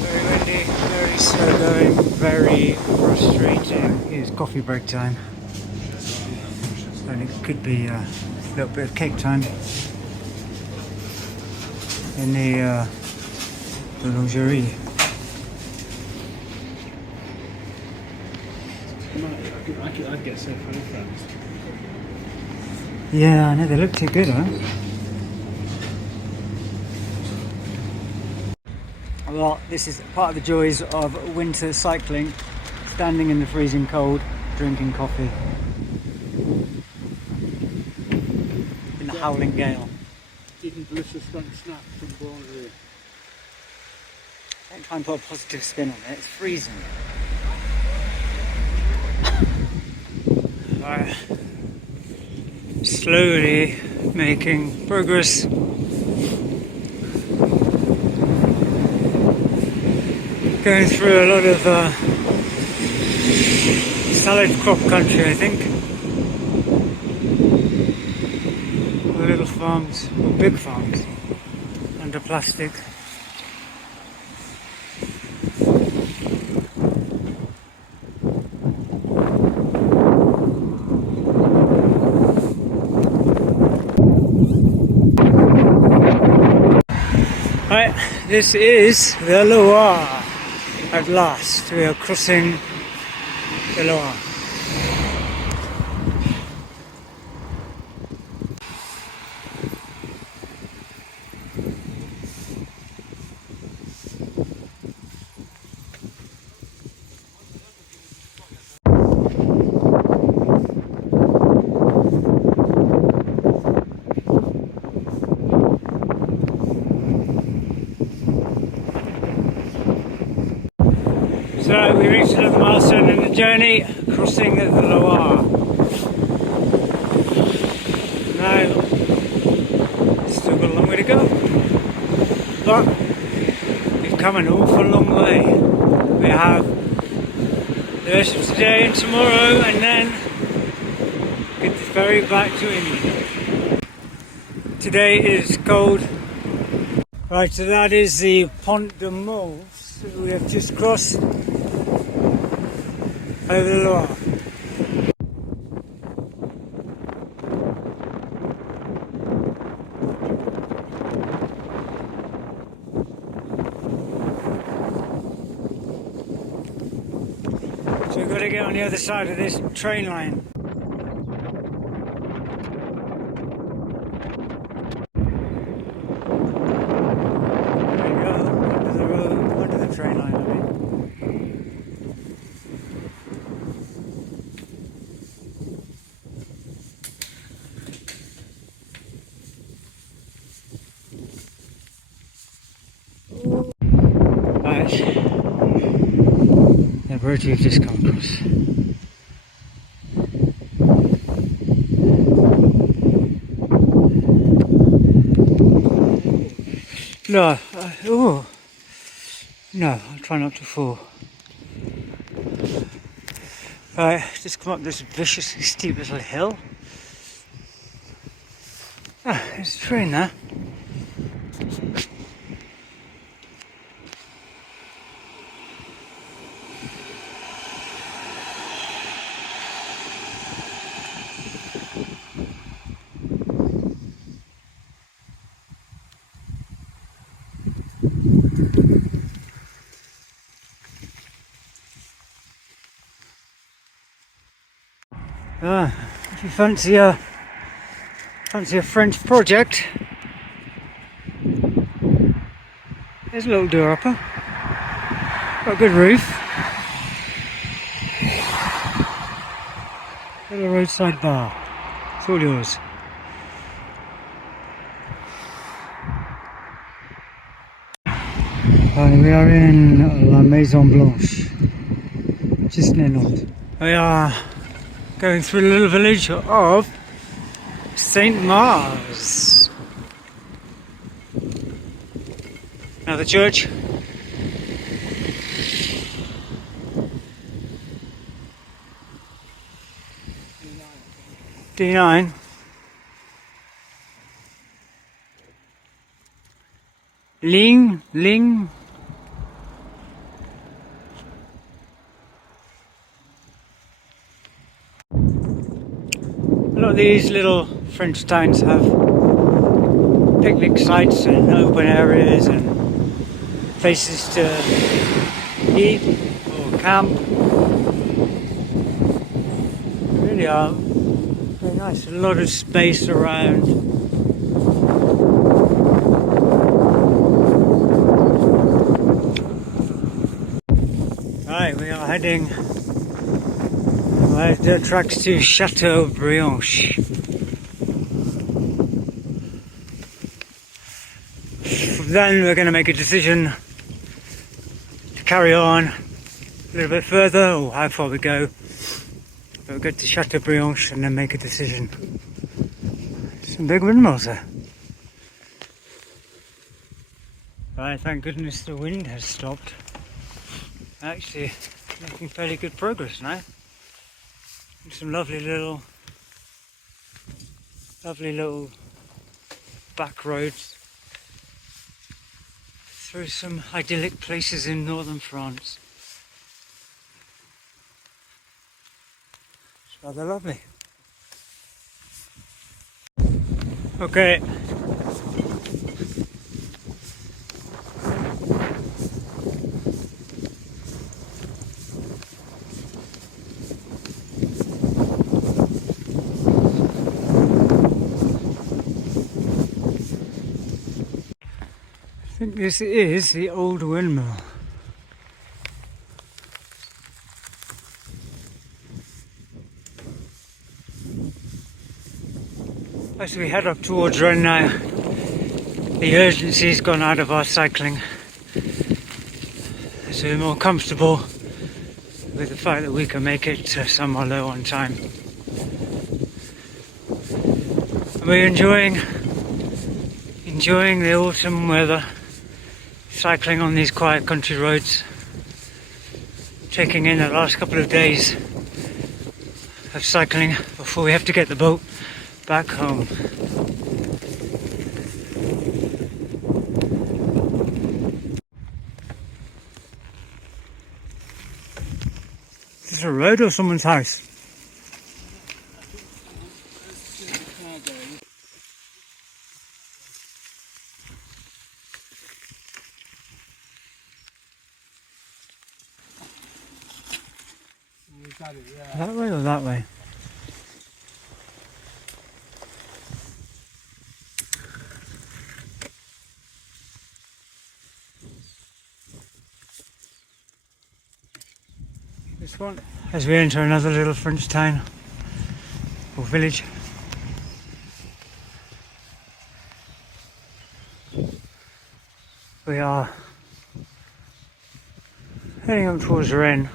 Very windy, very slow going, very frustrating. It's coffee break time. And it could be a little bit of cake time in the lingerie. I'd get so funny friends. Yeah, I know, they look too good, huh? Well, this is part of the joys of winter cycling, standing in the freezing cold, drinking coffee in the howling gale. Eating delicious French snacks from Boulangerie. Don't try and put a positive spin on it, it's freezing. Slowly making progress. Going through a lot of salad crop country, I think. Or little farms, or big farms, under plastic. Right, this is the Loire. At last, we are crossing the Loire. So we reached another milestone in the journey, crossing the Loire. Now, still got a long way to go, but we've come an awful long way. We have the rest of today and tomorrow, and then get the ferry back to England. Today is cold. Right, so that is the Pont de Mauves that we have just crossed over the Loire. So we've got to get on the other side of this train line. There you go, under the road, under the train line, I mean. Right, the bridge we've just come across. No, oh, no, I'll try not to fall. Right, just come up this viciously steep little hill. Ah, there's a train there. If you fancy a French project, there's a little door upper. Got a good roof. Little roadside bar. It's all yours. We are in La Maison Blanche, just near Nantes. We are going through the little village of Saint Mars. Now the church. D9. Ling. A lot of these little French towns have picnic sites and open areas and places to eat or camp. They really are very nice. A lot of space around. Right, we are heading via dirt tracks to Chateaubriand. Then we're going to make a decision to carry on a little bit further, or how far we go. We'll get to Chateaubriand and then make a decision. Some big windmills there. Right, thank goodness the wind has stopped. Actually making fairly good progress now. And some lovely little back roads through some idyllic places in northern France. It's rather lovely. Okay. I think this is the old windmill. As we head up towards Rennes now, the urgency's gone out of our cycling. So we're more comfortable with the fact that we can make it to Saint Malo on time. And we're enjoying the autumn weather, cycling on these quiet country roads, taking in the last couple of days of cycling before we have to get the boat back home. Is this a road or someone's house? That way or that way? This one. As we enter another little French town or village. We are heading up towards Rennes.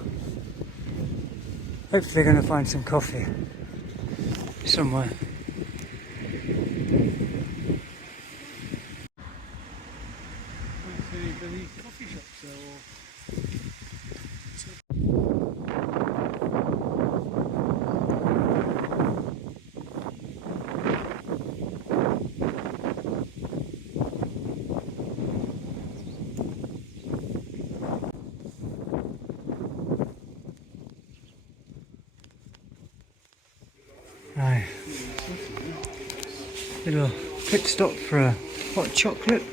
Hopefully going to find some coffee somewhere. Right. Little pit stop for a hot chocolate.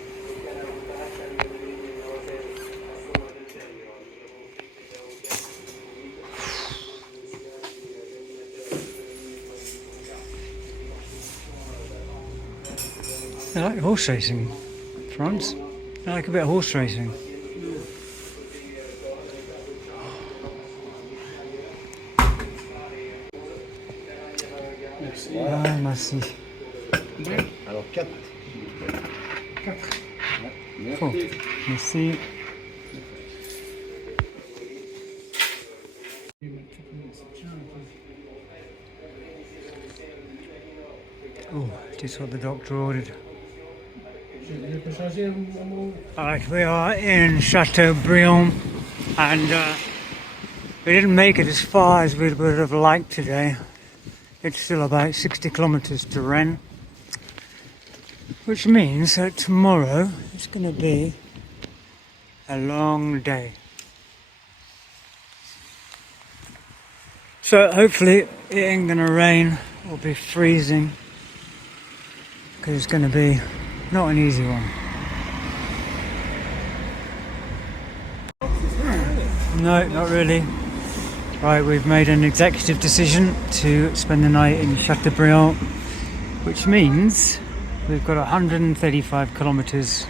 I like horse racing, France. I like a bit of horse racing. Ah, merci. Alors 4. 4. Merci. Oh, just what the doctor ordered. Alright, we are in Chateaubriand and we didn't make it as far as we would have liked today. It's still about 60 kilometers to Rennes. Which means that tomorrow it's going to be a long day. So hopefully it ain't going to rain or be freezing, because it's going to be not an easy one. No, not really. Right, we've made an executive decision to spend the night in Chateaubriand, which means we've got 135 kilometers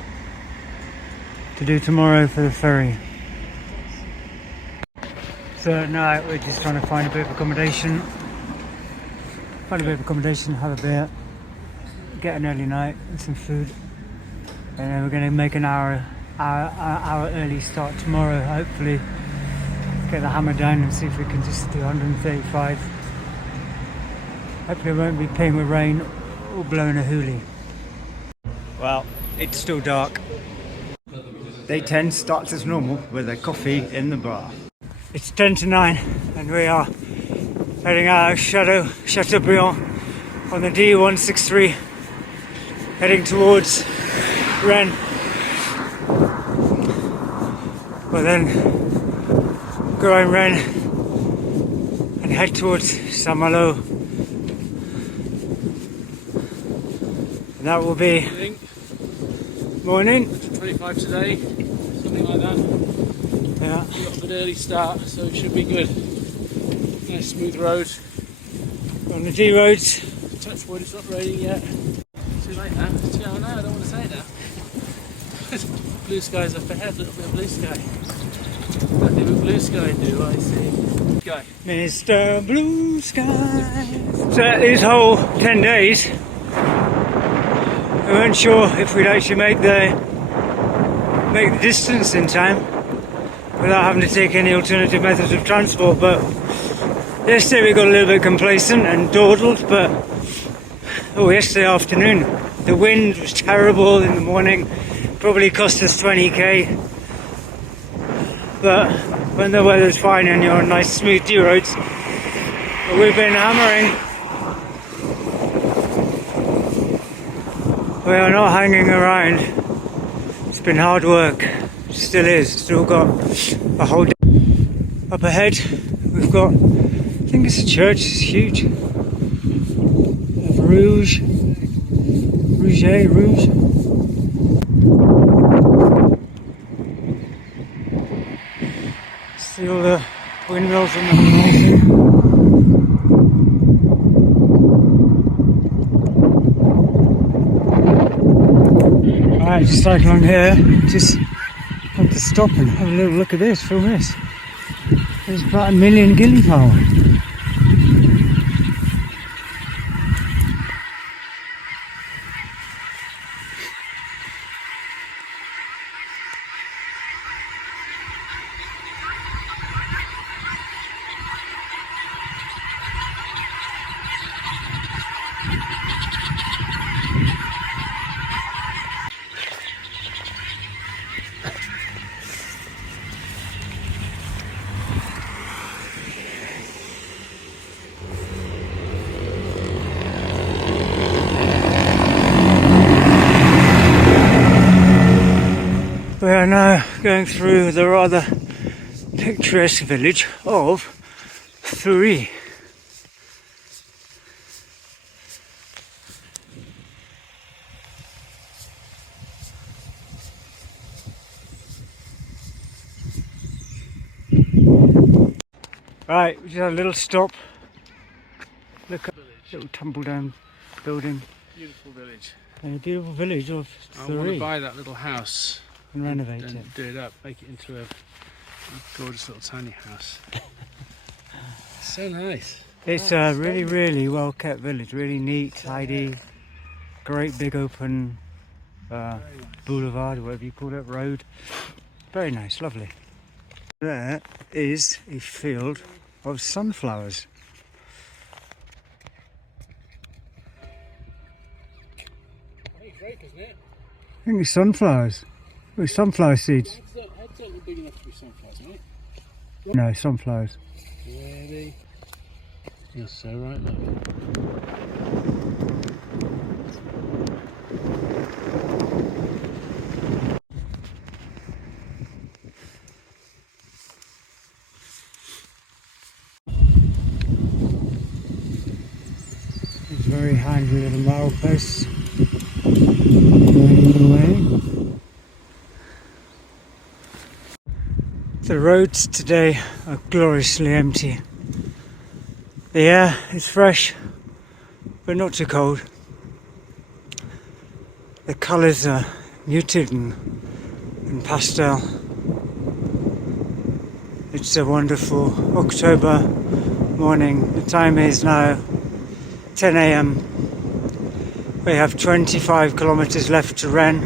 to do tomorrow for the ferry. So now we're just trying to find a bit of accommodation. Have a beer, get an early night and some food, and then we're going to make an hour early start tomorrow. Hopefully get the hammer down and see if we can just do 135. Hopefully it won't be paying with rain or blowing a hoolie. Well, it's still dark. Day 10 starts as normal with a coffee in the bar. It's 10 to 9 and we are heading out of Chateaubriand on the D163, heading towards Rennes. We'll then go around Rennes and head towards Malo. And that will be morning. 25 today, something like that. Yeah. We've got a good early start, so it should be good. Nice smooth road. On the D roads. Touch wood, it's not raining yet. Too late now. I don't want to say it now. Blue skies up ahead, a little bit of blue sky. Nothing but blue sky do I see. Sky. Mr. Blue Sky. So these whole 10 days, we weren't sure if we'd actually make the distance in time without having to take any alternative methods of transport, but yesterday we got a little bit complacent and dawdled, but yesterday afternoon the wind was terrible in the morning, probably cost us 20k, but when the weather's fine and you're on nice smooth D roads, we've been hammering. We are not hanging around. It's been hard work. It still is. Still got a whole day. Up ahead we've got, I think it's a church, it's huge. Of Rouge. See all the windmills on the horizon. Alright, just cycling along here, just want to stop and have a little look at this, film this. There's about 1 million gillyfowl. We are now going through the rather picturesque village of thru. Right, we just had a little stop. Look at the little tumble down building. Beautiful village. And a beautiful village of I want to thru. buy that little house And renovate and it. do it up, make it into a gorgeous little tiny house. So nice. It's a really, really well kept village. Really neat, tidy, great big open boulevard, whatever you call it, road. Very nice, lovely. There is a field of sunflowers. Drake, isn't it? I think it's sunflowers. With sunflower seeds. Heads don't look big enough to be sunflowers, right? No, sunflowers. Really? You're so right, love. very handy little Malo place. Going away. The roads today are gloriously empty. The air is fresh, but not too cold. The colours are muted and pastel. It's a wonderful October morning. The time is now 10 a.m. We have 25 kilometers left to Rennes,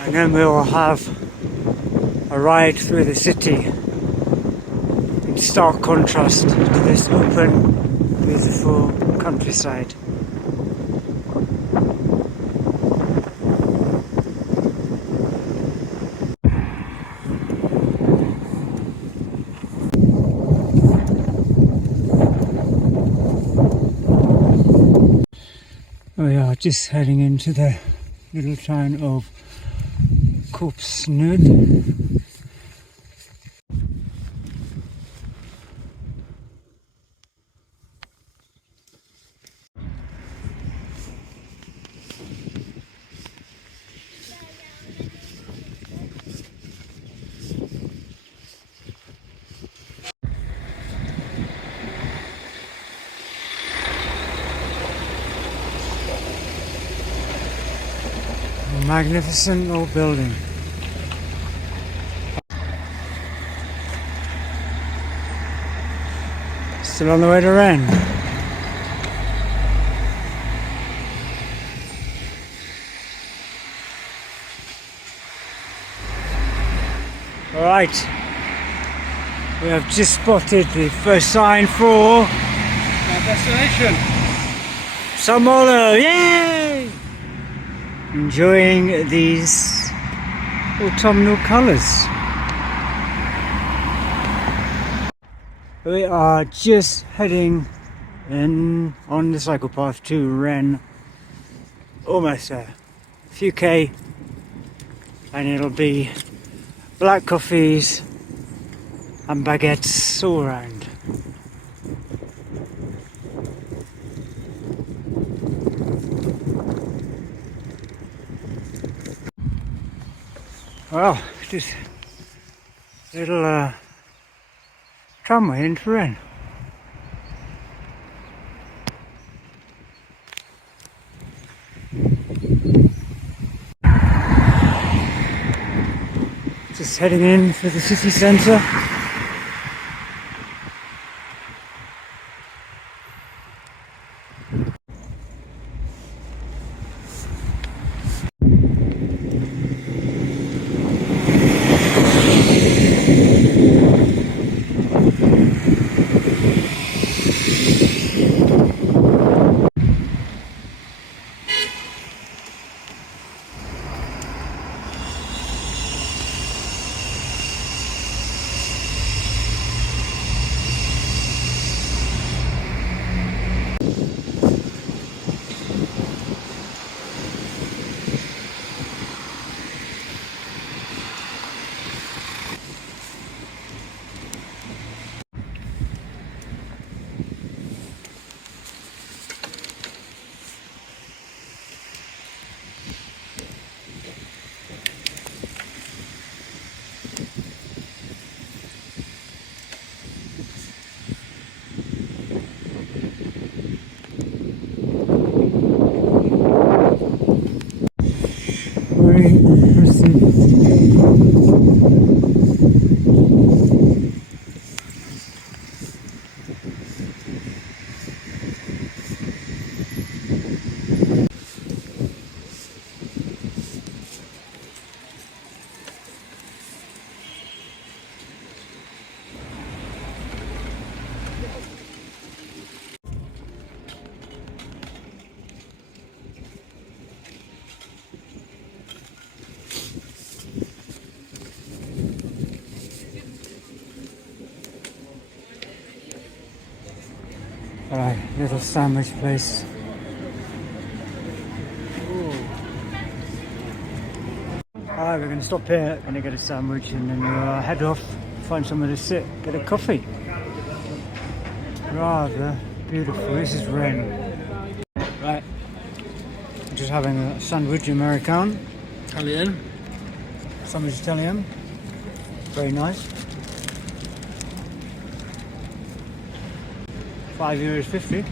and then we will have a ride through the city in stark contrast to this open, beautiful countryside. We are just heading into the little town of Snud. A magnificent old building. Still on the way to Rennes. Alright, we have just spotted the first sign for Our destination. Malo, yay! Enjoying these autumnal colours. We are just heading in on the cycle path to Rennes. Almost there. A few K, and it'll be black coffees and baguettes all around. Well, just little tramway into Rennes. Just heading in for the city centre. Very impressive. Alright, little sandwich place. Alright, we're going to stop here, going to get a sandwich and then we'll head off, find somewhere to sit, get a coffee. Rather Beautiful, this is rain. Right, just having a sandwich American. Italian. Sandwich Italian. Very nice. €5.50.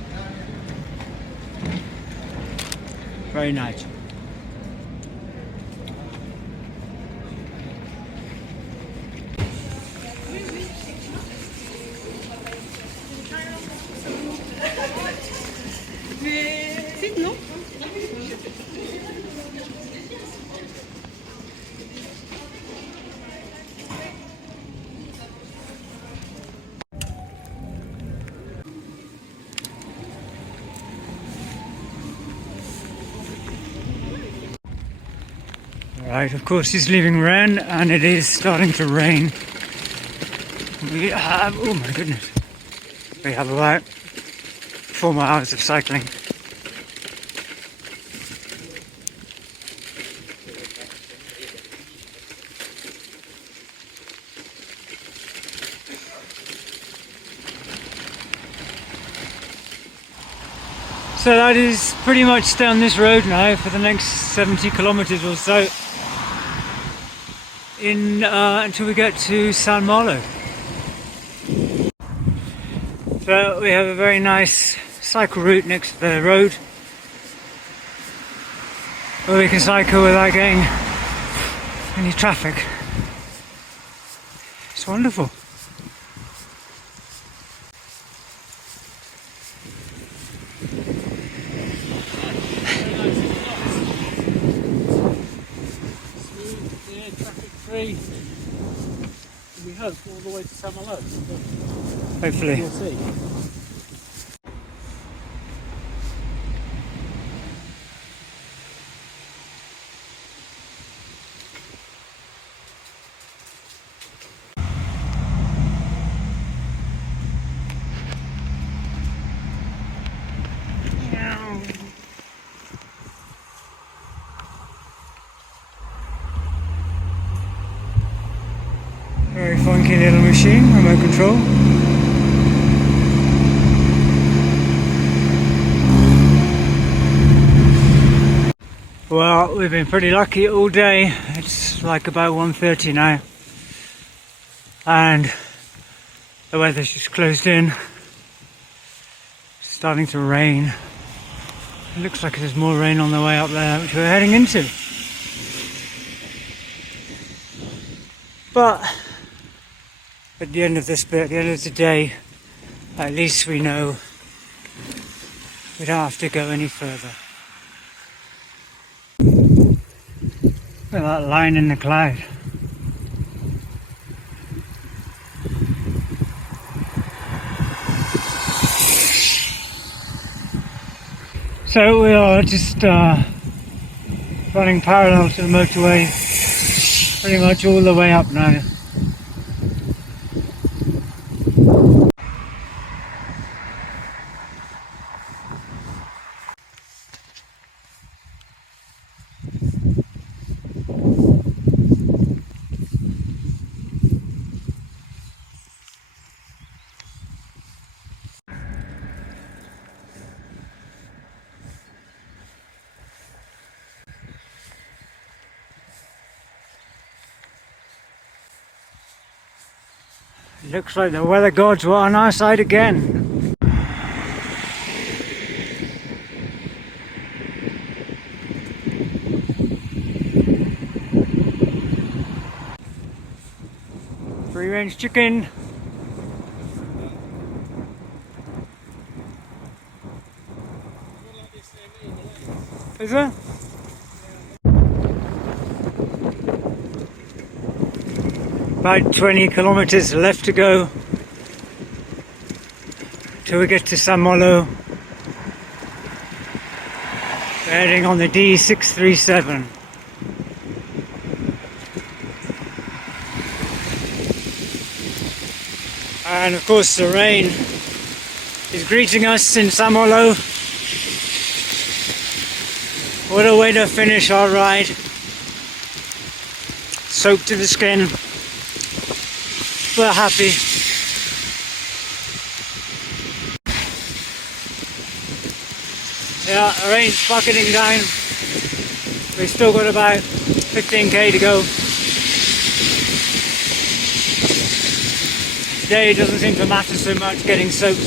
Very nice. Right, of course it's leaving Rennes and it is starting to rain. We have, oh my goodness, we have about 4 more hours of cycling. So that is pretty much down this road now for the next 70 kilometers or so. Until we get to Malo. So we have a very nice cycle route next to the road where we can cycle without getting any traffic. It's wonderful. We hope all the way to Malo. Hopefully. We'll see. Very funky little machine, remote control. Well, we've been pretty lucky all day. It's like about 1:30 now. And the weather's just closed in. It's starting to rain. It looks like there's more rain on the way up there, which we're heading into. But at the end of this bit, at the end of the day, at least we know we don't have to go any further. Look at that line in the cloud. So we are just running parallel to the motorway pretty much all the way up now. Looks like the weather gods were on our side again. Free range chicken. Is there? About 20 kilometers left to go till we get to Malo. We're heading on the D637. And of course the rain is greeting us in Malo. What a way to finish our ride. Soaked to the skin. But happy. Yeah, the rain's bucketing down. We've still got about 15k to go. Today it doesn't seem to matter so much getting soaked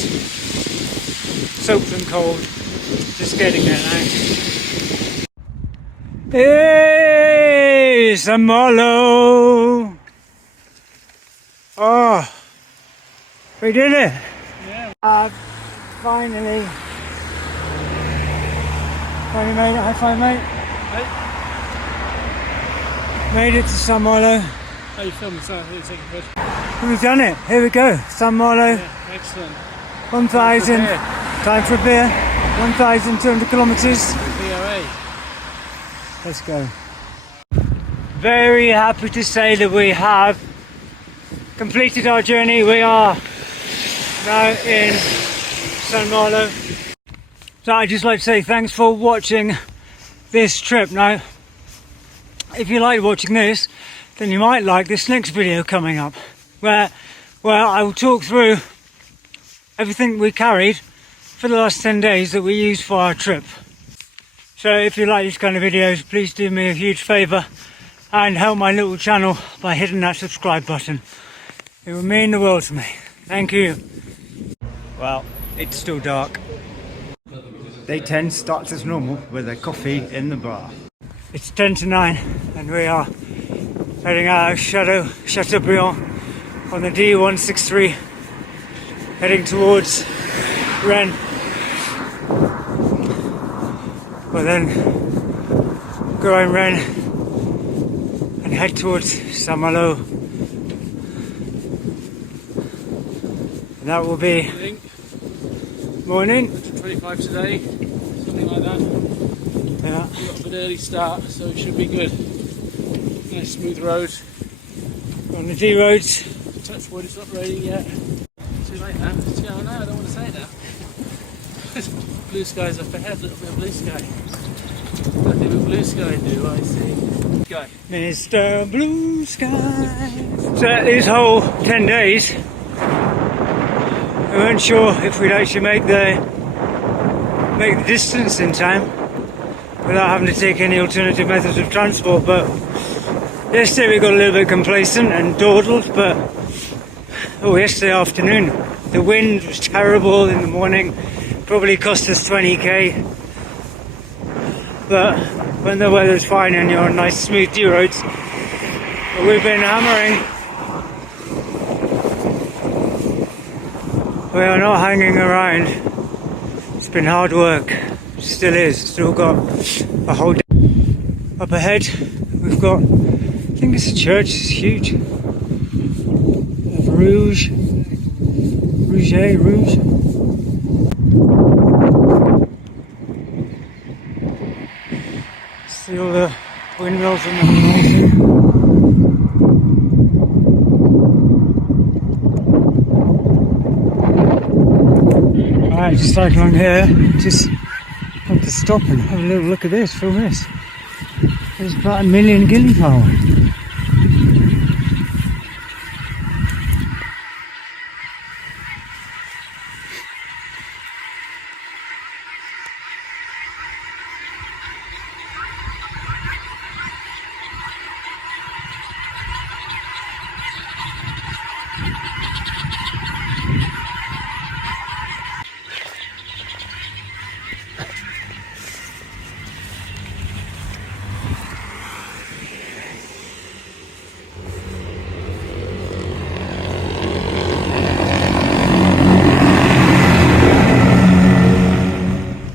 and cold. Just getting there now. Hey, some Malo! Oh, we did it! Yeah. Finally made it. High five, mate. Hey. Made it to San Malo. How you filming? Sorry, I think taking a picture. We've done it. Here we go. San Malo. Yeah, excellent. 1,000. Time for a beer. 1,200 kilometers. BOA. Let's go. Very happy to say that we have completed our journey. We are now in San Malo. So I'd just like to say thanks for watching this trip. Now, if you like watching this, then you might like this next video coming up, where I will talk through everything we carried for the last 10 days that we used for our trip. So if you like these kind of videos, please do me a huge favour and help my little channel by hitting that subscribe button. It would mean the world to me. Thank you. Well, it's still dark. Day 10 starts as normal with a coffee in the bar. It's 10 to 9 and we are heading out of Chateaubriand on the D163, heading towards Rennes. We'll then go around Rennes and head towards San Malo. And that will be morning. 25 today, something like that. Yeah. We've got a bit early start, so it should be good. Nice smooth road. On the D roads. Touch wood, it's not raining yet. Too late now. Oh no, I don't want to say it now. Blue skies up ahead, a little bit of blue sky. Nothing but blue sky do I see. Sky. Mr. Blue Sky. So these whole 10 days, we weren't sure if we'd actually make the distance in time without having to take any alternative methods of transport, but yesterday we got a little bit complacent and dawdled, but yesterday afternoon the wind was terrible in the morning, probably cost us 20k, but when the weather's fine and you're on nice smooth D roads, we've been hammering. We are not hanging around. It's been hard work. Still is. Still got a whole day. Up ahead, we've got, I think it's a church. It's huge. Rouge. See all the windmills on the horizon. Alright, just like along here, just have to stop and have a little look at this, film this. There's about 1 million gillyfowl.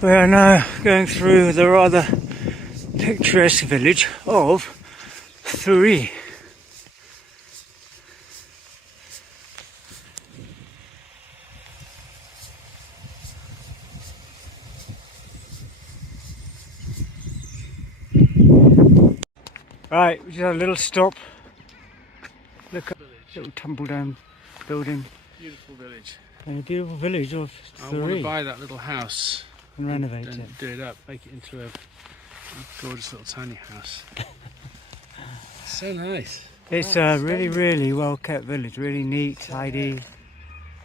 We are now going through the rather picturesque village of thru. Right, we just had a little stop. Look at the little tumble down building. Beautiful village. And a beautiful village of I want to thru. buy that little house And renovate and it. do it up, make it into a gorgeous little tiny house. So nice. It's a really, really well kept village. Really neat, tidy,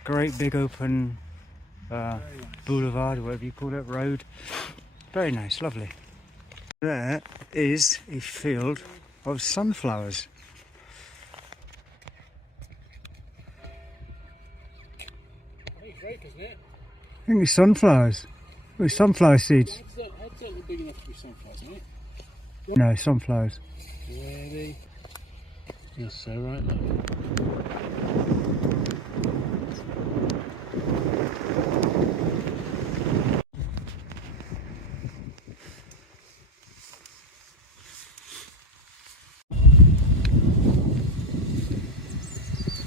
great big open boulevard, or whatever you call it, road. Very nice, lovely. There is a field of sunflowers. I think it's sunflowers. With sunflower seeds. Heads aren't big enough to be sunflowers, aren't they? No, sunflowers. Really? You're so right,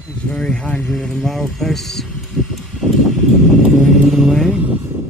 It's very handy little mileposts going the way.